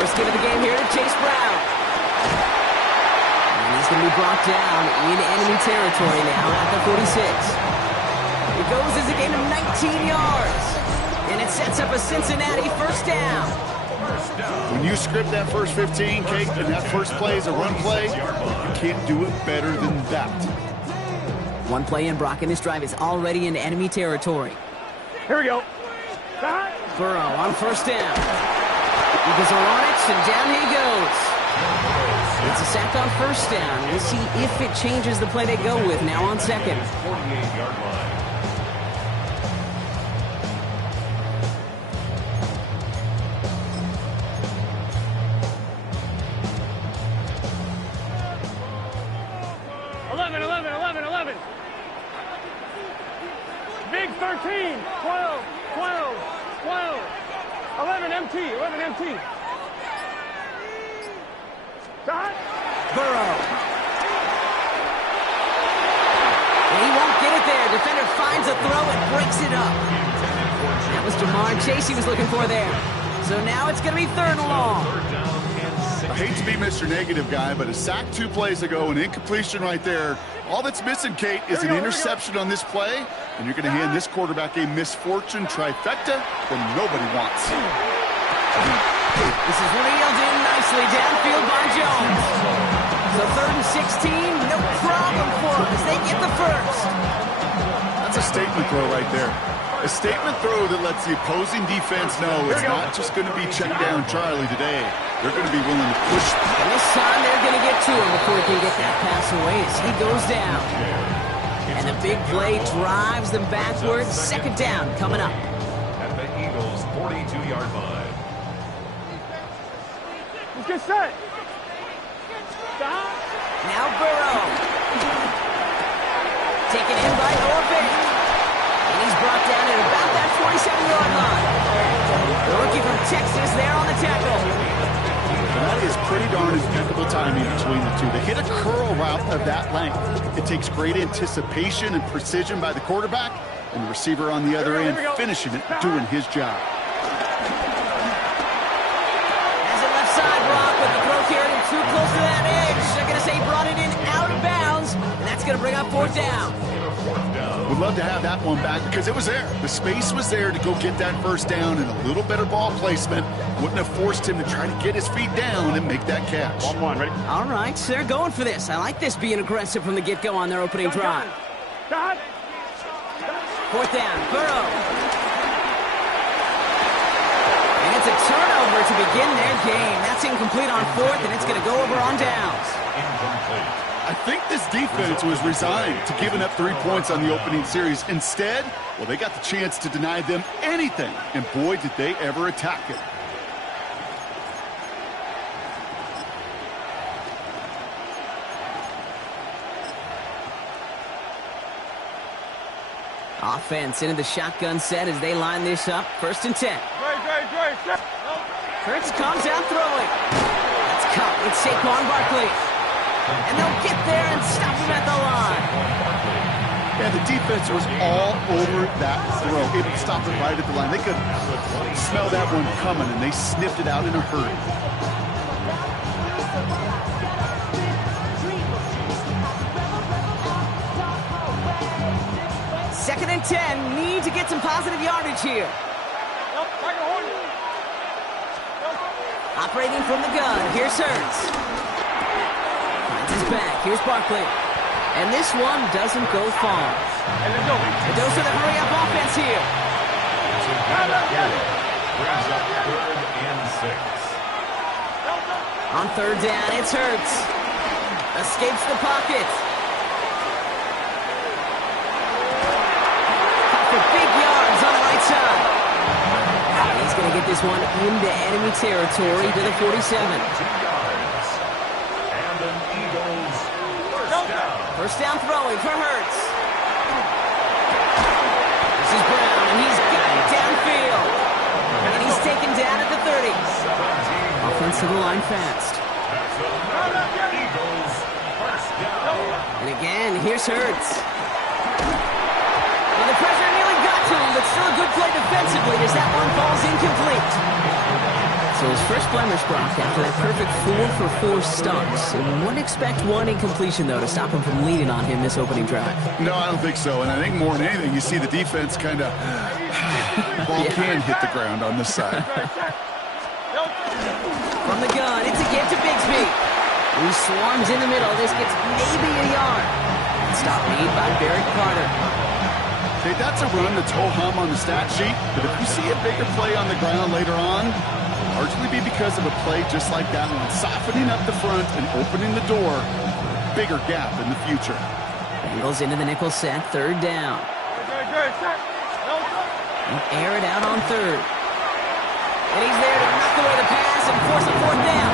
First give of the game here to Chase Brown. And He's going to be brought down in enemy territory now at the 46. It goes as a gain of 19 yards. And it sets up a Cincinnati first down. When you script that first 15, Kate, and that first play is a run play, you can't do it better than that. One play in, Brock, and this drive is already in enemy territory. Here we go. Burrow on first down. Eagles are on it, and down he goes. It's a sack on first down. We'll see if it changes the play they go with now on second. 48-yard line. Big 13, 12, 12, 12, 11 MT, 11 MT. Shot. Burrow. And he won't get it there. Defender finds a throw and breaks it up. That was Jamar Chase he was looking for there. So now it's going to be third and long. I hate to be Mr. Negative guy, but a sack 2 plays ago, an incompletion right there. All that's missing, Kate, is an interception on this play, and you're going to hand this quarterback a misfortune trifecta that nobody wants. This is reeled in nicely downfield by Jones. So third and 16, no problem for them as they get the first. That's a statement throw right there. A statement throw that lets the opposing defense know it's not just going to be check down Charlie today. They're going to be willing to push. And this time they're going to get to him before he can get that pass away as he goes down. And the big play drives them backwards. Second down coming up. At the Eagles' 42-yard line. Let's get set. Stop. Now Burrow. Taken in by Orphan. And he's brought down at about that 47-yard line. The rookie from Texas there on the tackle. That is pretty darn impeccable timing between the two. They hit a curl route of that length. It takes great anticipation and precision by the quarterback, and the receiver on the other end finishing it, doing his job. Has it left side, Brock, but the throw carried him too close to that edge. They're going to say he brought it in out of bounds, and that's going to bring up fourth down. Would love to have that one back because it was there. The space was there to go get that first down, and a little better ball placement wouldn't have forced him to try to get his feet down and make that catch. One, ready? All right, so they're going for this. I like this being aggressive from the get-go on their opening drive. Shot. Fourth down, Burrow. And it's a turnover to begin their game. That's incomplete on fourth, and it's going to go over on downs. Incomplete. I think this defense was resigned to giving up 3 points on the opening series. Instead, well, they got the chance to deny them anything, and boy, did they ever attack it. Offense into the shotgun set as they line this up. First and 10. Dre. Kurtz comes out throwing. That's caught with Saquon Barkley. And they'll get there and stop him at the line. Yeah, the defense was all over that throw. Able to stop it right at the line. They could smell that one coming, and they sniffed it out in a hurry. Second and 10. Need to get some positive yardage here. Operating from the gun. Here's Hurts. Finds his back. Here's Barkley. And this one doesn't go far. A dose of the hurry-up offense here. Brings up 3rd and 6. On third down, it's Hurts. Escapes the pocket. Caught for big yards on the right side. And he's going to get this one into enemy territory to the 47. 2 yards. And an Eagles first down. First down throwing for Hurts. This is Brown, and he's got it downfield. And he's taken down at the 30. Offensive line fast. That's another Eagles first down. And again, here's Hurts. Well, the pressure nearly got to him, but still a good play defensively as that one falls incomplete. So So his first blemish, Brock, after that perfect 4-for-4 starts. And wouldn't expect one incompletion, though, to stop him from leading on him this opening drive. No, I don't think so. And I think more than anything, you see the defense kind of ball can hit the ground on this side. From the gun, it's a give to Bigsby. He swarms in the middle. This gets maybe a yard. Stop made by Barrett Carter. Hey, that's a run that's ho-hum on the stat sheet, but if you see a bigger play on the ground later on, it'll largely be because of a play just like that one, softening up the front and opening the door, bigger gap in the future. Bengals into the nickel set, third down. Air it out on third. And he's there to knock away the pass and force a fourth down.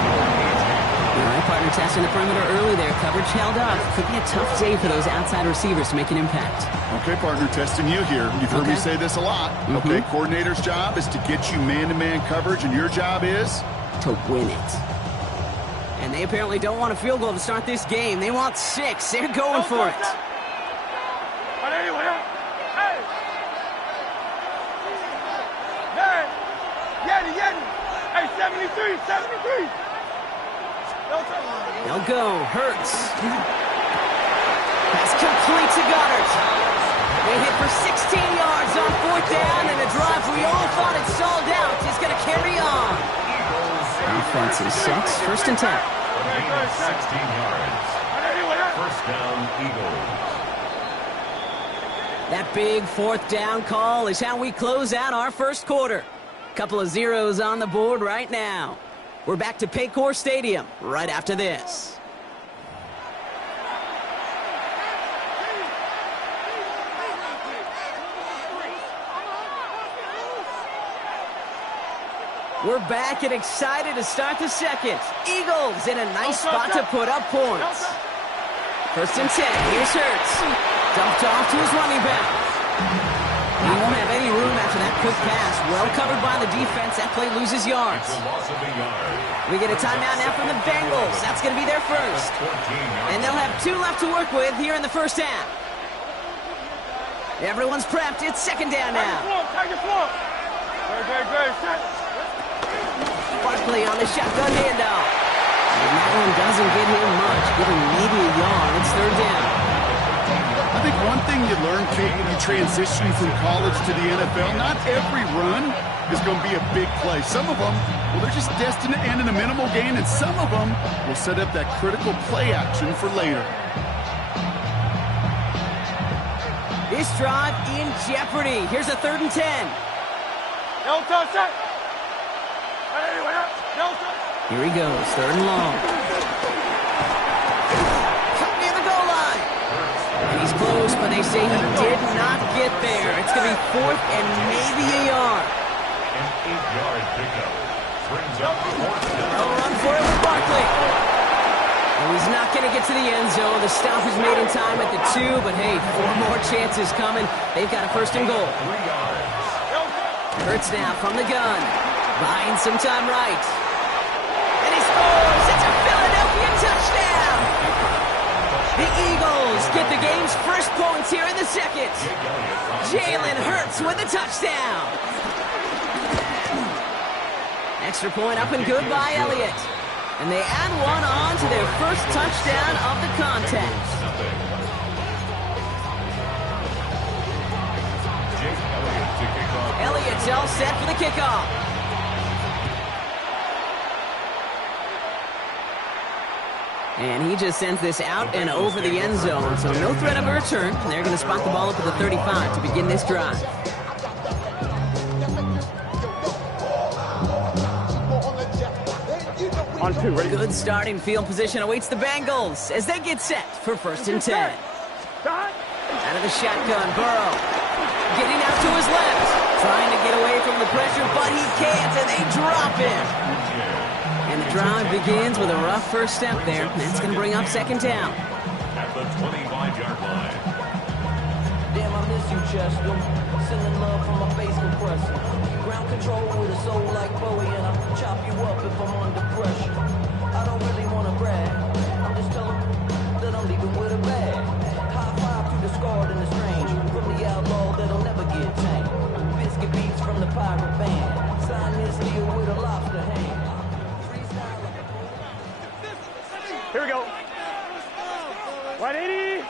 All right, partner testing the perimeter early there. Coverage held up. Could be a tough day for those outside receivers to make an impact. Okay, partner, testing you here. You've heard me say this a lot. Okay, coordinator's job is to get you man-to-man coverage, and your job is? To win it. And they apparently don't want a field goal to start this game. They want 6. They're going for it. Hey, 73. They'll go. Hurts. Pass complete to Goddard. They hit for 16 yards on fourth down, and a drive we all thought had stalled out is going to carry on. Offense is 6, first and 10. 16 yards. First down, Eagles. That big fourth down call is how we close out our first quarter. Couple of zeros on the board right now. We're back to Paycor Stadium right after this. We're back and excited to start the second. Eagles in a nice spot to put up points. First and 10. Here's Hurts. Dumped off to his running back. He won't have any room after that quick pass. Well covered by the defense. That play loses yards. We get a timeout now from the Bengals. That's going to be their first. And they'll have 2 left to work with here in the first half. Everyone's prepped. It's second down now. Barkley on the shotgun handoff. And that one doesn't get him much. Give him maybe a yard. It's third down. I think one thing you learn, Kate, when you transition from college to the NFL, not every run is going to be a big play. Some of them, well, they're just destined to end in a minimal gain, and some of them will set up that critical play action for later. This drive in jeopardy. Here's a third and 10. Here he goes, third and long. Near the goal line. And he's close, but they say he did not get there. It's going to be fourth and maybe a yard. An 8-yard pickup brings up the fourth down. They'll run for it with Barkley. And he's not going to get to the end zone. The stop is made in time at the 2, but hey, 4 more chances coming. They've got a first and goal. 3 yards. Hurts now from the gun. Buying some time right. And he scores! It's a Philadelphia touchdown! The Eagles get the game's first points here in the second. Jalen Hurts with a touchdown. Extra point up and good by Elliott. And they add one on to their first touchdown of the contest. Elliott's all set for the kickoff. And he just sends this out and over the end zone, so no threat of a return. And they're going to spot the ball up at the 35 to begin this drive. On 2, ready? Good starting field position awaits the Bengals as they get set for first and 10. Out of the shotgun, Burrow. Getting out to his left. Trying to get away from the pressure, but he can't, and they drop him. And the drive begins with a rough first step there. That's going to bring up second down. At the 25-yard line. Damn, I miss you, Chester. Sending love from my face compressor. Ground control with a soul like Bowie, and I'll chop you up if I'm under pressure. I don't really want to brag. I'm just telling that I'm leaving with a bag. High five to the scarred and the strange. From the outlaw that'll never get tamed. Biscuit beats from the pirate band. Sign this deal with a lobster hand. 180.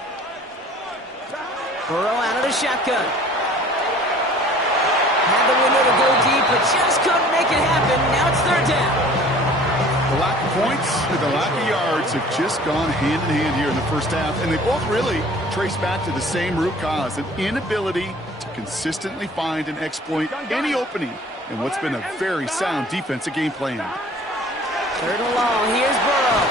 Burrow out of the shotgun. Had the window to go deep, but just couldn't make it happen. Now it's third down. The lack of points and the lack of yards have just gone hand in hand here in the first half, and they both really trace back to the same root cause, an inability to consistently find and exploit any opening in what's been a very sound defensive game plan. Third and long. Here's Burrow.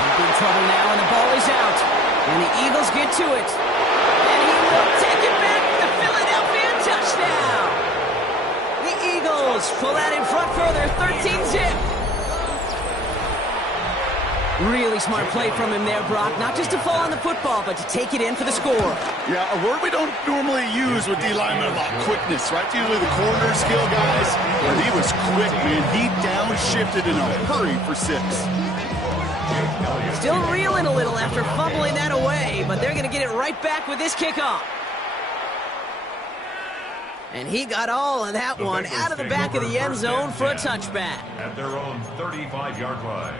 In big trouble now, and the ball is out. And the Eagles get to it. And he will take it back for the Philadelphia touchdown. The Eagles pull out in front further, 13-zip. Really smart play from him there, Brock. Not just to fall on the football, but to take it in for the score. Yeah, a word we don't normally use with D linemen a lot. Quickness, right? Usually the corner skill guys. But he was quick, man. He downshifted in a hurry for 6. Still reeling a little after fumbling that away, but they're going to get it right back with this kickoff. And he got all of that one out of the back of the end zone for a touchback. At their own 35-yard line.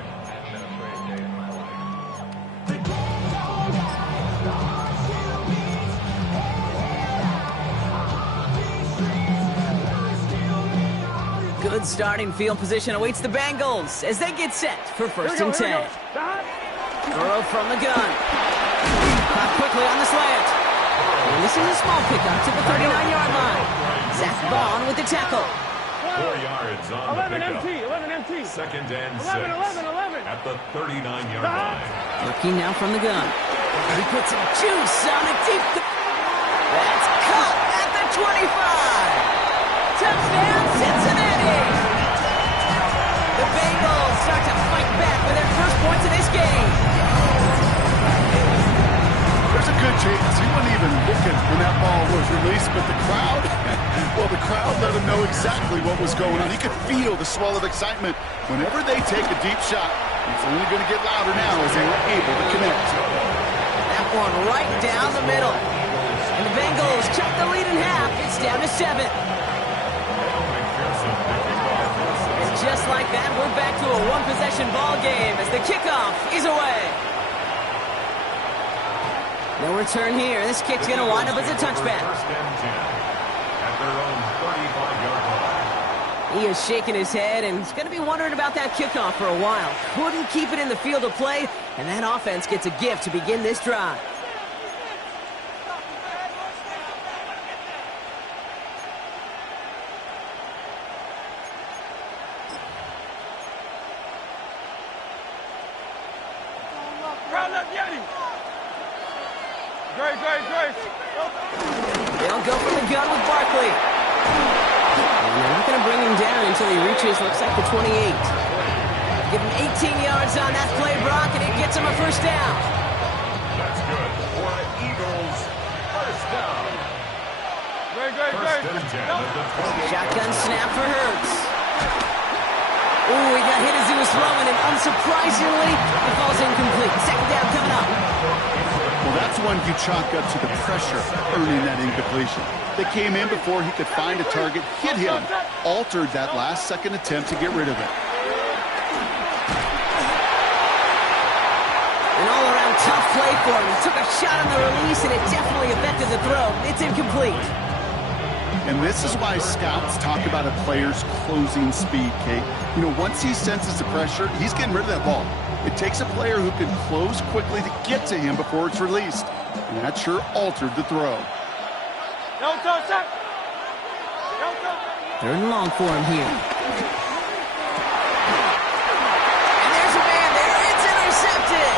Good starting field position awaits the Bengals as they get set for first and 10. Burrow from the gun. Caught quickly on the slant. And this is a small pickup to the 39-yard line. Zach Bond with the tackle. 4 yards on the 11 pickup. MT, 11 MT. Second and 6. 11. At the 39-yard line. Looking now from the gun. He puts some juice on a deep. That's caught at the 25. Touchdown, Cincinnati. The Bengals start to fight back with their first points in this game. There's a good chance he wasn't even looking when that ball was released, but the crowd, well, the crowd let him know exactly what was going on. He could feel the swell of excitement. Whenever they take a deep shot, it's only going to get louder now as they were able to connect. That one right down the middle. And the Bengals cut the lead in half. It's down to 7. And just like that, we're back to a one-possession ball game as the kickoff is away. No return here. This kick's going to wind up as a touchback. First and 10. At their own 35-yard line. He is shaking his head, and he's going to be wondering about that kickoff for a while. Couldn't keep it in the field of play, and that offense gets a gift to begin this drive. They'll go from the gun with Barkley. And they're not going to bring him down until he reaches, looks like the 28. Give him 18 yards on that play, Brock, and it gets him a first down. That's good for an Eagles first down. First and 10 at the 20. Shotgun snap for Hurts. Ooh, he got hit as he was throwing, and unsurprisingly, it falls incomplete. Second down coming up. Well, that's one you chalk up to the pressure earning that incompletion. They came in before he could find a target, hit him, altered that last-second attempt to get rid of it. An all-around tough play for him. He took a shot on the release, and it definitely affected the throw. It's incomplete. And this is why scouts talk about a player's closing speed, Kate. You know, once he senses the pressure, he's getting rid of that ball. It takes a player who can close quickly to get to him before it's released. And that sure altered the throw. Third and long for him here. And there's a man there. It's intercepted.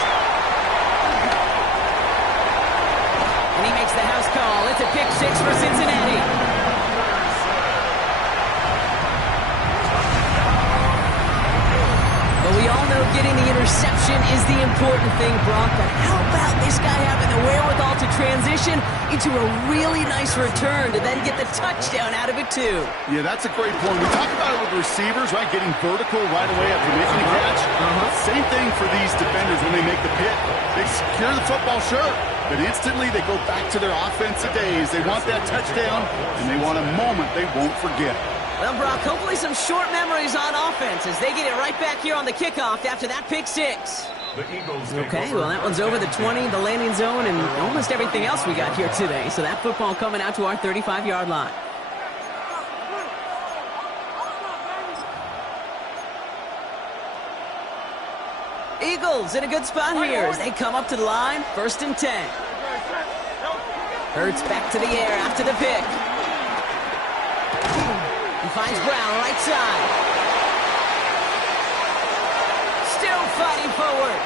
And he makes the house call. It's a pick 6 for Cincinnati. But we all know getting the interception is the important thing, Brock. But how about this guy having the wherewithal to transition into a really nice return to then get the touchdown out of it, too? Yeah, that's a great point. We talk about it with receivers, right? Getting vertical right away after making a catch. Same thing for these defenders when they make the pick. They secure the football, sure. But instantly they go back to their offensive days. They want that touchdown, and they want a moment they won't forget. Well, Brock, hopefully some short memories on offense as they get it right back here on the kickoff after that pick 6. The Eagles take Okay, over well, that one's over the 20, the landing zone, and almost everything else we got here today. So that football coming out to our 35-yard line. Eagles in a good spot here as they come up to the line, 1st and 10. Hurts back to the air after the pick. He finds Brown right side. Still fighting forward.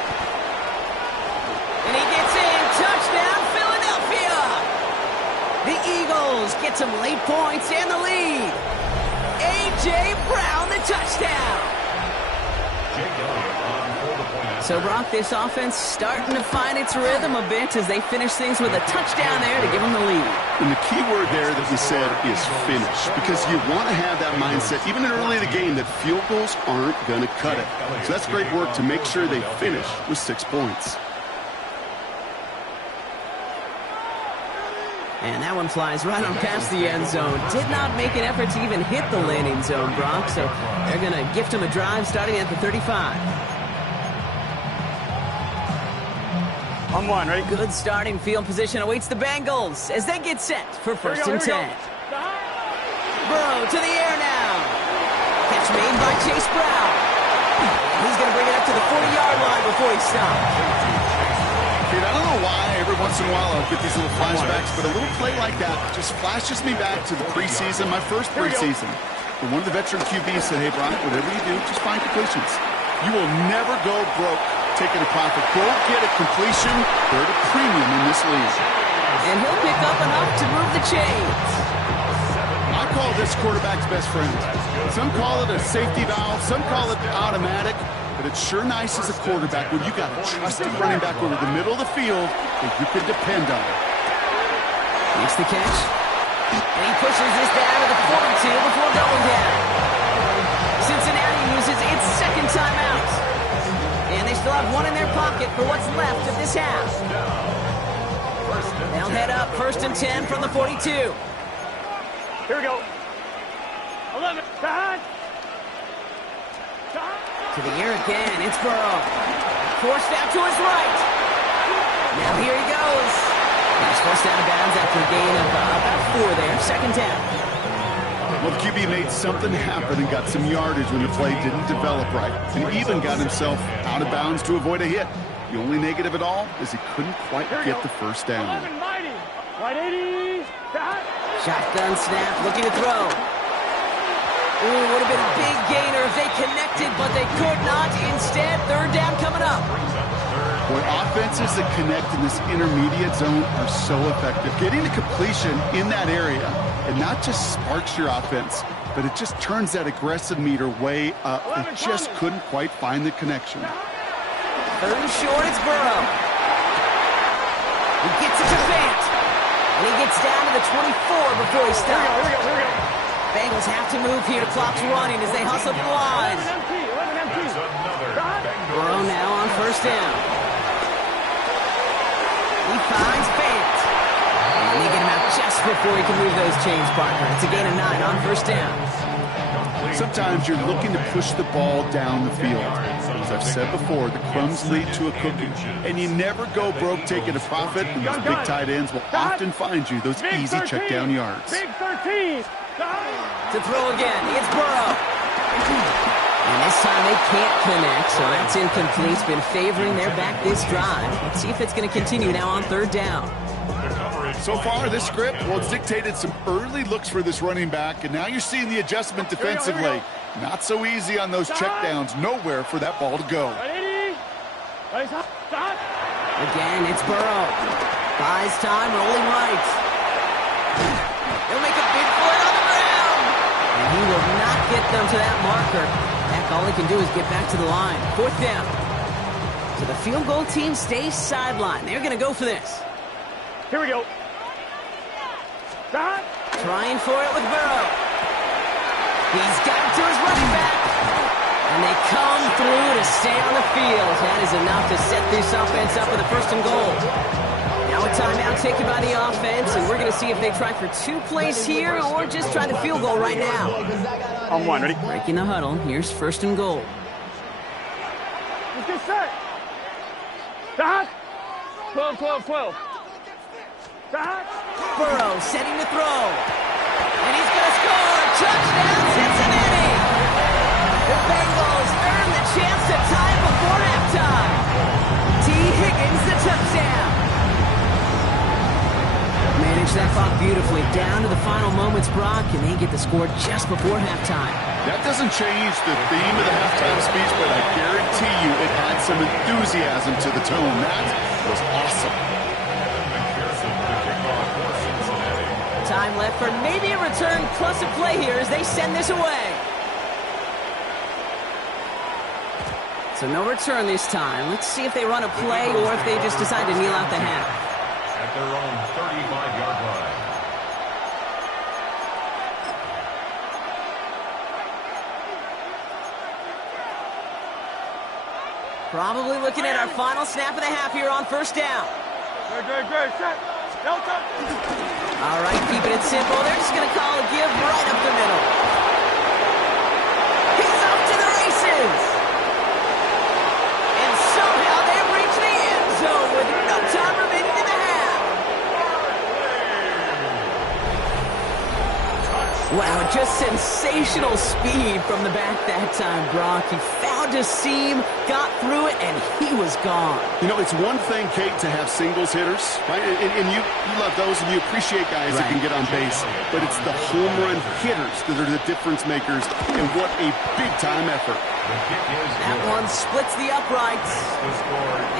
And he gets in. Touchdown, Philadelphia. The Eagles get some late points and the lead. A.J. Brown, the touchdown. So, Brock, this offense starting to find its rhythm a bit as they finish things with a touchdown there to give them the lead. And the key word there that we said is finish, because you want to have that mindset, even early in the game, that field goals aren't going to cut it. So that's great work to make sure they finish with 6 points. And that one flies right on past the end zone. Did not make an effort to even hit the landing zone, Brock, so they're going to gift him a drive starting at the 35. On one, ready? Good starting field position awaits the Bengals as they get set for 1st and 10. Burrow to the air now. Catch made by Chase Brown. He's going to bring it up to the 40-yard line before he stops. Dude, I don't know why every once in a while I'll get these little flashbacks, but a little play like that just flashes me back to the preseason, my first preseason. But one of the veteran QBs said, hey, Brian, whatever you do, just find completions. You will never go broke taking a profit. Go get a completion. They're at a premium in this league. And he'll pick up enough to move the chains. I call this quarterback's best friend. Some call it a safety valve. Some call it automatic. But it's sure nice as a quarterback when you got a trusty running back over the middle of the field that you can depend on. Makes the catch. And he pushes this down to the 42 before going down. Cincinnati uses its second timeout. And they still have one in their pocket for what's left of this half. They'll head up 1st and 10 from the 42. Here we go. 11. Behind. To the air again. It's Burrow. Forced out to his right. Now here he goes. He's forced out of bounds after a gain of about 4 there. 2nd down. Well, the QB made something happen and got some yardage when the play didn't develop right. And even got himself out of bounds to avoid a hit. The only negative at all is he couldn't quite get the first down. 11, mighty. Right 80. Shotgun snap, looking to throw. Ooh, would have been a big gainer if they connected, but they could not. Instead, 3rd down coming up. Boy, offenses that connect in this intermediate zone are so effective. Getting the completion in that area, and not just sparks your offense, but it just turns that aggressive meter way up. They just couldn't quite find the connection. 3rd and short, it's Burrow. He gets it to Fant. And he gets down to the 24 before he stops. Here we go. Bengals have to move here. Clock's running as they hustle the line. Burrow now on 1st down. He finds Fant. And they get him out just before he can move those chains, partner. It's a gain of 9 on 1st down. Sometimes you're looking to push the ball down the field. As I've said before, the crumbs lead to a cookie. And you never go broke taking a profit, and those big tight ends will often find you those easy check down yards. Big 13. To throw again, it's Burrow. And this time they can't connect, so that's incomplete. It's been favoring their back this drive. Let's see if it's going to continue now on 3rd down. So far, this script, well, it's dictated some early looks for this running back, and now you're seeing the adjustment defensively. Not so easy on those checkdowns. Nowhere for that ball to go. Again, it's Burrow. Buys time, rolling right. He'll make a big play on the ground. And he will not get them to that marker. Heck, all he can do is get back to the line. 4th down. So the field goal team stays sidelined. They're going to go for this. Here we go. Trying for it with Burrow. He's got it to his running back. And they come through to stay on the field. That is enough to set this offense up with a 1st and goal. Now a timeout taken by the offense, and we're going to see if they try for 2 plays here or just try the field goal right now. On 1, ready? Breaking the huddle. Here's 1st and goal. Let's get set. Burrow setting to throw. And he's going to score. Touchdown, Cincinnati. The Bengals earn the chance to tie before halftime. T. Higgins, the touchdown. Managed that clock beautifully down to the final moments, Brock, and they get the score just before halftime. That doesn't change the theme of the halftime speech, but I guarantee you it had some enthusiasm to the tone. That was awesome. Time left for maybe a return plus a play here as they send this away. So no return this time. Let's see if they run a play or if they just decide to kneel out the half. At their own 35-yard line. Probably looking at our final snap of the half here on first down. All right, keeping it simple. They're just going to call a give right up the middle. He's off to the races. And somehow they reach the end zone with no time remaining in the half. Wow, just sensational speed from the back that time, Brock. He found a seam, got through it, and he was gone. You know, it's one thing, Kate, to have singles hitters, right? And you love those, and you appreciate guys that can get on base. But it's the home run hitters that are the difference makers, and what a big-time effort. That one splits the uprights.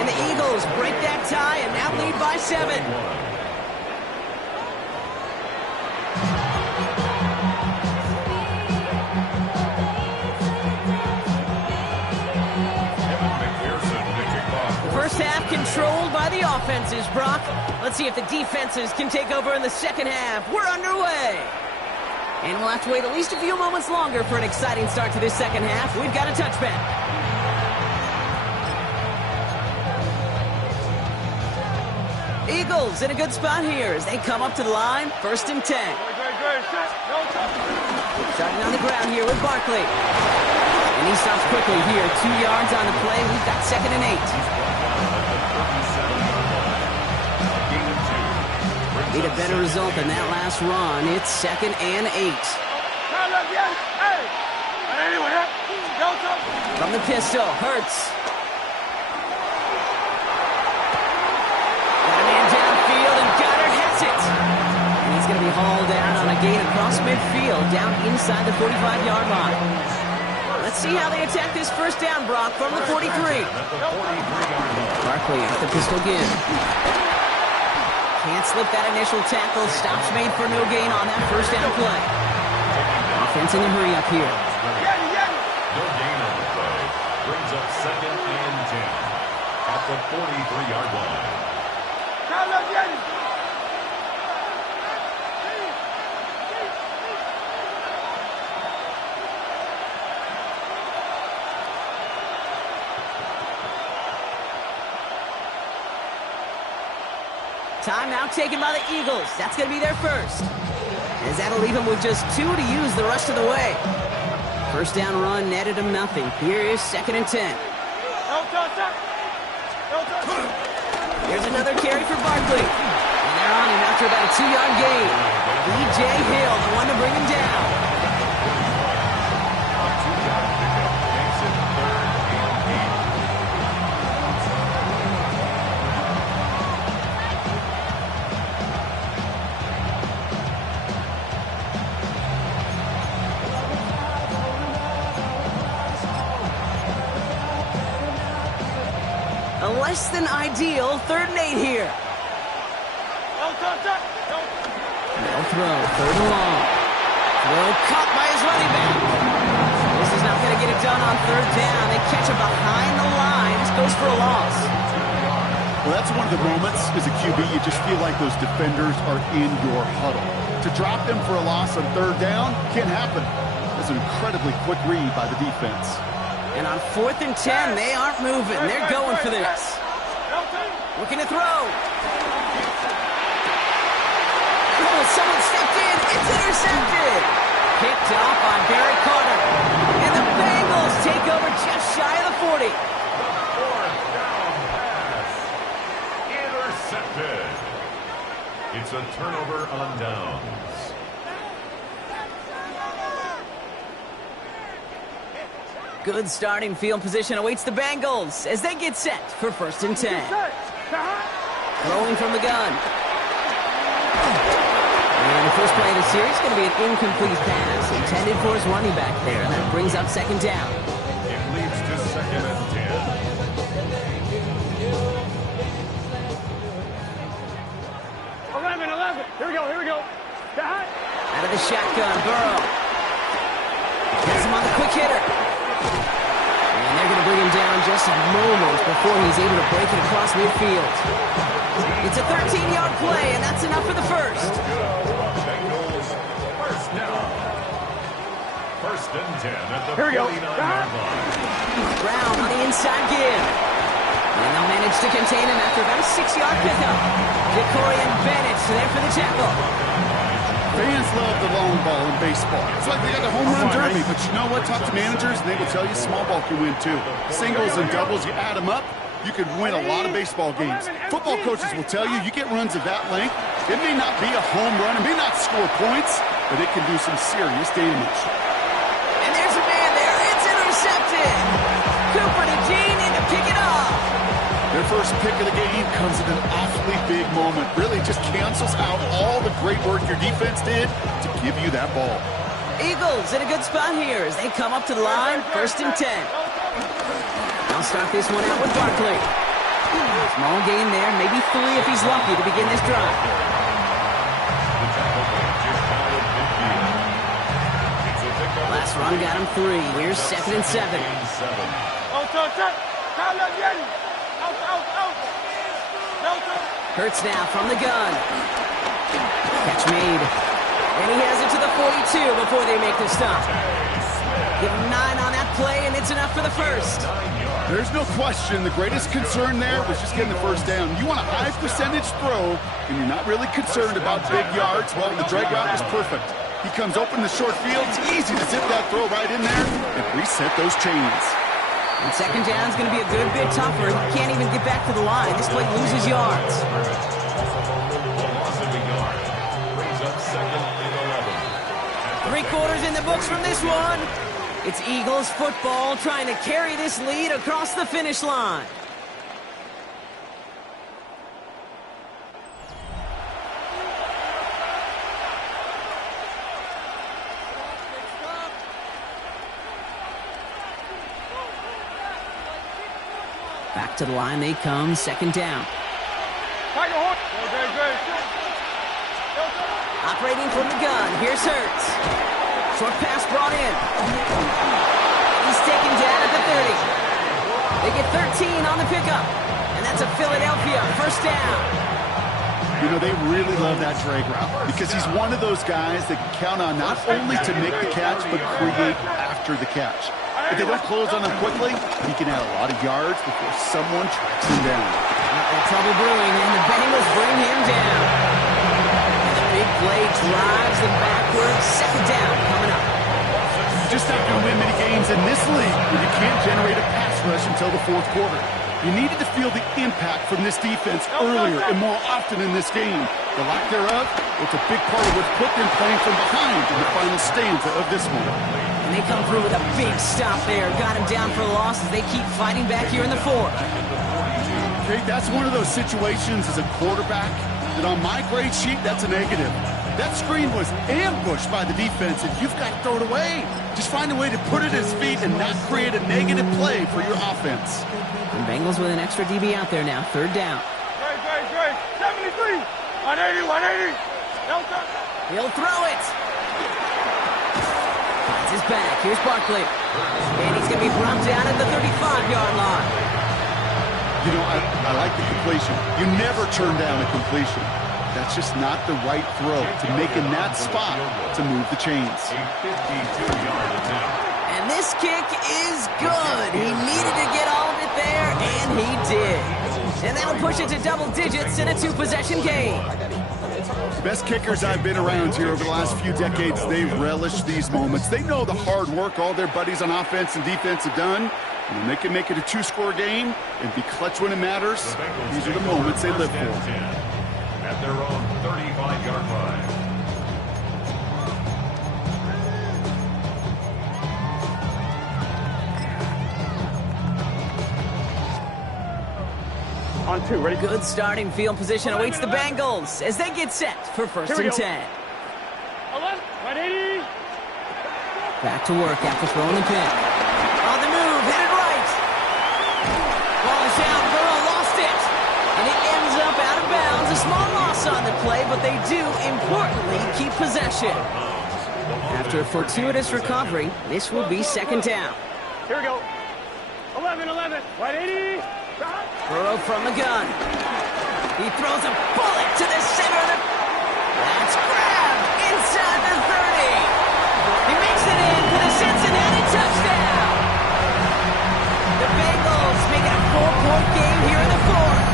And the Eagles break that tie and now lead by 7. First half controlled by the offenses, Brock. Let's see if the defenses can take over in the second half. We're underway. And we'll have to wait at least a few moments longer for an exciting start to this second half. We've got a touchback. Eagles in a good spot here as they come up to the line. 1st and 10. Starting on the ground here with Barkley. And he stops quickly here. 2 yards on the play. We've got 2nd and 8. Need a better result than that last run. It's 2nd and 8. From the pistol, Hurts. Got a man downfield, and Goddard has it. And he's going to be hauled out on a gain across midfield, down inside the 45-yard line. Let's see how they attack this first down, Brock, from the 43. Barkley at the pistol again. Can't slip that initial tackle. Stops made for no gain on that first down play. Offense in a hurry up here. No gain on the play. Brings up 2nd and 10 at the 43-yard line. Timeout taken by the Eagles. That's going to be their first. As that'll leave them with just 2 to use the rest of the way. First down run netted them nothing. Here is 2nd and 10. Here's another carry for Barkley. And they're on him after about a 2-yard gain. E.J. Hill, the one to bring him down. A less than ideal 3rd and 8 here. No throw, 3rd and long. Throw caught by his running back. This is not going to get it done on 3rd down. They catch him behind the line. This goes for a loss. Well, that's one of the moments as a QB, you just feel like those defenders are in your huddle. To drop them for a loss on 3rd down can't happen. That's an incredibly quick read by the defense. And on 4th and 10, they aren't moving. They're going for this. Looking to throw. Oh, someone stepped in. It's intercepted. Picked off by Barry Carter. And the Bengals take over just shy of the 40. It's a turnover on downs. Good starting field position awaits the Bengals as they get set for 1st and 10. Throwing from the gun. And the first play of the series is going to be an incomplete pass intended for his running back there. And that brings up 2nd down. It leads to 2nd and 10. 11. Here we go. Out of the shotgun, Burrow. Gets him on the quick hitter. And they're going to bring him down just moments before he's able to break it across midfield. It's a 13-yard play, and that's enough for the first. Bengals, first down. 1st and 10 at the 49-yard line. Brown on the inside give. And they'll manage to contain him after about a 6-yard pickup. Jacorian Bennett there for the tackle. Fans love the long ball in baseball. It's like they got the home run derby, but you know what? Talk to managers, and they will tell you small ball can win too. Singles and doubles, you add them up, you could win a lot of baseball games. Football coaches will tell you, you get runs of that length, it may not be a home run, it may not score points, but it can do some serious damage. And there's a man there. It's intercepted. Cooper to Gene in to pick it off. Their first pick of the game comes at an awfully big moment. Really just cancels out all the great work your defense did to give you that ball. Eagles in a good spot here as they come up to the line. 1st and 10. I'll start this one out with Barkley. Small gain there, maybe 3 if he's lucky to begin this drive. Last run got him 3. Here's 2nd and 7. Hurts now from the gun. Catch made. And he has it to the 42 before they make the stop. Give him 9 on that play, and it's enough for the first. There's no question the greatest concern there was just getting the first down. You want a high percentage throw, and you're not really concerned about big yards. Well, the drag route was perfect. He comes open the short field. It's easy to zip that throw right in there and reset those chains. And 2nd down is going to be a good bit tougher. He can't even get back to the line. This play loses yards. Loss of a yard. Brings up 2nd and 11. 3 quarters in the books from this one. It's Eagles football trying to carry this lead across the finish line. Back to the line they come, 2nd down. Operating from the gun, here's Hurts. Short pass brought in. He's taken down at the 30. They get 13 on the pickup. And that's a Philadelphia 1st down. You know, they really love that drag route because he's one of those guys that can count on not only to make the catch, but create after the catch. If they don't close on him quickly, he can add a lot of yards before someone tracks him down. Trouble brewing, and the Bengals bring him down. And the big play drives them backwards. 2nd down coming up. You're just not going to win many games in this league when you can't generate a pass rush until the 4th quarter. You needed to feel the impact from this defense earlier and more often in this game. The lack thereof, it's a big part of what's put them playing from behind in the final stanza of this one. And they come through with a big stop there. Got him down for a loss as they keep fighting back here in the 4th. Okay, that's one of those situations as a quarterback that on my grade sheet, that's a negative. That screen was ambushed by the defense, and you've got to throw it away. Just find a way to put it at his feet and not create a negative play for your offense. And Bengals with an extra DB out there now. 3rd down. 73. 180. He'll throw it. Finds his back. Here's Barkley. And he's going to be brought down at the 35-yard line. You know, I like the completion. You never turn down a completion. That's just not the right throw to make in that spot to move the chains. A 52-yard attempt. And this kick is good. He needed to get all of it there, and he did. And that'll push it to double digits in a 2-possession game. The best kickers I've been around here over the last few decades, they relish these moments. They know the hard work all their buddies on offense and defense have done. And when they can make it a 2-score game and be clutch when it matters, these are the moments they live for. at their own 35-yard line. On 2, ready? Good starting field position awaits the Bengals as they get set for first and 10. 180. Back to work after throwing the pick. On the move, headed right. Ball is down, Burrow lost it. And it ends up out of bounds. A small loss on the play, but they do, importantly, keep possession. After a fortuitous recovery, this will be second down. Here we go. 11, 180. Burrow from the gun. He throws a bullet to the center of the... That's grabbed inside the 30. He makes it in for the Cincinnati touchdown. The Bengals make it a 4-point game here in the fourth.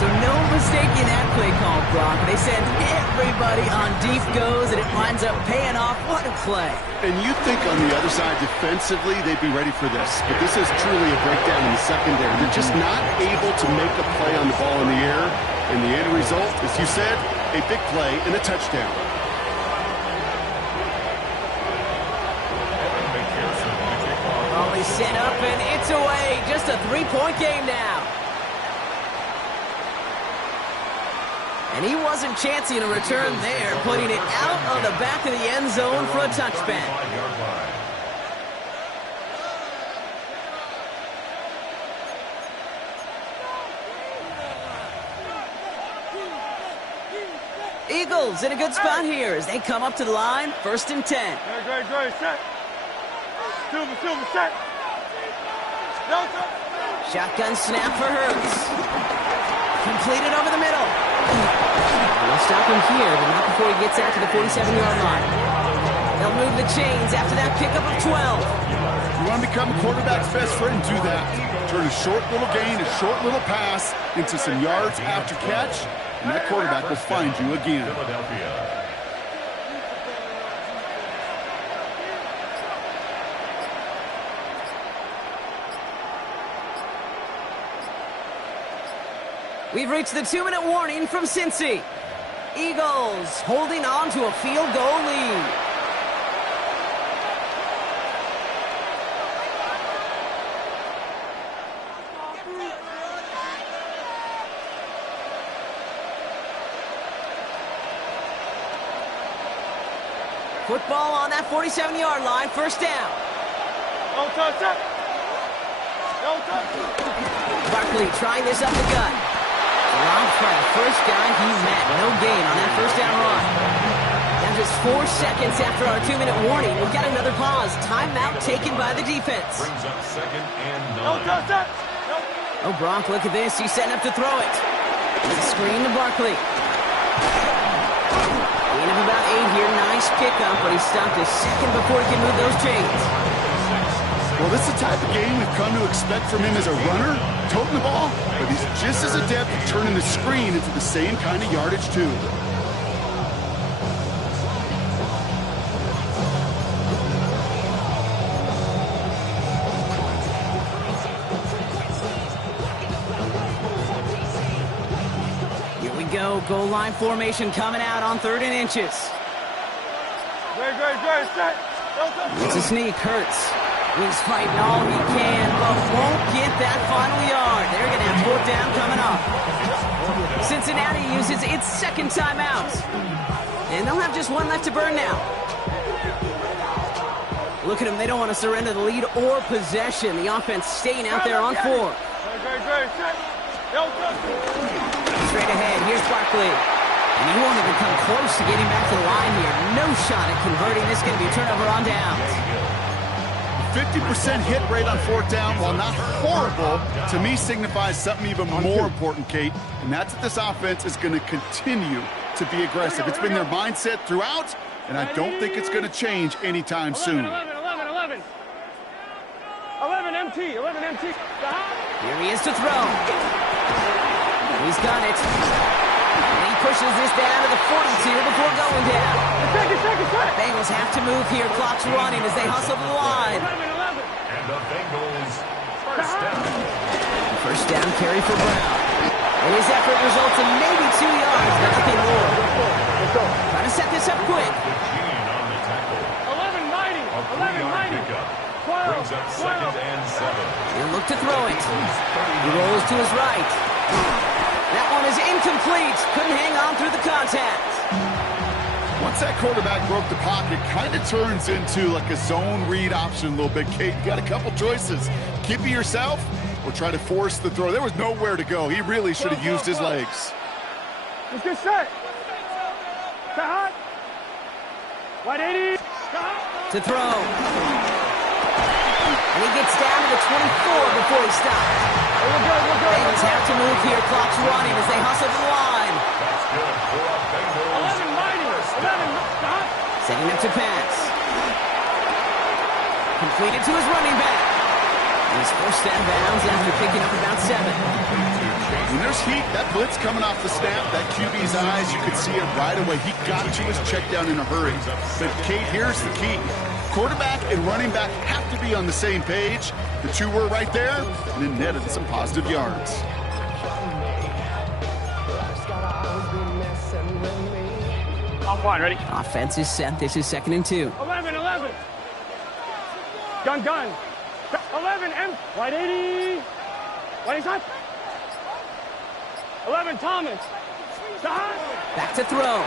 So no mistaking that play call, Brock. They send everybody on deep goes, and it winds up paying off. What a play. And you think on the other side, defensively, they'd be ready for this. But this is truly a breakdown in the secondary. They're just not able to make a play on the ball in the air. And the end result, as you said, a big play and a touchdown. Ball is set up, and it's away. Just a 3-point game now. And he wasn't chancing a return there, putting it out on the back of the end zone for a touchback. Eagles in a good spot here as they come up to the line, first and 10. Great, set. Silver, set. Delta. Shotgun snap for Hurts. Completed over the middle. They'll stop him here, but not before he gets out to the 47-yard line. They'll move the chains after that pickup of 12. You want to become a quarterback's best friend, do that. Turn a short little gain, a short little pass into some yards after catch, and that quarterback will find you again. Philadelphia. We've reached the 2-minute warning from Cincy. Eagles holding on to a field goal lead. Football on that 47-yard line, first down. Barkley trying this up the gut. Robbed by the first guy he met. No gain on that first down run. Now just 4 seconds after our 2-minute warning, we've got another pause. Timeout taken by the defense. Brings up second and 9. Oh, Brock, look at this. He's setting up to throw it. It's a screen to Barkley. Gain of about 8 here. Nice pickup, but he stopped a second before he can move those chains. Well, this is the type of game we've come to expect from him as a runner, toting the ball, but he's just as adept at turning the screen into the same kind of yardage, too. Here we go. Goal line formation coming out on 3rd and inches. Great, set. It's a sneak. Hurts. He's fighting all he can, but won't get that final yard. They're going to have 4th down coming up. Cincinnati uses its second timeout. And they'll have just one left to burn now. Look at them. They don't want to surrender the lead or possession. The offense staying out there on 4. Great, set. Straight ahead. Here's Barkley. And he won't even come close to getting back to the line here. No shot at converting. This is going to be a turnover on downs. 50% hit rate on 4th down, while not horrible, to me signifies something even more important, Kate, and that's that this offense is going to continue to be aggressive. It's been their mindset throughout, and I don't think it's going to change anytime soon. 11 MT. Here he is to throw. He's got it. And he pushes this down to the 42 before going down. Bengals have to move here. Clock's running as they hustle to the line. And the Bengals first down. First down carry for Brown. And his effort results in maybe 2 yards, but nothing more. Trying to set this up quick. 11-90. 11-90. 12. Brings up 2nd and 7. He'll look to throw it. He rolls to his right. That one is incomplete. Couldn't hang on through the contact. Once that quarterback broke the pocket, kind of turns into like a zone read option a little bit. Kate, you got a couple choices. Keep it yourself or try to force the throw. There was nowhere to go. He really should have used his legs. Let's get set. Hot. 180. To throw. And he gets down to the 24 before he stops. Bengals have to move here. Clock's running as they hustle to the line. That's good for a Bengals. 11-90. Setting up to pass. Completed to his running back. And he's forced out of bounds after picking up about 7. When there's heat, that blitz coming off the snap, that QB's eyes, you could see it right away. He got to his check down in a hurry. But Kate, here's the key. Quarterback and running back have to be on the same page. The two were right there, and it netted some positive yards. I'm fine, ready? Offense is set. This is 2nd and 2. 11. Gun. 11, M. 180. What is that? 11, Thomas. Back to throw.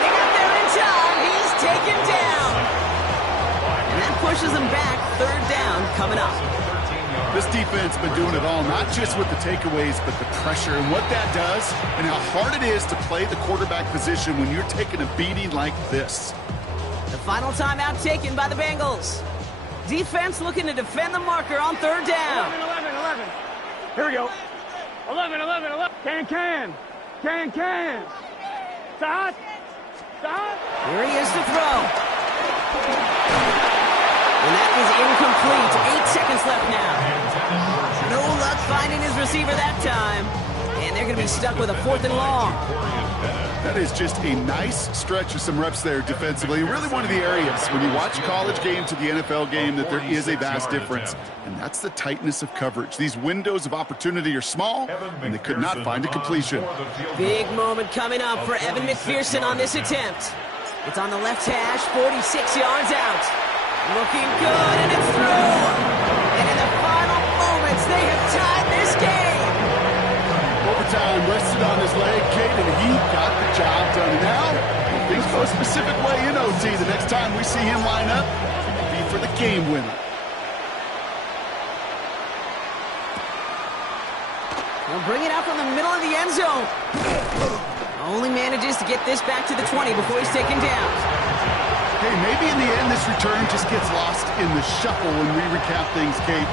They got there in time. He's taken down. And that pushes him back. 3rd down coming up. This defense been doing it all, not just with the takeaways, but the pressure and what that does and how hard it is to play the quarterback position when you're taking a beating like this. The final timeout taken by the Bengals. Defense looking to defend the marker on 3rd down. 11. Here we go. 11. Can. Stop. Here he is to throw. And that is incomplete. 8 seconds left now. No luck finding his receiver that time. And they're going to be stuck with a 4th and long. That is just a nice stretch of some reps there defensively. Really one of the areas when you watch a college game to the NFL game that there is a vast difference. And that's the tightness of coverage. These windows of opportunity are small, and they could not find a completion. Big moment coming up for Evan McPherson on this attempt. It's on the left hash, 46 yards out. Looking good, and it's through. And in the final moments, they have tied this game. Overtime rested on his leg, Kate, and he got the job done. And now, things go a specific way in OT. The next time we see him line up, it'll be for the game winner. He'll bring it out from the middle of the end zone. Only manages to get this back to the 20 before he's taken down. Hey, maybe in the end this return just gets lost in the shuffle when we recap things, Kate.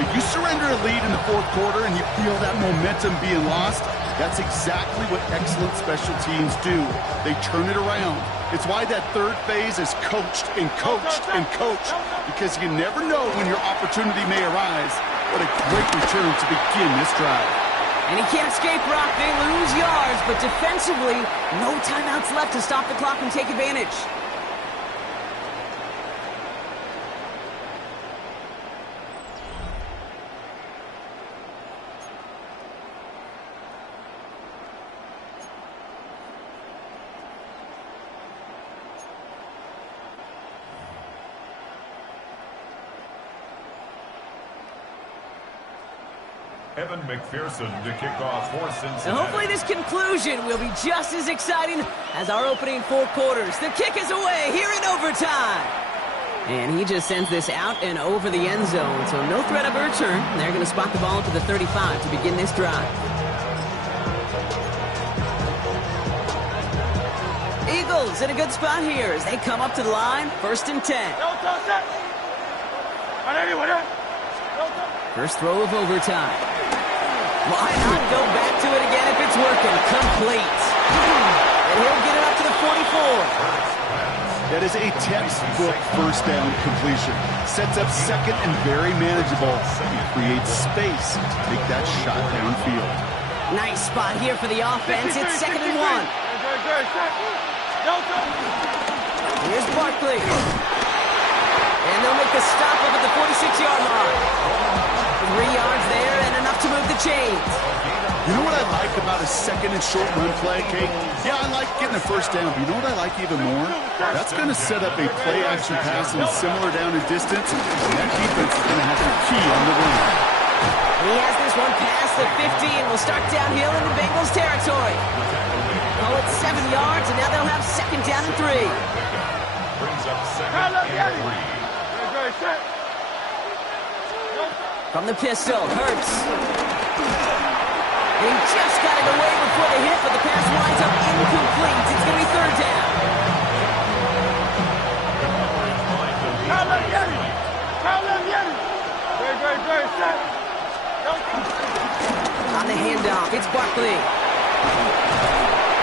But you surrender a lead in the 4th quarter and you feel that momentum being lost. That's exactly what excellent special teams do. They turn it around. It's why that 3rd phase is coached and coached and coached, because you never know when your opportunity may arise. What a great return to begin this drive. And he can't escape, Brock. They lose yards, but defensively, no timeouts left to stop the clock and take advantage. Evan McPherson to kick off for Cincinnati. And hopefully this conclusion will be just as exciting as our opening 4 quarters. The kick is away here in overtime. And he just sends this out and over the end zone, so no threat of a return. They're going to spot the ball to the 35 to begin this drive. Eagles in a good spot here as they come up to the line, 1st and 10. First throw of overtime. Why not go back to it again if it's working? Complete. And he'll get it up to the 44. That is a textbook 1st down completion. Sets up 2nd and very manageable. He creates space to take that shot downfield. Nice spot here for the offense. It's 2nd and 1. Here's Barkley. And they'll make the stop up at the 46-yard line. 3 yards there and enough to move the chains. You know what I like about a second and short run play, Kate? Yeah, I like getting a first down, but you know what I like even more? That's going to set up a play-action pass and similar down in distance, and that defense is going to have to key on the run. He has this one past the 50 and will start downhill into Bengals territory. Oh, it's 7 yards, and now they'll have second down and 3. Brings up second and 3. From the pistol, Hurts. He just got it away before the hit, but the pass winds up incomplete. It's going to be third down. On the handoff, it's Barkley.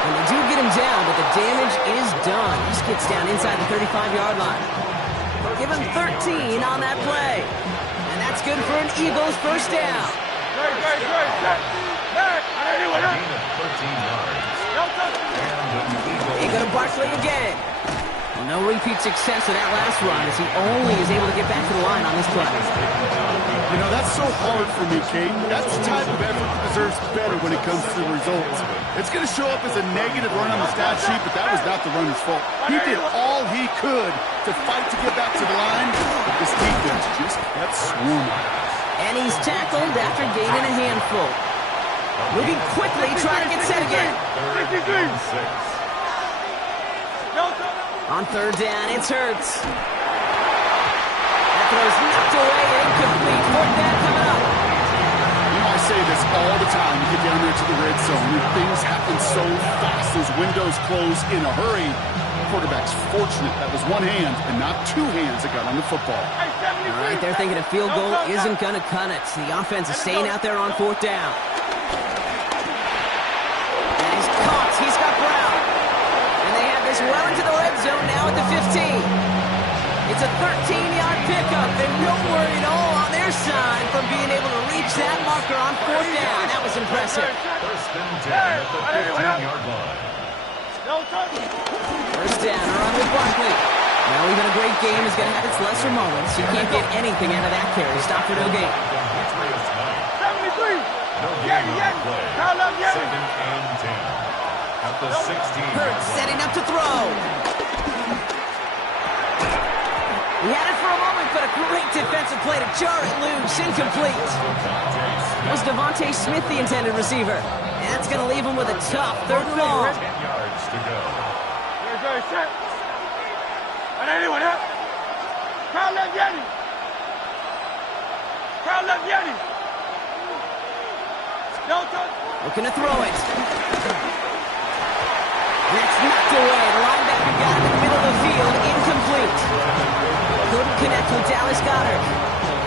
And they do get him down, but the damage is done. He just gets down inside the 35-yard line. Give him 13 on that play. And that's good for an Eagles first down. They go to Barkley again. No repeat success of that last run as he only is able to get back to the line on this play. You know, that's so hard for me, Kate. That's the type of effort that deserves better when it comes to the results. It's going to show up as a negative run on the stat sheet, but that was not the runner's fault. He did all he could to fight to get back to the line, but this defense just kept swarming. And he's tackled after gaining a handful. Moving quickly, trying to get set again. On third down, it's Hurts. That throw's knocked away and incomplete. Fourth down coming up. You know, I say this all the time. You get down there to the red zone, and things happen so fast. Those windows close in a hurry. The quarterback's fortunate that was one hand and not two hands that got on the football. All right, they're thinking a field goal isn't going to cut it. The offense is staying out there on fourth down. And he's caught. He's got Brown. And they have this well into the red zone now at the 15. It's a 13-yard pickup, and no worry at all on their side from being able to reach that marker on fourth down. That was impressive. First and 10 at the 15-yard line. First down, a run with Barkley. Well, even a great game is going to have its lesser moments. You can't get anything out of that carry. Stop for no gain. 73. No gain on the play. Second and 10 at the 16. Hurts setting up to throw. He had it for a moment, but a great defensive play to jar it loose. Incomplete. It was Devontae Smith, the intended receiver. And that's going to leave him with a tough third and long. 10 yards to go. Looking to throw it. That's knocked away. The linebacker got it in the middle of the field. Incomplete. Couldn't connect with Dallas Goedert.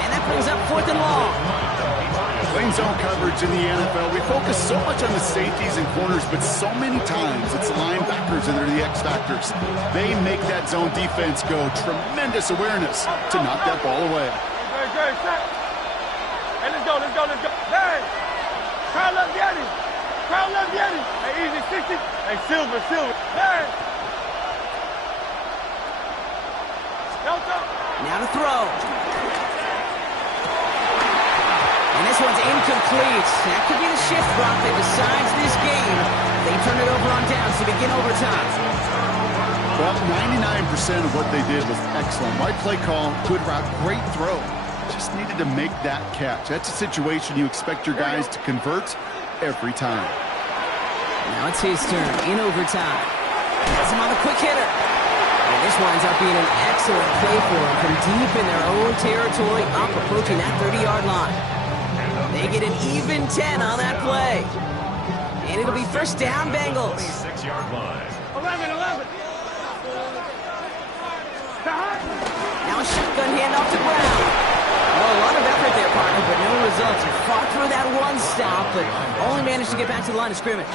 And that brings up fourth and long. Playing zone coverage in the NFL, we focus so much on the safeties and corners, but so many times it's the linebackers that are the X factors. They make that zone defense go. Tremendous awareness to knock that ball away. Hey, let's go. Hey, Carl Yeti. Hey, easy 60. Hey, Silver. Hey. Now to throw. And this one's incomplete. That could be the shift rock that decides this game. They turn it over on downs to begin overtime. Well, 99% of what they did was excellent. Right play call, good route, great throw. Just needed to make that catch. That's a situation you expect your guys to convert every time. Now it's his turn in overtime. Has him on the quick hitter. And this winds up being an excellent play for him from deep in their own territory, up approaching that 30-yard line. They get an even 10 on that play. And it'll be first down, Bengals. 6-yard line. 11. Now a shotgun handoff to Brown. Well, a lot of effort there, partner, but no results. He fought through that one stop, but only managed to get back to the line of scrimmage.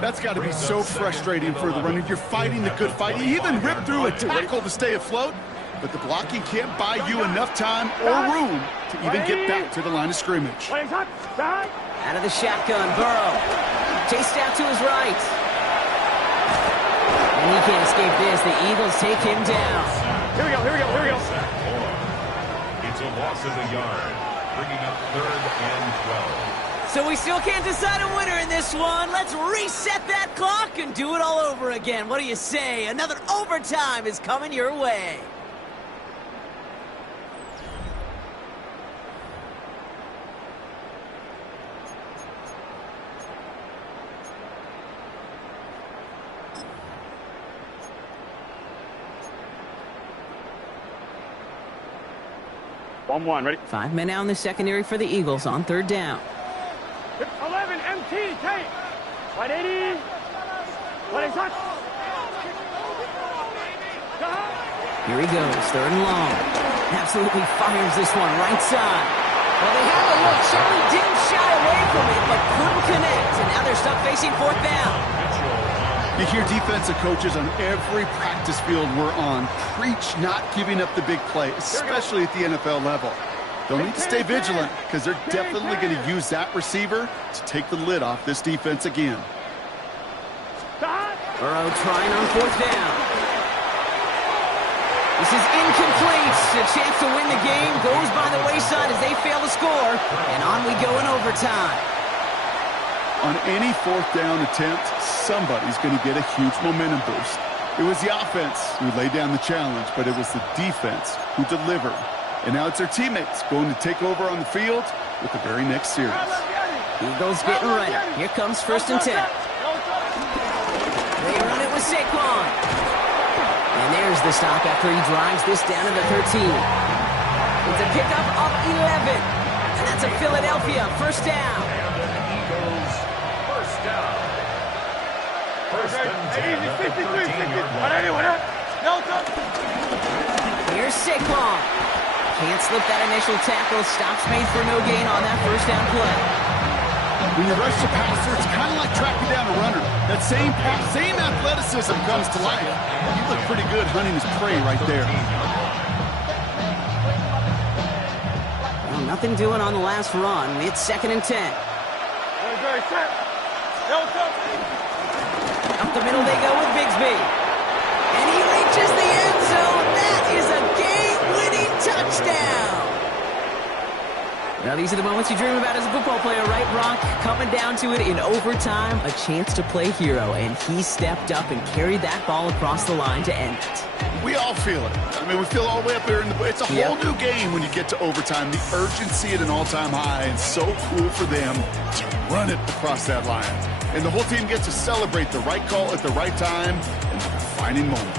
That's got to be so frustrating for the runner. You're fighting the good fight. You even ripped through a tackle to stay afloat, but the blocking can't buy you enough time or room to even get back to the line of scrimmage. Out of the shotgun, Burrow. Chased out to his right. And he can't escape this. The Eagles take him down. Here we go. It's a loss of a yard. bringing up 3rd and 12. So we still can't decide a winner in this one. Let's reset that clock and do it all over again. What do you say? Another overtime is coming your way. One, ready? 5 men out in the secondary for the Eagles on 3rd down. 11, MT, take. 180. 180. Here he goes, 3rd and long. Absolutely fires this one right side. Well, they had a look. Certainly didn't shy away from it, but couldn't connect. And now they're stuck facing 4th down. You hear defensive coaches on every practice field we're on preach not giving up the big play, especially at the NFL level. They'll need to stay vigilant because they're definitely going to use that receiver to take the lid off this defense again. Burrow trying on 4th down. This is incomplete. A chance to win the game goes by the wayside as they fail to score. And on we go in overtime. On any 4th down attempt, somebody's going to get a huge momentum boost. It was the offense who laid down the challenge, but it was the defense who delivered. And now it's their teammates going to take over on the field with the very next series. Eagles getting ready. Here comes 1st and 10. They run it with Saquon. And there's the stop after he drives this down to the 13. It's a pickup of 11. And that's a Philadelphia 1st down. Here's Saquon. Can't slip that initial tackle. Stops made for no gain on that 1st down play. When you rush the passer, it's kind of like tracking down a runner. That same athleticism comes to life. You look pretty good hunting his prey right there. Well, nothing doing on the last run. It's 2nd and 10. Up the middle they go with Bigsby. And he reaches the end zone. That is a game-winning touchdown. Now, these are the moments you dream about as a football player, right, Brock? Coming down to it in overtime, a chance to play hero, and he stepped up and carried that ball across the line to end it. We all feel it. I mean, we feel all the way up there. It's a whole new game when you get to overtime. The urgency at an all-time high, and so cool for them to run it across that line. And the whole team gets to celebrate the right call at the right time and the defining moment.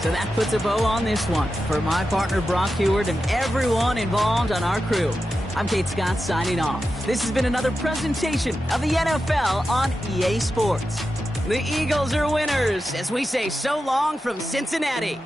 So that puts a bow on this one. For my partner, Brock Heward, and everyone involved on our crew, I'm Kate Scott signing off. This has been another presentation of the NFL on EA Sports. The Eagles are winners as we say so long from Cincinnati.